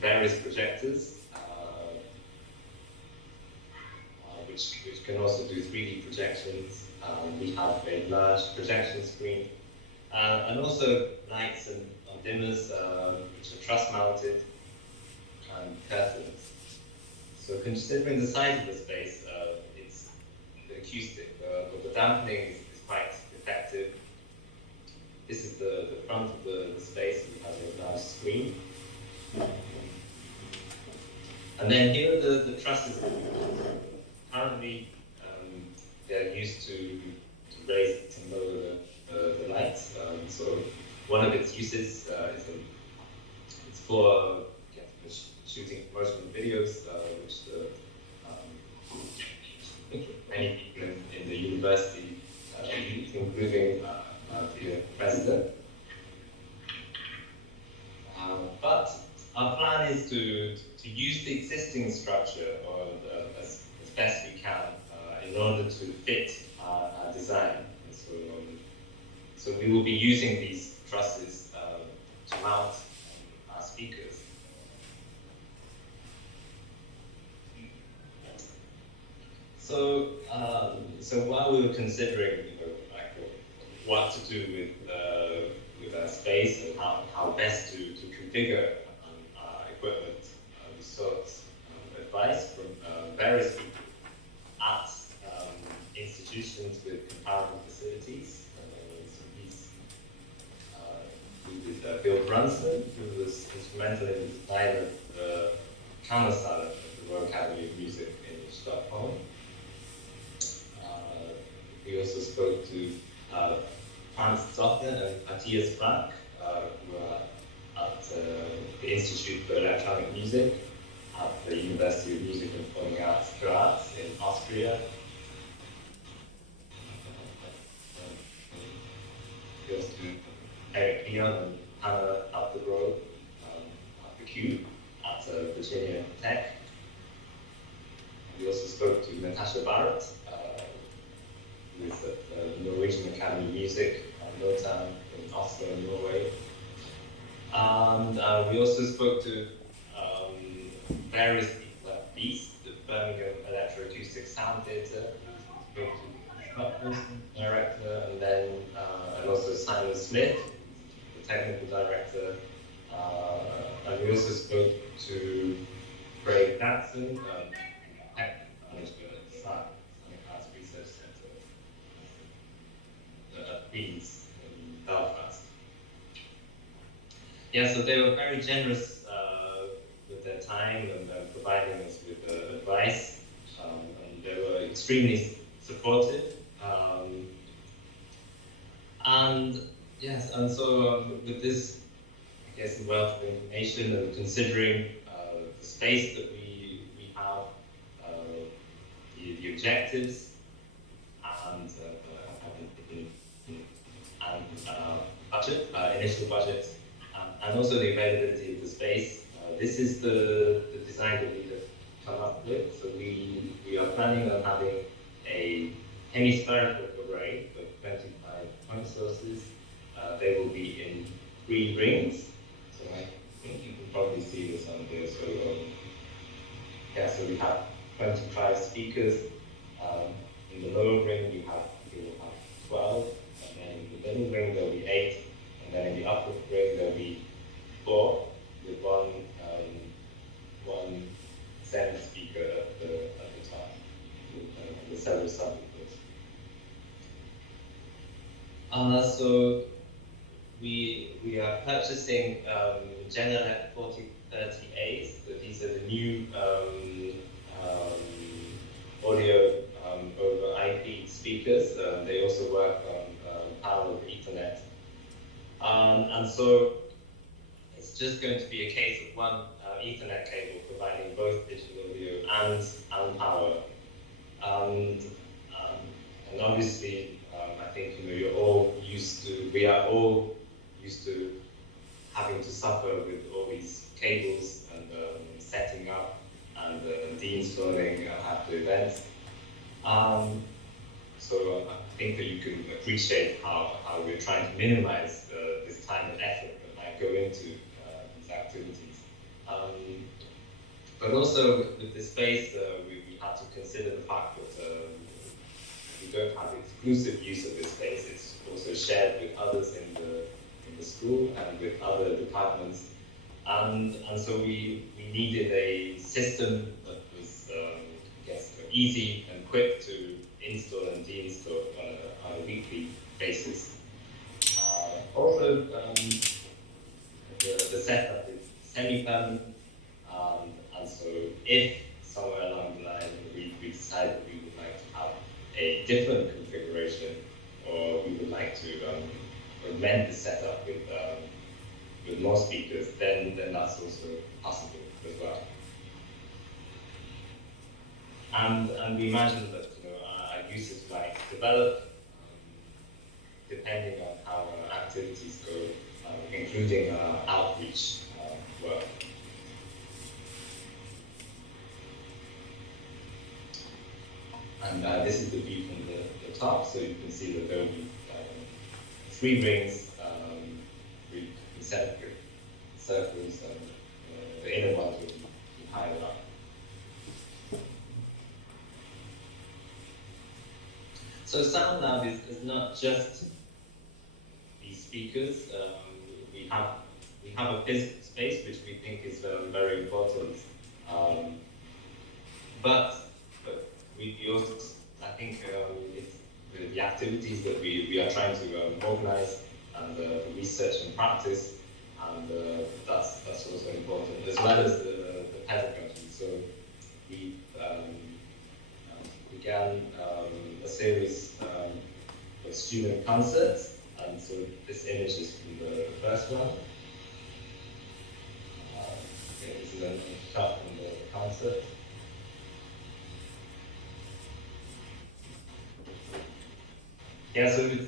various projectors, which can also do 3D projections. We have a large projection screen, and also lights and dimmers, which are truss mounted, and curtains. So considering the size of the space, it's the acoustic, but the dampening is quite effective. This is the front of the space. We have a large screen. And then here are the trusses. Currently, they're used to raise and lower the lights. So one of its uses is it's for shooting promotional videos, which many people in the university use, including the president. But our plan is to use the existing structure as best we can in order to fit our design. So we will be using these trusses to mount our speakers. So while we were considering, like what to do with our space and how best to configure our equipment, we sought advice from various people at institutions institutions with comparable facilities. So he's with Bill Brunson, who was instrumental in the design of the Kammersaal of the Royal Academy of Music in Stockholm. We also spoke to Franz Zotter and Matthias Frank, who are at the Institute for Electronic Music at the University of Music and Performing Arts Graz in Austria. We also Eric Leon and Hannah Upthegrove at the Cube at Virginia Tech. We also spoke to Natasha Barrett with the Norwegian Academy of Music at Nottingham in Oslo, Norway. And we also spoke to various people at Beast, the Birmingham Electroacoustic Sound Theatre. Spoke to Scott Wilson, director, and then and also Simon Smith, the technical director. And we also spoke to Craig Natson, tech manager at Sonic Arts Research Centre at Queen's in Belfast. Yeah, so they were very generous with their time and providing us with advice, and they were extremely supportive. And yes, and so with this, I guess, wealth of information and considering the space that we have, the objectives, and budget, initial budget, and also the availability of the space. This is the design that we have come up with. So we are planning on having a hemispherical array with 25 point sources. They will be in 3 rings. So I think you can probably see this on there. So yeah, so we have 25 speakers. In the lower ring you will have 12, and then in the middle ring there'll be 8, and then in the upper ring there'll be 4 with one center speaker at the top, with the several subwoofers. So we are purchasing Genelec 4030As. These are the new audio over IP speakers. They also work on power over Ethernet. And so it's just going to be a case of one Ethernet cable providing both digital audio and power. And obviously, I think we are all used to having to suffer with all these cables and setting up and deinstalling after events. So I think that you can appreciate how we're trying to minimize this time and effort that might go into these activities. But also with this space, we have to consider the fact that we don't have exclusive use of this space. It's also shared with others in the school and with other departments. And so we needed a system that was, I guess, easy and quick to install and deinstall on a weekly basis. Also, the setup is semi-permanent, and so if somewhere along the line we decide that we would like to have a different configuration, or we would like to augment the setup with more speakers, then that's also possible as well. And we imagine that our uses might develop depending on how our activities go, including our outreach work. And this is the view from the top, so you can see that there will be 3 rings with concentric circles, and the inner ones will be higher up. So Sound Lab is not just these speakers. We have a physical space which we think is very important. But we also, I think with the activities that we are trying to organize and the research and practice, and that's also important, as well as the pedagogy. So we began a series of student concerts, and so this image is from the first one. This is a shot from the concert. Yeah, so it's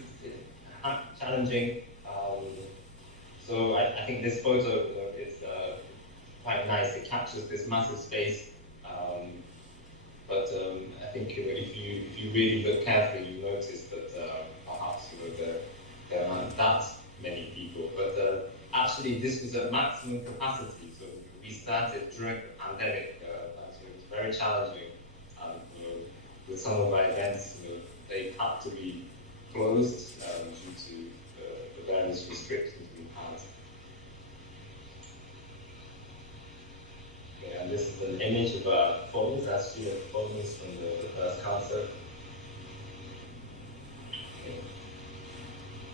challenging. So I think this photo is quite nice. It captures this massive space. But I think if you really look carefully, you notice that perhaps there aren't that many people. But actually, this was at maximum capacity. So we started during the pandemic, and so it was very challenging. With some of our events, they had to be closed due to the various restrictions we had. Okay, and this is an image of our performance, our student performance from the first concert. Okay.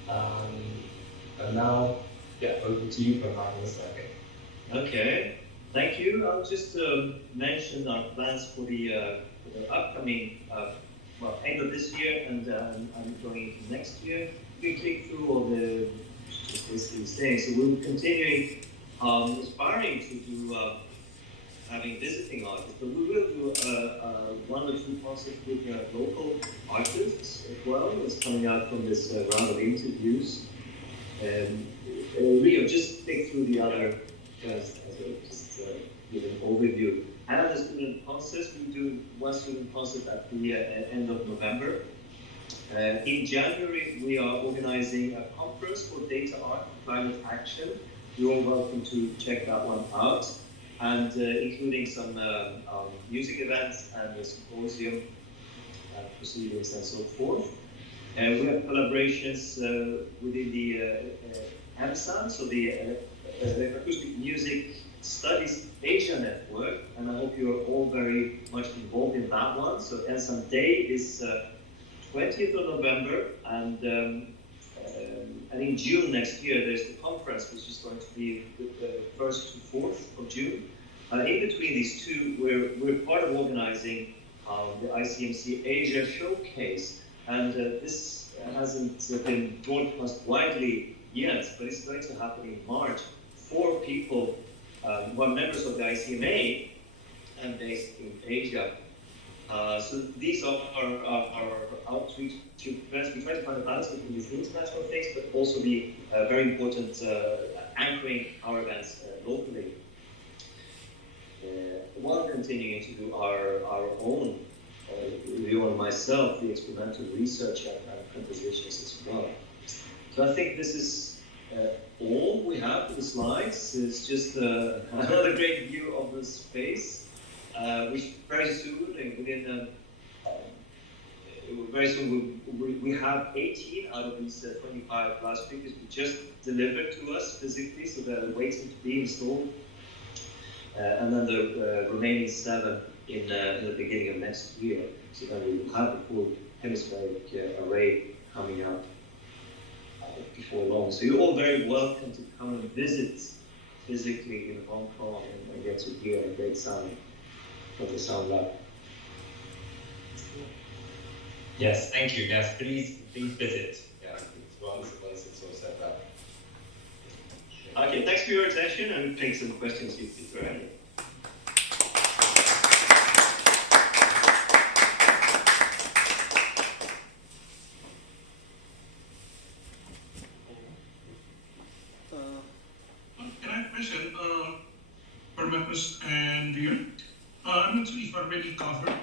And now, yeah, over to you for a second. Okay, thank you. I'll just mention our plans for the upcoming end of this year and going into next year. We click through all the basically things. So we're continuing aspiring to do having visiting artists, but we will do one or two concerts with local artists as well. It's coming out from this round of interviews. Rio, just click through the other just give an overview. And the student concerts, we do one student concert at the end of November. In January, we are organizing a conference for data art and climate action. You're all welcome to check that one out, and including some music events and a symposium proceedings and so forth. We have collaborations within the AMSA, so the Acoustic Music Studies Asia Network, and I hope you're all very much involved in that one. So AMSA Day is 20th of November, and in June next year there's the conference, which is going to be the 1st to 4th of June. In between these two, we're part of organizing the ICMC Asia Showcase, and this hasn't been broadcast widely yet, but it's going to happen in March. 4 people who are members of the ICMA and based in Asia. So these are our outreach events. We try to find a balance between these international things, but also the very important anchoring our events locally. While continuing to do our own, Leo and myself, the experimental research and compositions as well. So I think this is all we have for the slides. It's just another great view of the space, which very soon, very soon we have 18 out of these 25 loudspeakers we just delivered to us physically, so they're waiting to be installed. And then the remaining 7 in the beginning of next year. So then we will have the full hemispheric array coming out before long. So you're all very welcome to come and visit physically in Hong Kong and get to hear a great sound from the Sound Lab. Yes, thank you. Yes, please visit. Yeah, once it's all set up. Okay, thanks for your attention, and take some questions if there are any. Can I have a question for Marcus and Rio? I'm not sure if I already covered.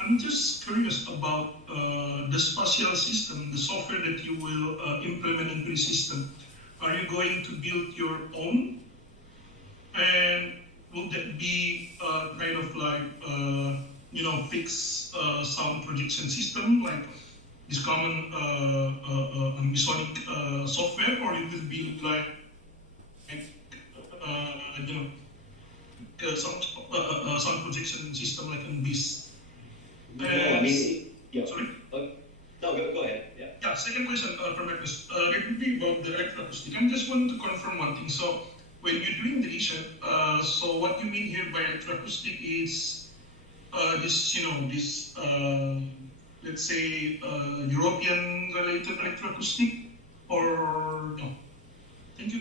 I'm just curious about the spatial system, the software that you will implement into the system. Are you going to build your own? And will that be kind of like, fixed sound projection system, like this common ambisonic software, or it will be like, sound projection system like in this? No, I mean, yeah. Sorry? No, second question, Prometheus, regarding about the electroacoustic. I just want to confirm one thing. So when you're doing the research, so what you mean here by electroacoustic is this, this, let's say, European-related electroacoustic, or no? Thank you.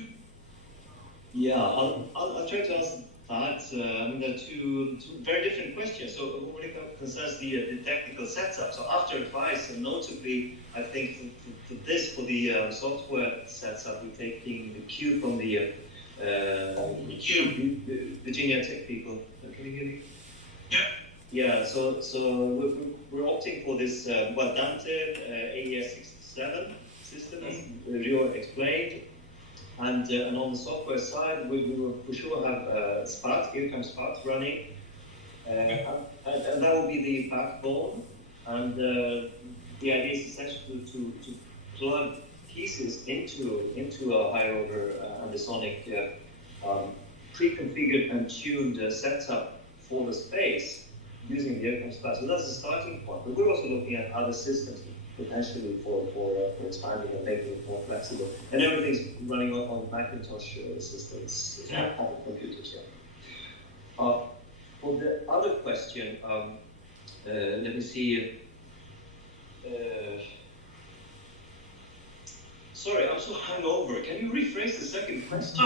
Yeah, I'll try to answer that. I mean, there are two very different questions. So when it concerns the technical setup, so after advice, and notably, I think for the software setup, we're taking the cue from the Virginia Tech people. Can you hear me? Yeah. Yeah, so we're opting for this Dante AES67 system, as Rio explained. And on the software side, we will for sure have KEAMS Spark running, and that will be the backbone. And the idea is essentially to plug pieces into a higher order ambisonic pre-configured and tuned setup for the space using the KEAMS Spark. So that's the starting point. But we're also looking at other systems potentially for expanding and making it more flexible. And everything's running on Macintosh systems, Apple computers. For the other question, let me see. Sorry, I'm so hungover. Can you rephrase the second question?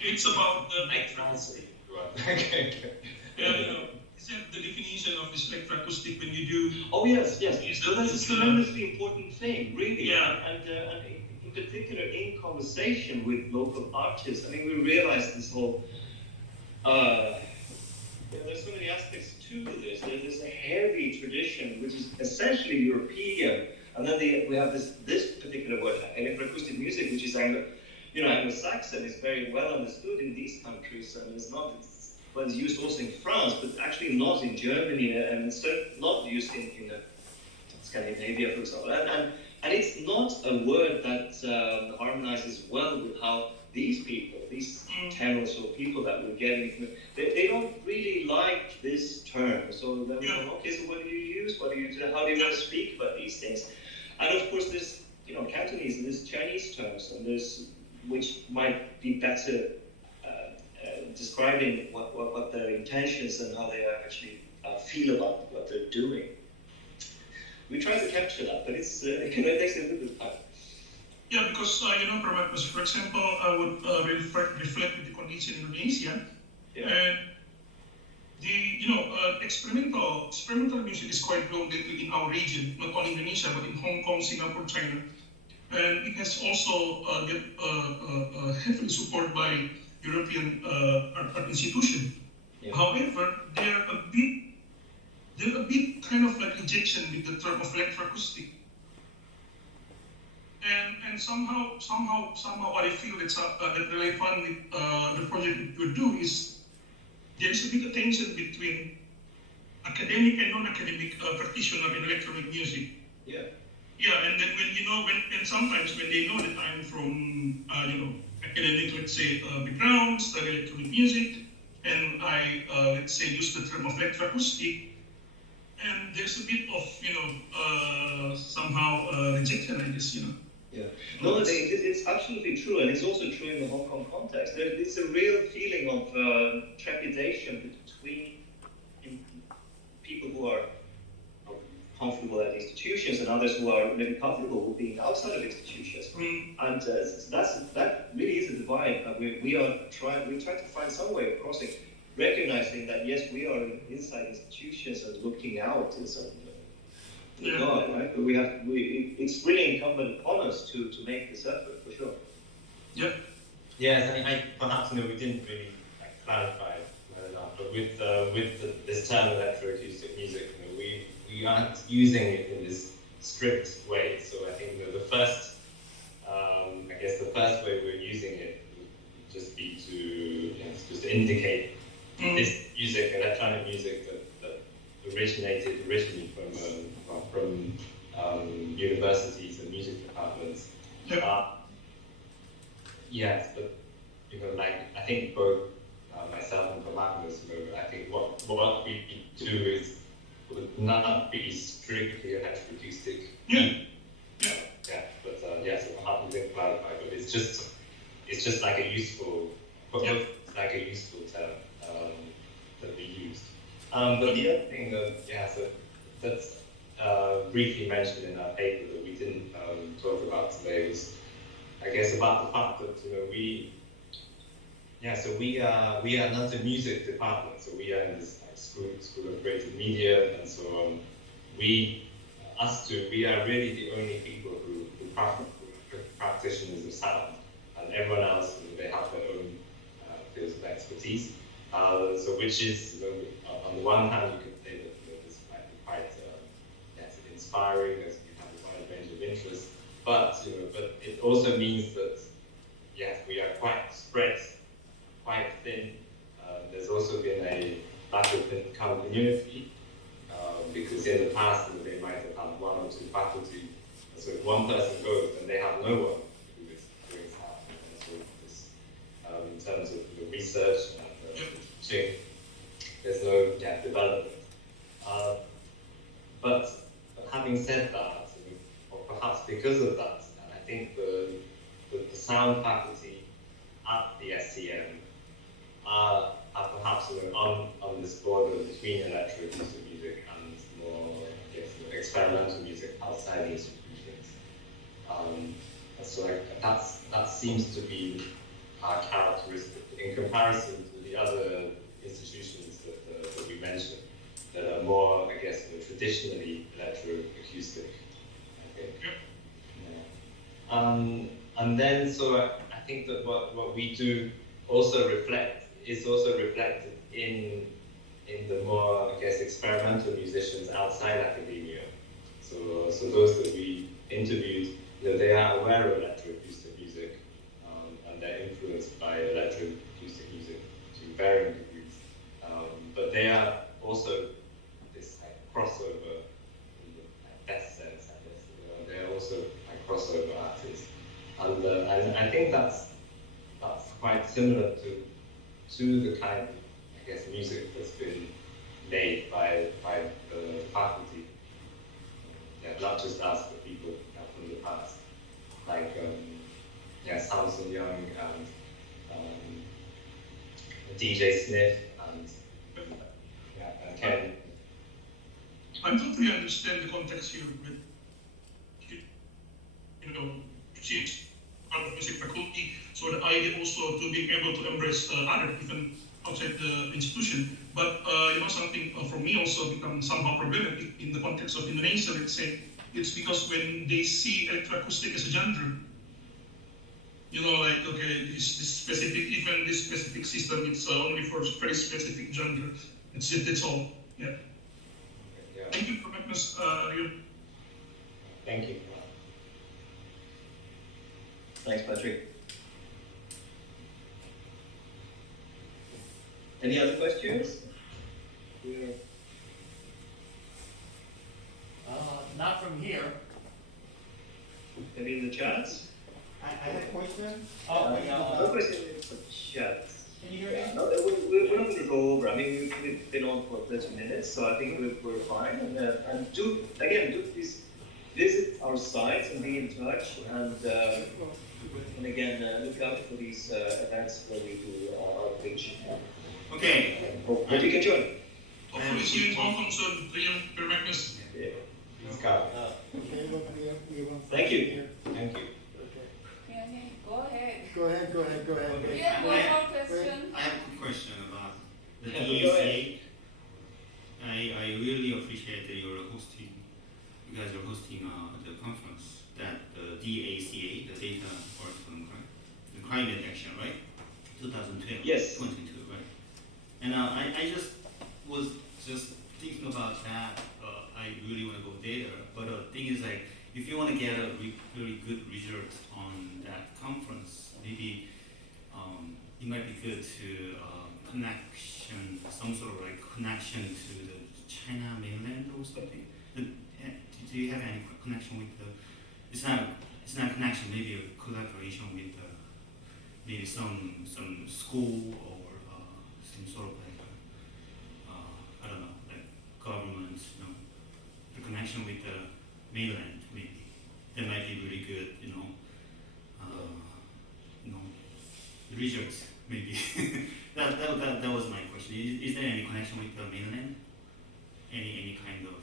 It's about the Okay. The definition of this electroacoustic when you do. Oh yes. So that's a tremendously important thing, really. Yeah. And in particular, in conversation with local artists, I mean, we realize this whole. There's so many aspects to this. There's a heavy tradition, which is essentially European, and then we have this particular word, electroacoustic music, which is Anglo-Saxon, is very well understood in these countries, and it's not. Well, it's used also in France, but actually not in Germany, and not used in Scandinavia, for example. And it's not a word that harmonizes well with how these people, these 10 or so people that we're getting, they don't really like this term. So they're okay, so what do you use? How do you want to speak about these things? And of course, there's Cantonese and there's Chinese terms, and there's which might be better describing what their intentions and how they actually feel about what they're doing. We try to capture that, but it takes a little bit of time. Yeah, because Prometheus, for example, I would reflect with the condition in Indonesia, and the experimental music is quite prominent in our region, not only Indonesia but in Hong Kong, Singapore, China, and it has also heavily supported by European art institution. Yeah. However, they're a bit kind of like rejection with the term of electroacoustic. And somehow what I feel that's that relevant with the project that we do is there is a big tension between academic and non-academic practitioner in electronic music. Yeah. Yeah, and then when sometimes when they know that I'm from academic, let's say, background, study electronic music, and I, let's say, use the term of electroacoustic, and there's a bit of, somehow rejection, I guess, Yeah. No, it's absolutely true, and it's also true in the Hong Kong context. It's a real feeling of trepidation between people who are comfortable at institutions and others who are maybe comfortable with being outside of institutions. And that really is a divide. We try to find some way of crossing, recognizing that yes, we are inside institutions and looking out in some regard, right? But it's really incumbent upon us to make this effort for sure. Yeah. Yes, I perhaps we didn't really clarify enough, but with this term electroacoustic music, we aren't using it in this strict way. So I think the first way we're using it would just be to indicate this music, electronic music that originated originally from universities and music departments. Yes, but I think both myself and Magnus, I think what we do is would not be strictly electroacoustic. Yeah. it's just like a useful, like a useful term that we used. But the other thing, so that's briefly mentioned in our paper that we didn't talk about today was, I guess, about the fact that we are not a music department, so we are in this school of creative media, and so we are really the only people who practitioners of sound, and everyone else, they have their own fields of expertise. So which is, on the one hand, you could say that this might be quite inspiring, as you have a wide range of interests, but it also means that we are quite spread, quite thin. There's also been a lack of continuity, because in the past they might have had one or two faculty. So if one person goes, then they have no one who is doing sound. So this, in terms of the research and teaching, there's no development. But having said that, or perhaps because of that, I think the sound faculty at the SCM are perhaps on this border between electroacoustic music and more experimental music outside the institutions. So that seems to be our characteristic in comparison to the other institutions that we mentioned that are more, I guess, traditionally electroacoustic, I think. Yeah. And then, so I think that what we do is also reflected in the more, I guess, experimental musicians outside academia. So those that we interviewed, they are aware of electroacoustic music, and they're influenced by electroacoustic music to varying degrees. But they are also this crossover, in the best sense, I guess. They're also crossover artists, and I think that's quite similar to the kind of, I guess, music that's been made by the faculty. Not just us, but people from the past, like Samson Young and DJ Smith and Ken. I totally understand the context here with, she's part of music faculty, so the idea also to be able to embrace other, even outside the institution. But something for me also becomes somehow problematic in the context of Indonesia, let's say. It's because when they see electroacoustic as a genre, this specific, even this specific system, it's only for very specific genre. It's all. Yeah. Thank you for making us Thank you. Thanks, Patrick. Any other questions? Not from here. Any in the chats? I had a question. No question in the chats. Can you hear me? No, we're not going to go over. I mean, we've been on for 30 minutes, so I think we're fine. And do please visit our site and be in touch. And again, look out for these events where we do outreach. Okay. Hope you can join. Hopefully see you in Hong Kong soon, Liam, Magnus. Yeah. Thank you. Go ahead. Go ahead. Do you have one more question? I have a question about the DACA. I really appreciate that you guys are hosting the conference, that the DACA, the Data Article the Climate Action, right? 2012. Yes. 22, right? And I was thinking about that. I really want to go there, but the thing is, like, if you want to get a really good result on that conference, maybe it might be good to some sort of connection to the China mainland or something. Do you have any connection with the? It's not a connection. Maybe a collaboration with maybe some school or some sort of I don't know, like government. The connection with the mainland, maybe that might be really good. results, maybe. that was my question. Is there any connection with the mainland? Any kind of?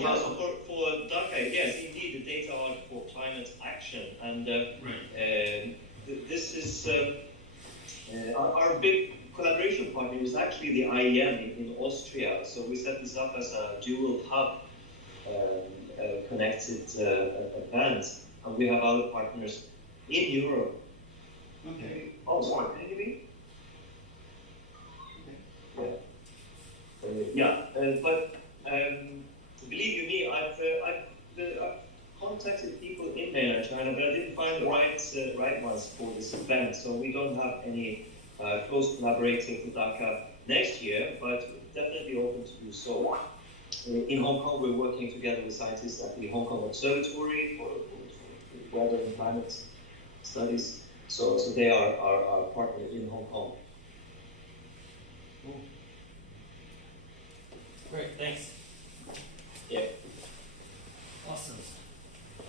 Yeah, so for Dhaka, yes, indeed, the data are for climate action, and this is our big collaboration partner is actually the IEM in Austria. So we set this up as a dual hub connected event, and we have other partners in Europe. Okay. Oh, sorry, can you hear me? Yeah, but believe you me, I've contacted people in mainland China, but I didn't find the right ones for this event. So we don't have any close collaborating with Dhaka next year, but definitely open to do so. In Hong Kong, we're working together with scientists at the Hong Kong Observatory for weather and climate studies. So they are our partner in Hong Kong. Cool. Great, thanks. Yeah. Awesome.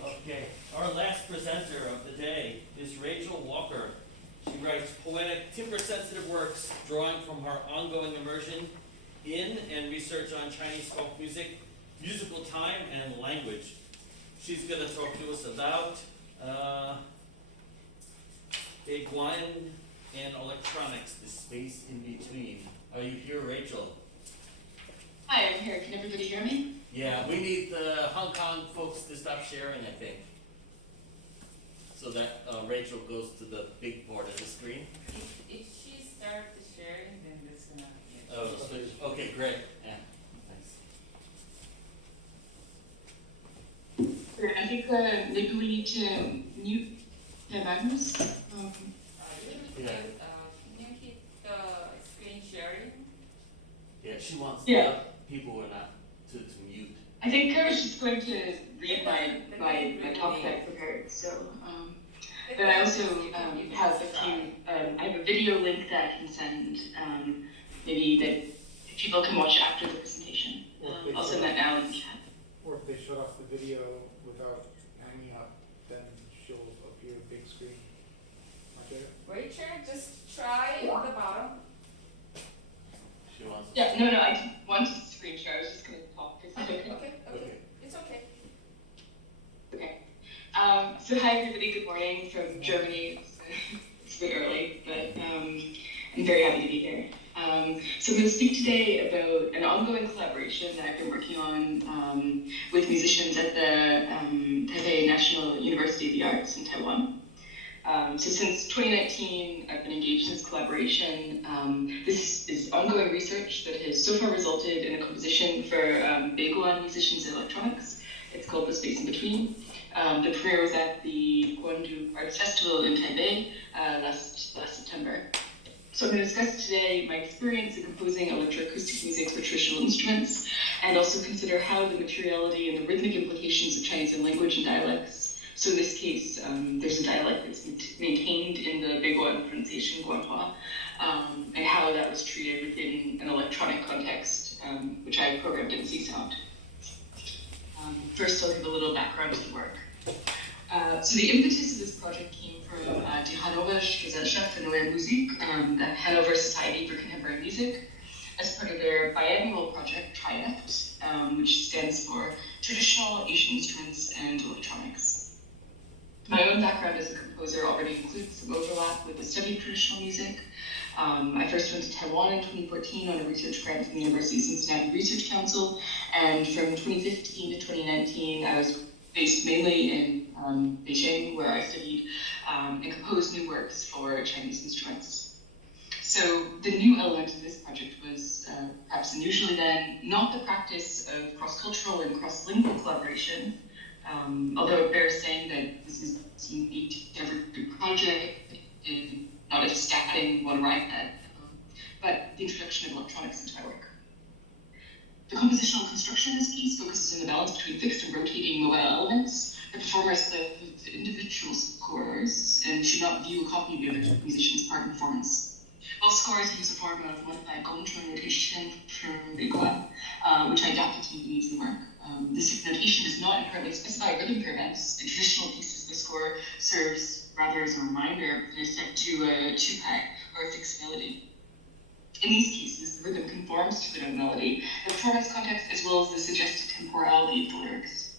Okay, our last presenter of the day is Rachel Walker. She writes poetic, timbre-sensitive works drawing from her ongoing immersion in and research on Chinese folk music, musical time, and language. She's going to talk to us about Beiguan and electronics, the space in between. Are you here, Rachel? Hi, I'm here. Can everybody hear me? Yeah, we need the Hong Kong folks to stop sharing, I think. So that Rachel goes to the big board of the screen. If she starts sharing, then that's gonna. Oh, so, okay, great. Yeah, thanks. I think maybe we need to mute the Magnus. Yeah. Can you keep the screen sharing? Yeah, she wants people or not to mute. I think I was just going to read my talk that I prepared. So, but I also have a few. I have a video link that I can send. Maybe that people can watch after the presentation. I'll send that now in the chat. Or if they shut off the video without hanging up, then she'll appear big screen. Okay. Rachel, just try at the bottom. She wants. Yeah, no, I want to screen share. I was just going to talk. Okay. It's okay. Okay. So hi everybody, good morning from Germany. It's a bit early, but I'm very happy to be here. So I'm going to speak today about an ongoing collaboration that I've been working on with musicians at the Taipei National University of the Arts in Taiwan. So since 2019, I've been engaged in this collaboration. This is ongoing research that has so far resulted in a composition for Beiguan musicians and electronics. It's called The Space in Between. The premiere was at the Guangzhou Arts Festival in Taipei last September. So I'm going to discuss today my experience in composing electroacoustic music for traditional instruments, and also consider how the materiality and the rhythmic implications of Chinese and language and dialects. So in this case, there's a dialect that's maintained in the Beiguan pronunciation, Guanhua, and how that was treated within an electronic context, which I programmed in C-Sound. First, I'll give a little background to the work. So the impetus of this project came from die Hannoversche Gesellschaft für Neue Musik, the Hanover Society for Contemporary Music, as part of their biannual project, TRIACT, which stands for Traditional Asian Instruments and Electronics. My own background as a composer already includes some overlap with the study of traditional music. I first went to Taiwan in 2014 on a research grant from the University of Cincinnati Research Council, and from 2015 to 2019, I was based mainly in Beijing, where I studied and composed new works for Chinese instruments. So the new element of this project was, perhaps unusually then, not the practice of cross-cultural and cross-lingual collaboration, although it bears saying that this is unique to every project, and not just adding one right head, but the introduction of electronics into my work. The compositional construction of this piece focuses on the balance between fixed and rotating mobile elements. The performer is the individual scores and should not view a copy of the other musician's part in performance. While scores use a form of modified gongchun notation from Beiguan, which I adapted to meet the needs of the work. This notation does not inherently specify rhythm pair events. In traditional pieces, the score serves rather as a reminder than a set to a two-part or a fixed melody. In these cases, the rhythm conforms to the melody, the performance context, as well as the suggested temporality of the lyrics.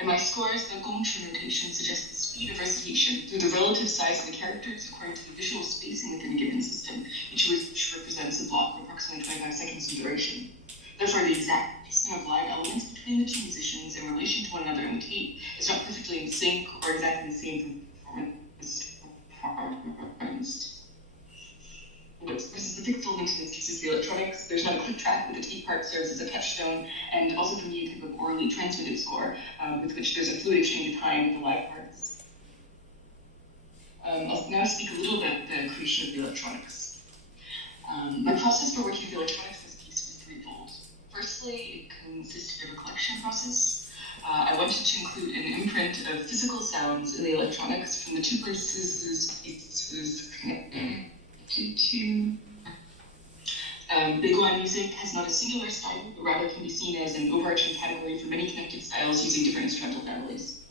In my scores, the gongchi notation suggests the speed of recitation through the relative size of the characters according to the visual spacing within a given system, each of which represents a block of approximately 25 seconds in duration. Therefore, the exact placement of live elements between the two musicians in relation to one another on the tape is not perfectly in sync or exactly the same from performance. This is the fixed element in this case is the electronics. There's not a click track, but the tape part serves as a touchstone, and also for me a type of orally transmitted score, with which there's a fluid exchange of time with the live parts. I'll now speak a little about the creation of the electronics. My process for working with the electronics in this piece was threefold. Firstly, it consisted of a collection process. I wanted to include an imprint of physical sounds in the electronics from the two places this piece was connected to. Biguan music has not a singular style, but rather can be seen as an overarching category for many connected styles using different instrumental families.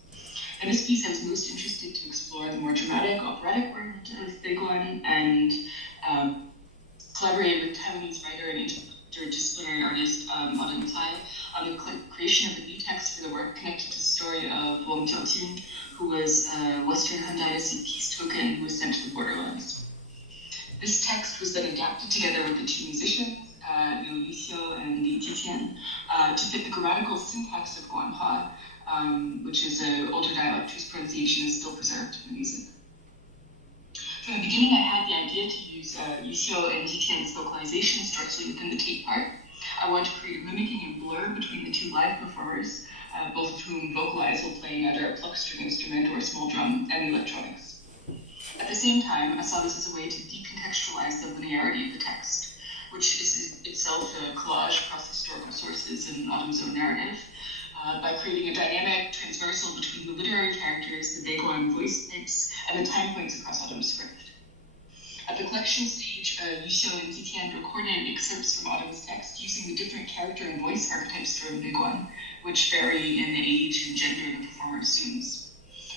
In this piece, I was most interested to explore the more dramatic, operatic world of Biguan and collaborate with Taiwanese writer and interdisciplinary artist Adam Tai on the creation of a new text for the work connected to the story of Wang Jiaojun, who was a Western Han Dynasty peace token who was sent to the borderlands. This text was then adapted together with the two musicians, Liu Xiu and Li Jiqian, to fit the grammatical syntax of Guanhua, which is an older dialect whose pronunciation is still preserved in the music. From the beginning, I had the idea to use Liu Xiu and Jiqian's localizations directly within the tape part. I wanted to create a mimicking and blur between the two live performers, both of whom vocalize while playing either a pluck string instrument or a small drum, and the electronics. At the same time, I saw this as a way to decontextualize the linearity of the text, which is itself a collage across historical sources and Autumn's own narrative, by creating a dynamic transversal between the literary characters, the Beiguan voice types, and the time points across Autumn's script. At the collection stage, Liu Xiu and Jiqian recorded excerpts from Autumn's text using the different character and voice archetypes from Beiguan, which vary in the age and gender the performer assumes.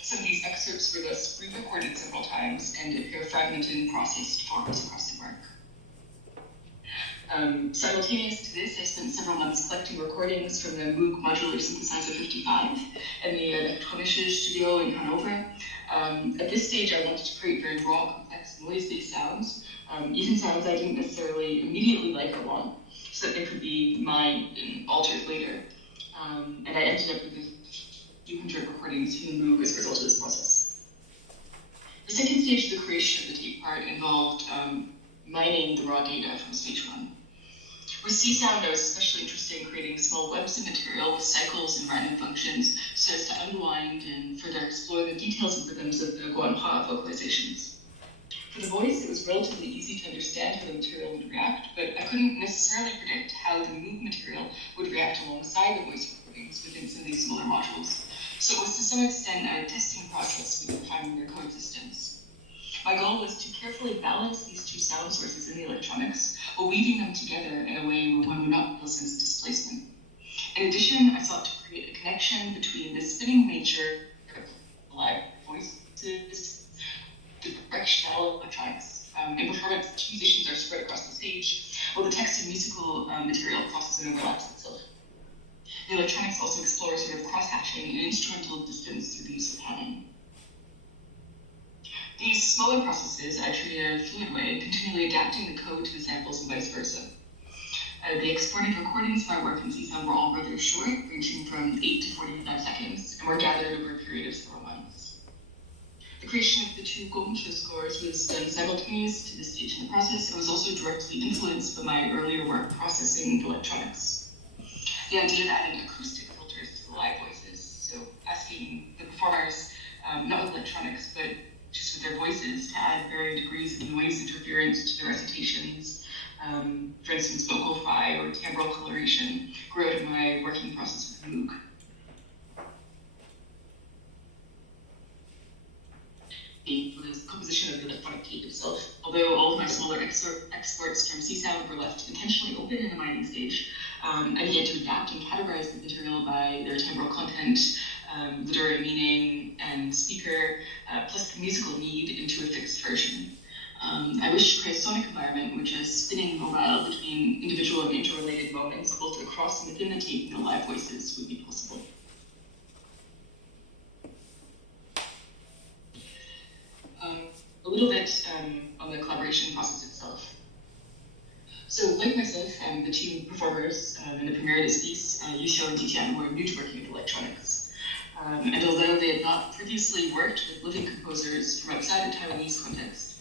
Some of these excerpts were thus re-recorded several times and appear fragmented in processed forms across the work. Simultaneous to this, I spent several months collecting recordings from the Moog Modular Synthesizer 55 and the Elektronische Studio in Hanover. At this stage, I wanted to create very raw, complex, noise-based sounds, even sounds I didn't necessarily immediately like or want, so that they could be mined and altered later. And I ended up with a few hundred recordings from the Moog as a result of this process. The second stage of the creation of the tape part involved mining the raw data from stage one. With C-Sound, I was especially interested in creating small webs of material with cycles and random functions so as to unwind and further explore the details and rhythms of the Guanhua vocalizations. For the voice, it was relatively easy to understand how the material would react, but I couldn't necessarily predict how the Moog material would react alongside the voice recordings within some of these smaller modules. So it was to some extent a testing process with refining their coexistence. My goal was to carefully balance these two sound sources in the electronics while weaving them together in a way where one would not feel sense displacement. In addition, I sought to create a connection between the spinning nature of live voices, the directional electronics. In performance, the two musicians are spread across the stage, while the text and musical material crosses and overlaps itself. The electronics also explore sort of cross-hatching and instrumental distance through the use of panning. These smaller processes I treated in a fluid way, continually adapting the code to the samples and vice versa. The exported recordings of my work in C-Sound were all rather short, ranging from 8 to 45 seconds, and were gathered over a period of several months. The creation of the two gongchi scores was done simultaneous to this stage in the process, and was also directly influenced by my earlier work processing electronics. The idea of adding acoustic filters to the live voices, so asking the performers, not with electronics, but just with their voices, to add varying degrees of noise interference to the recitations, for instance, vocal fry or timbral coloration, grew out of my working process with Moog. The composition of the electronic tape itself, although all of my smaller exports from C-Sound were left intentionally open in the mining stage, I began to adapt and categorize the material by their timbral content, literary meaning and speaker, plus the musical need into a fixed version. I wish to create a sonic environment which is spinning mobile between individual and interrelated moments, both across and within the tape and the live voices would be possible. A little bit on the collaboration process itself. So, like myself and the team of performers in the premiere of this piece, Yusho and Tian were new to working with electronics. And although they had not previously worked with living composers from outside the Taiwanese context,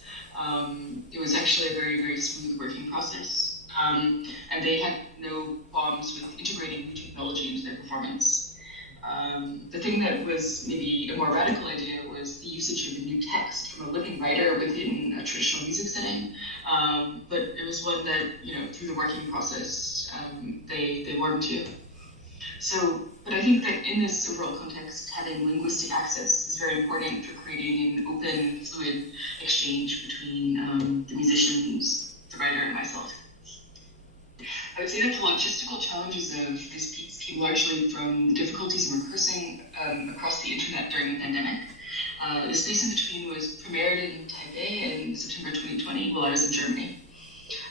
it was actually a very, very smooth working process. And they had no qualms with integrating new technology into their performance. The thing that was maybe a more radical idea was the usage of a new text from a living writer within a traditional music setting. But it was one that, through the working process, they warmed to. So, but I think that in this overall context, having linguistic access is very important for creating an open, fluid exchange between the musicians, the writer, and myself. I would say that the logistical challenges of this piece came largely from the difficulties in rehearsing across the internet during the pandemic. The space in between was premiered in Taipei in September 2020 while I was in Germany.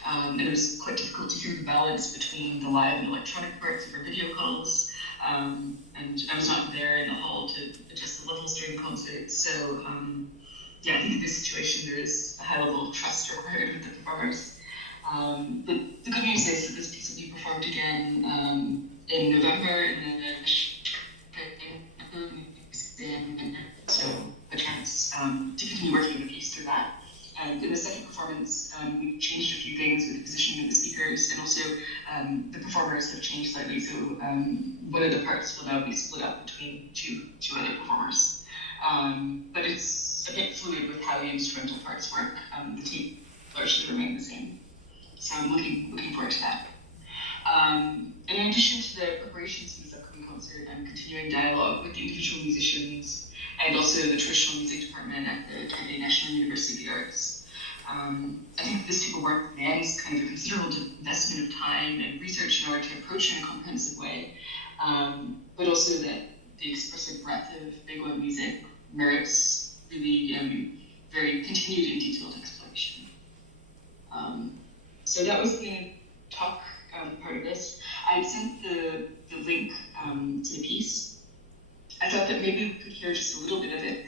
And it was quite difficult to hear the balance between the live and electronic parts of our video calls. And I was not there in the hall to adjust the levels during the concert. So I think in this situation there is a high level of trust required with the performers. But the good news is that this piece will be performed again in November in so a chance to continue working on the piece through that. And in the second performance, we changed a few things with the positioning of the speakers, and also the performers have changed slightly. So one of the parts will now be split up between two other performers. But it's a bit fluid with how the instrumental parts work. The tape largely remain the same. So I'm looking forward to that. And in addition to the preparations for this upcoming concert, I'm continuing dialogue with the individual musicians and also the traditional music department at the Taipei National University of the Arts. I think this type of work demands kind of a considerable investment of time and research in order to approach it in a comprehensive way, but also that the expressive breadth of Beiguan music merits really very continued and detailed exploration. So that was the talk part of this. I sent the link to the piece. I thought that maybe we could hear just a little bit of it.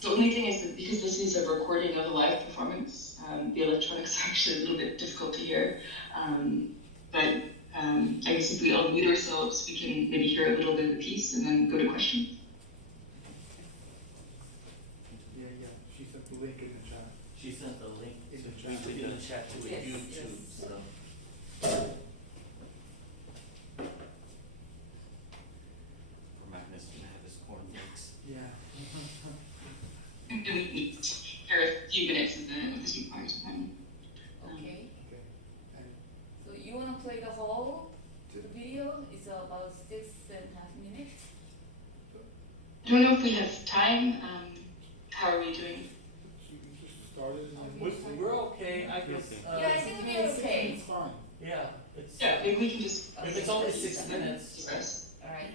The only thing is that because this is a recording of a live performance, the electronics are actually a little bit difficult to hear. But I guess if we all mute ourselves, we can maybe hear a little bit of the piece and then go to questions. Yeah, she sent the link in the chat. She sent the link in the chat to Yes, YouTube. yes. So. Magnus can have his cornflakes. Yeah. And we need to hear a few minutes of the two parts of them. Okay. Okay. So you want to play the whole video? It's about 6.5 minutes. I don't know if we have time. How are we doing? She just started and then We're okay, I guess. Yeah, I think we'll be okay. it's fine. Yeah, it's, Yeah, maybe we can just. if it's only 6 minutes. All right.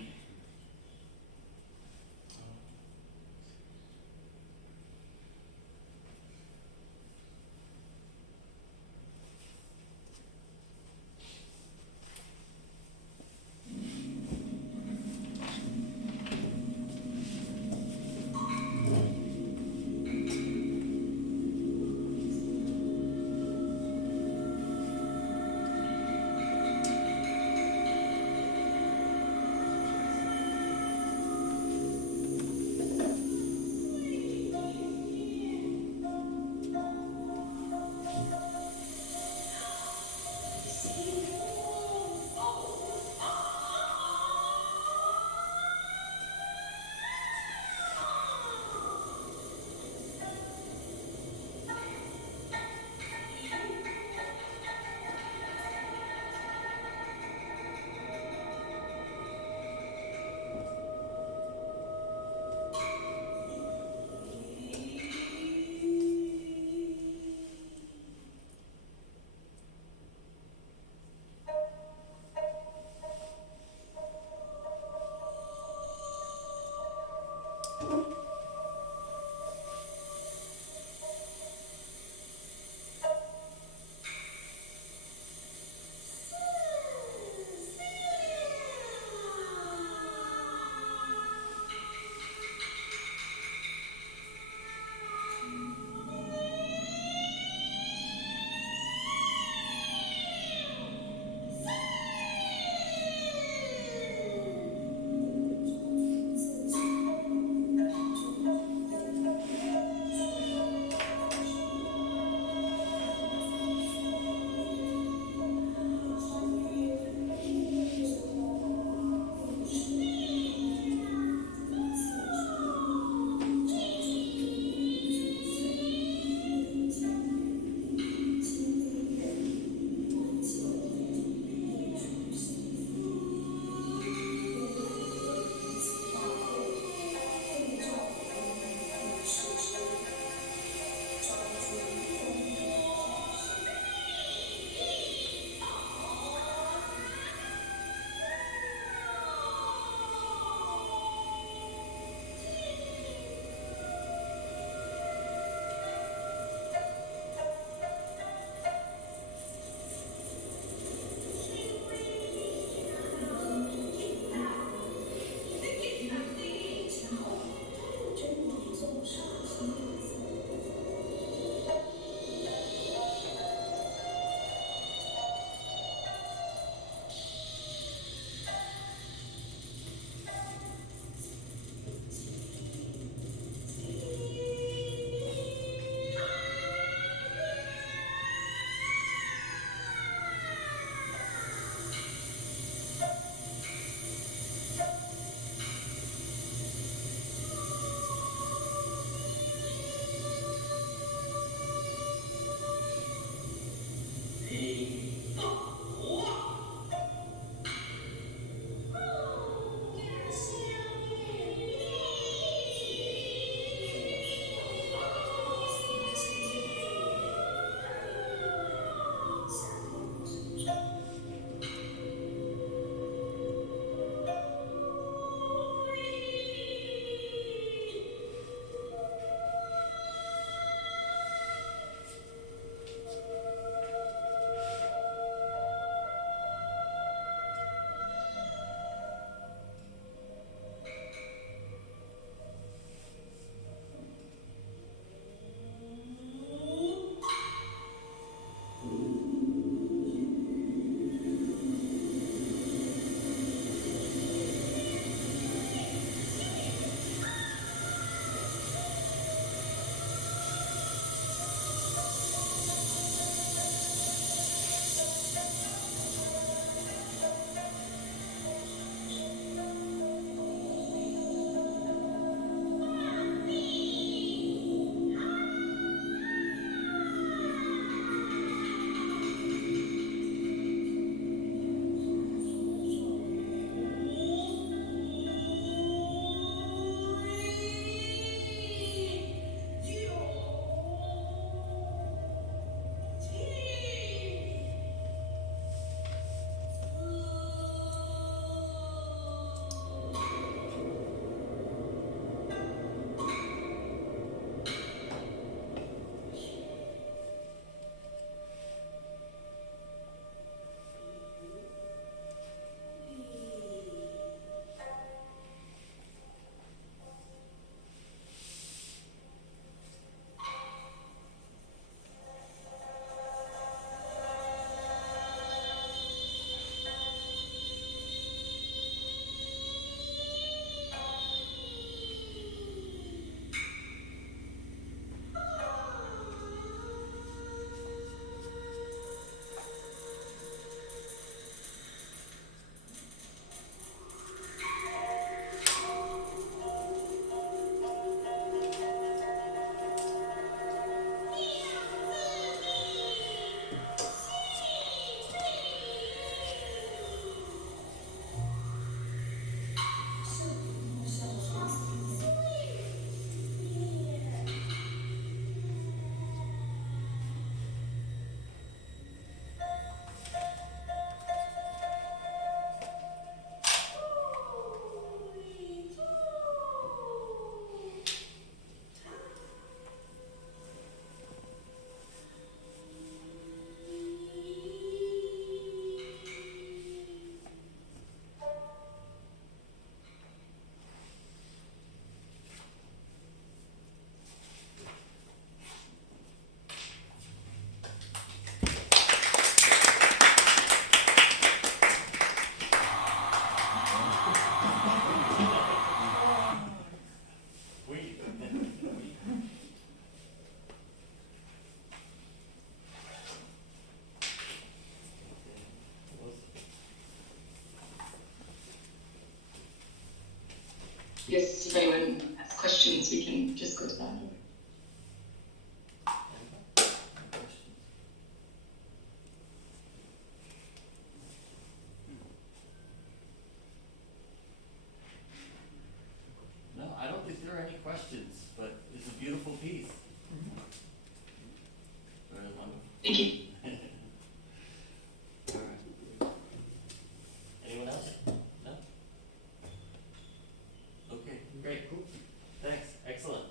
guess if anyone has questions, we can just go to that. No, I don't think there are any questions, but it's a beautiful piece. Very wonderful. Thank you. All right. Anyone else? No? Okay, great. Cool. Thanks. Excellent.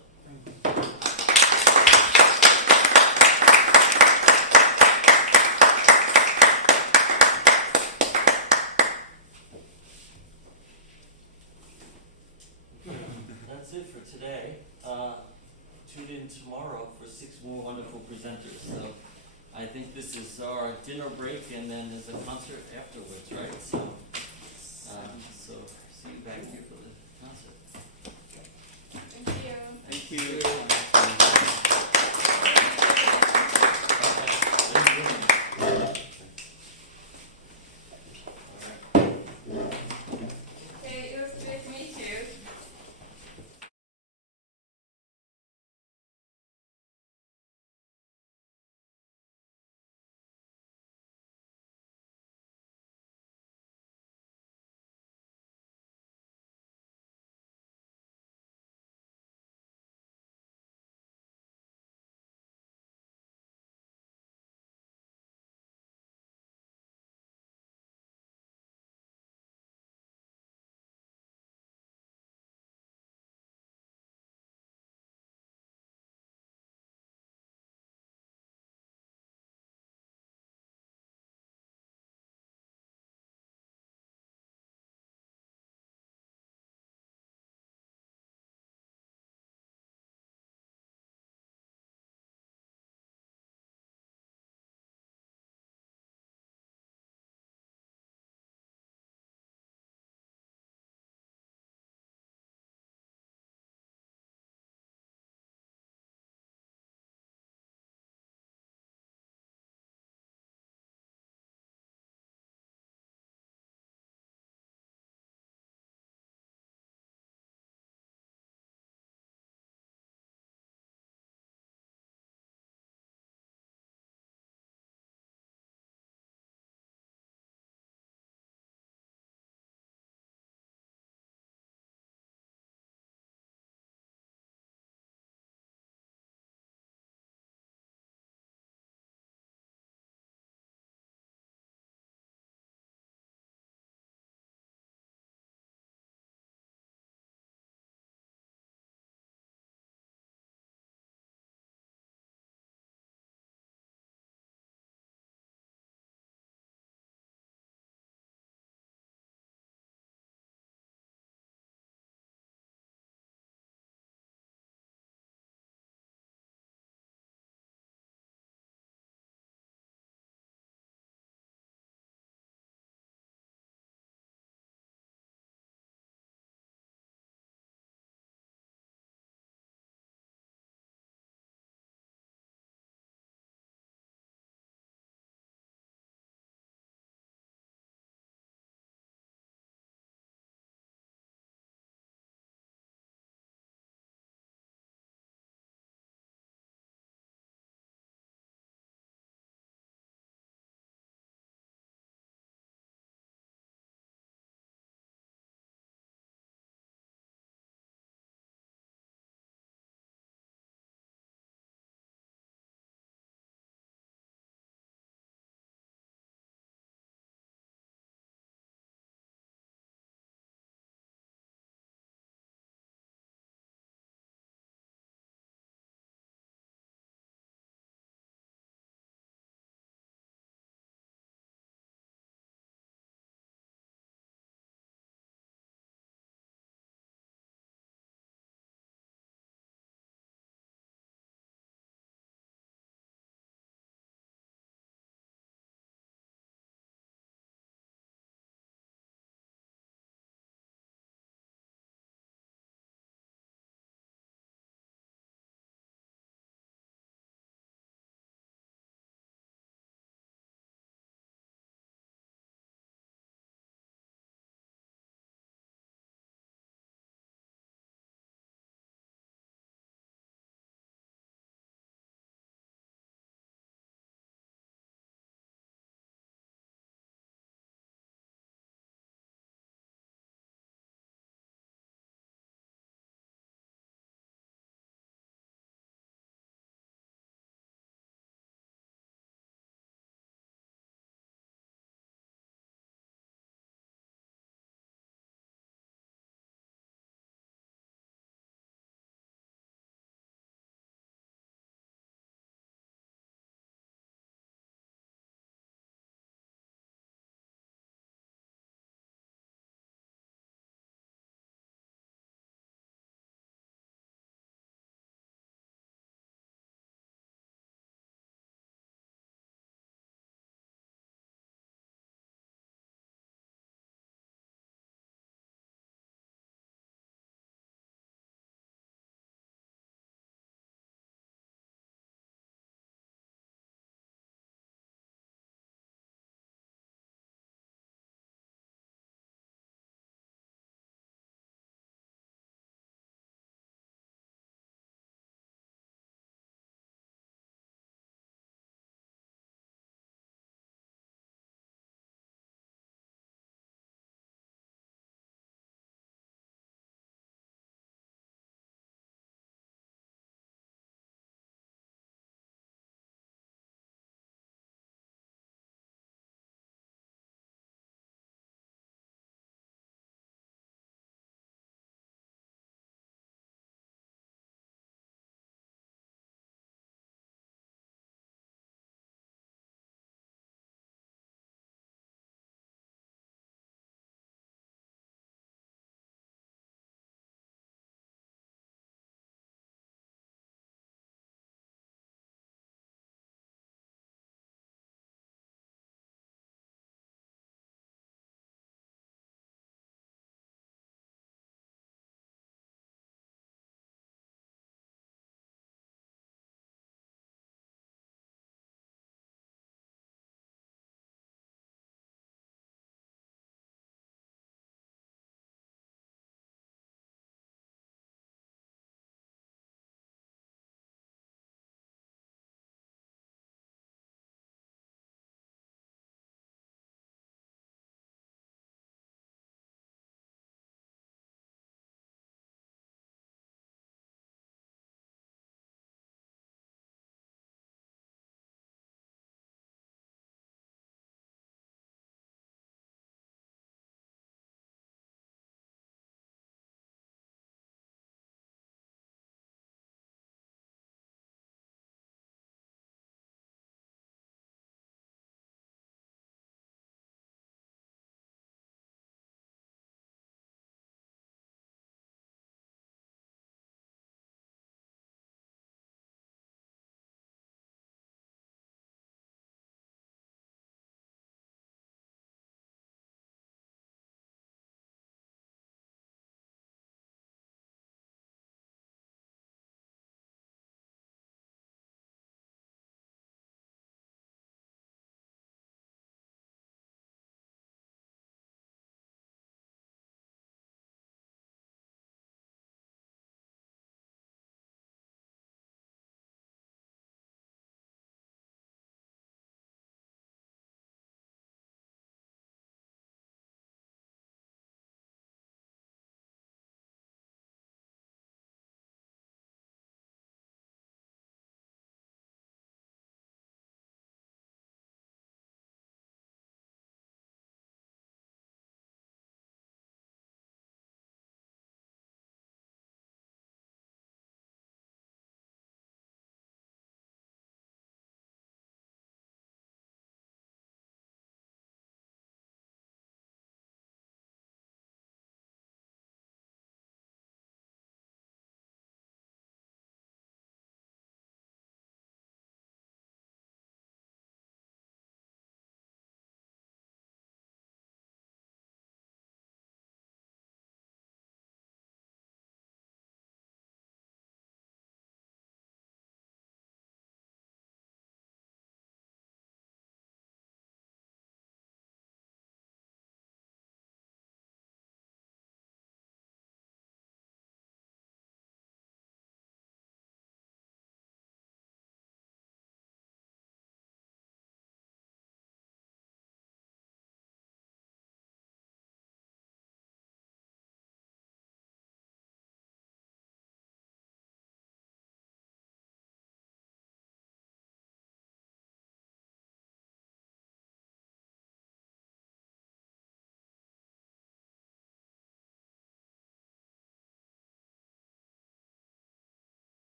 That's it for today. Tune in tomorrow for 6 more wonderful presenters. So I think this is our dinner break, and then there's a concert afterwards, right? So see you back here for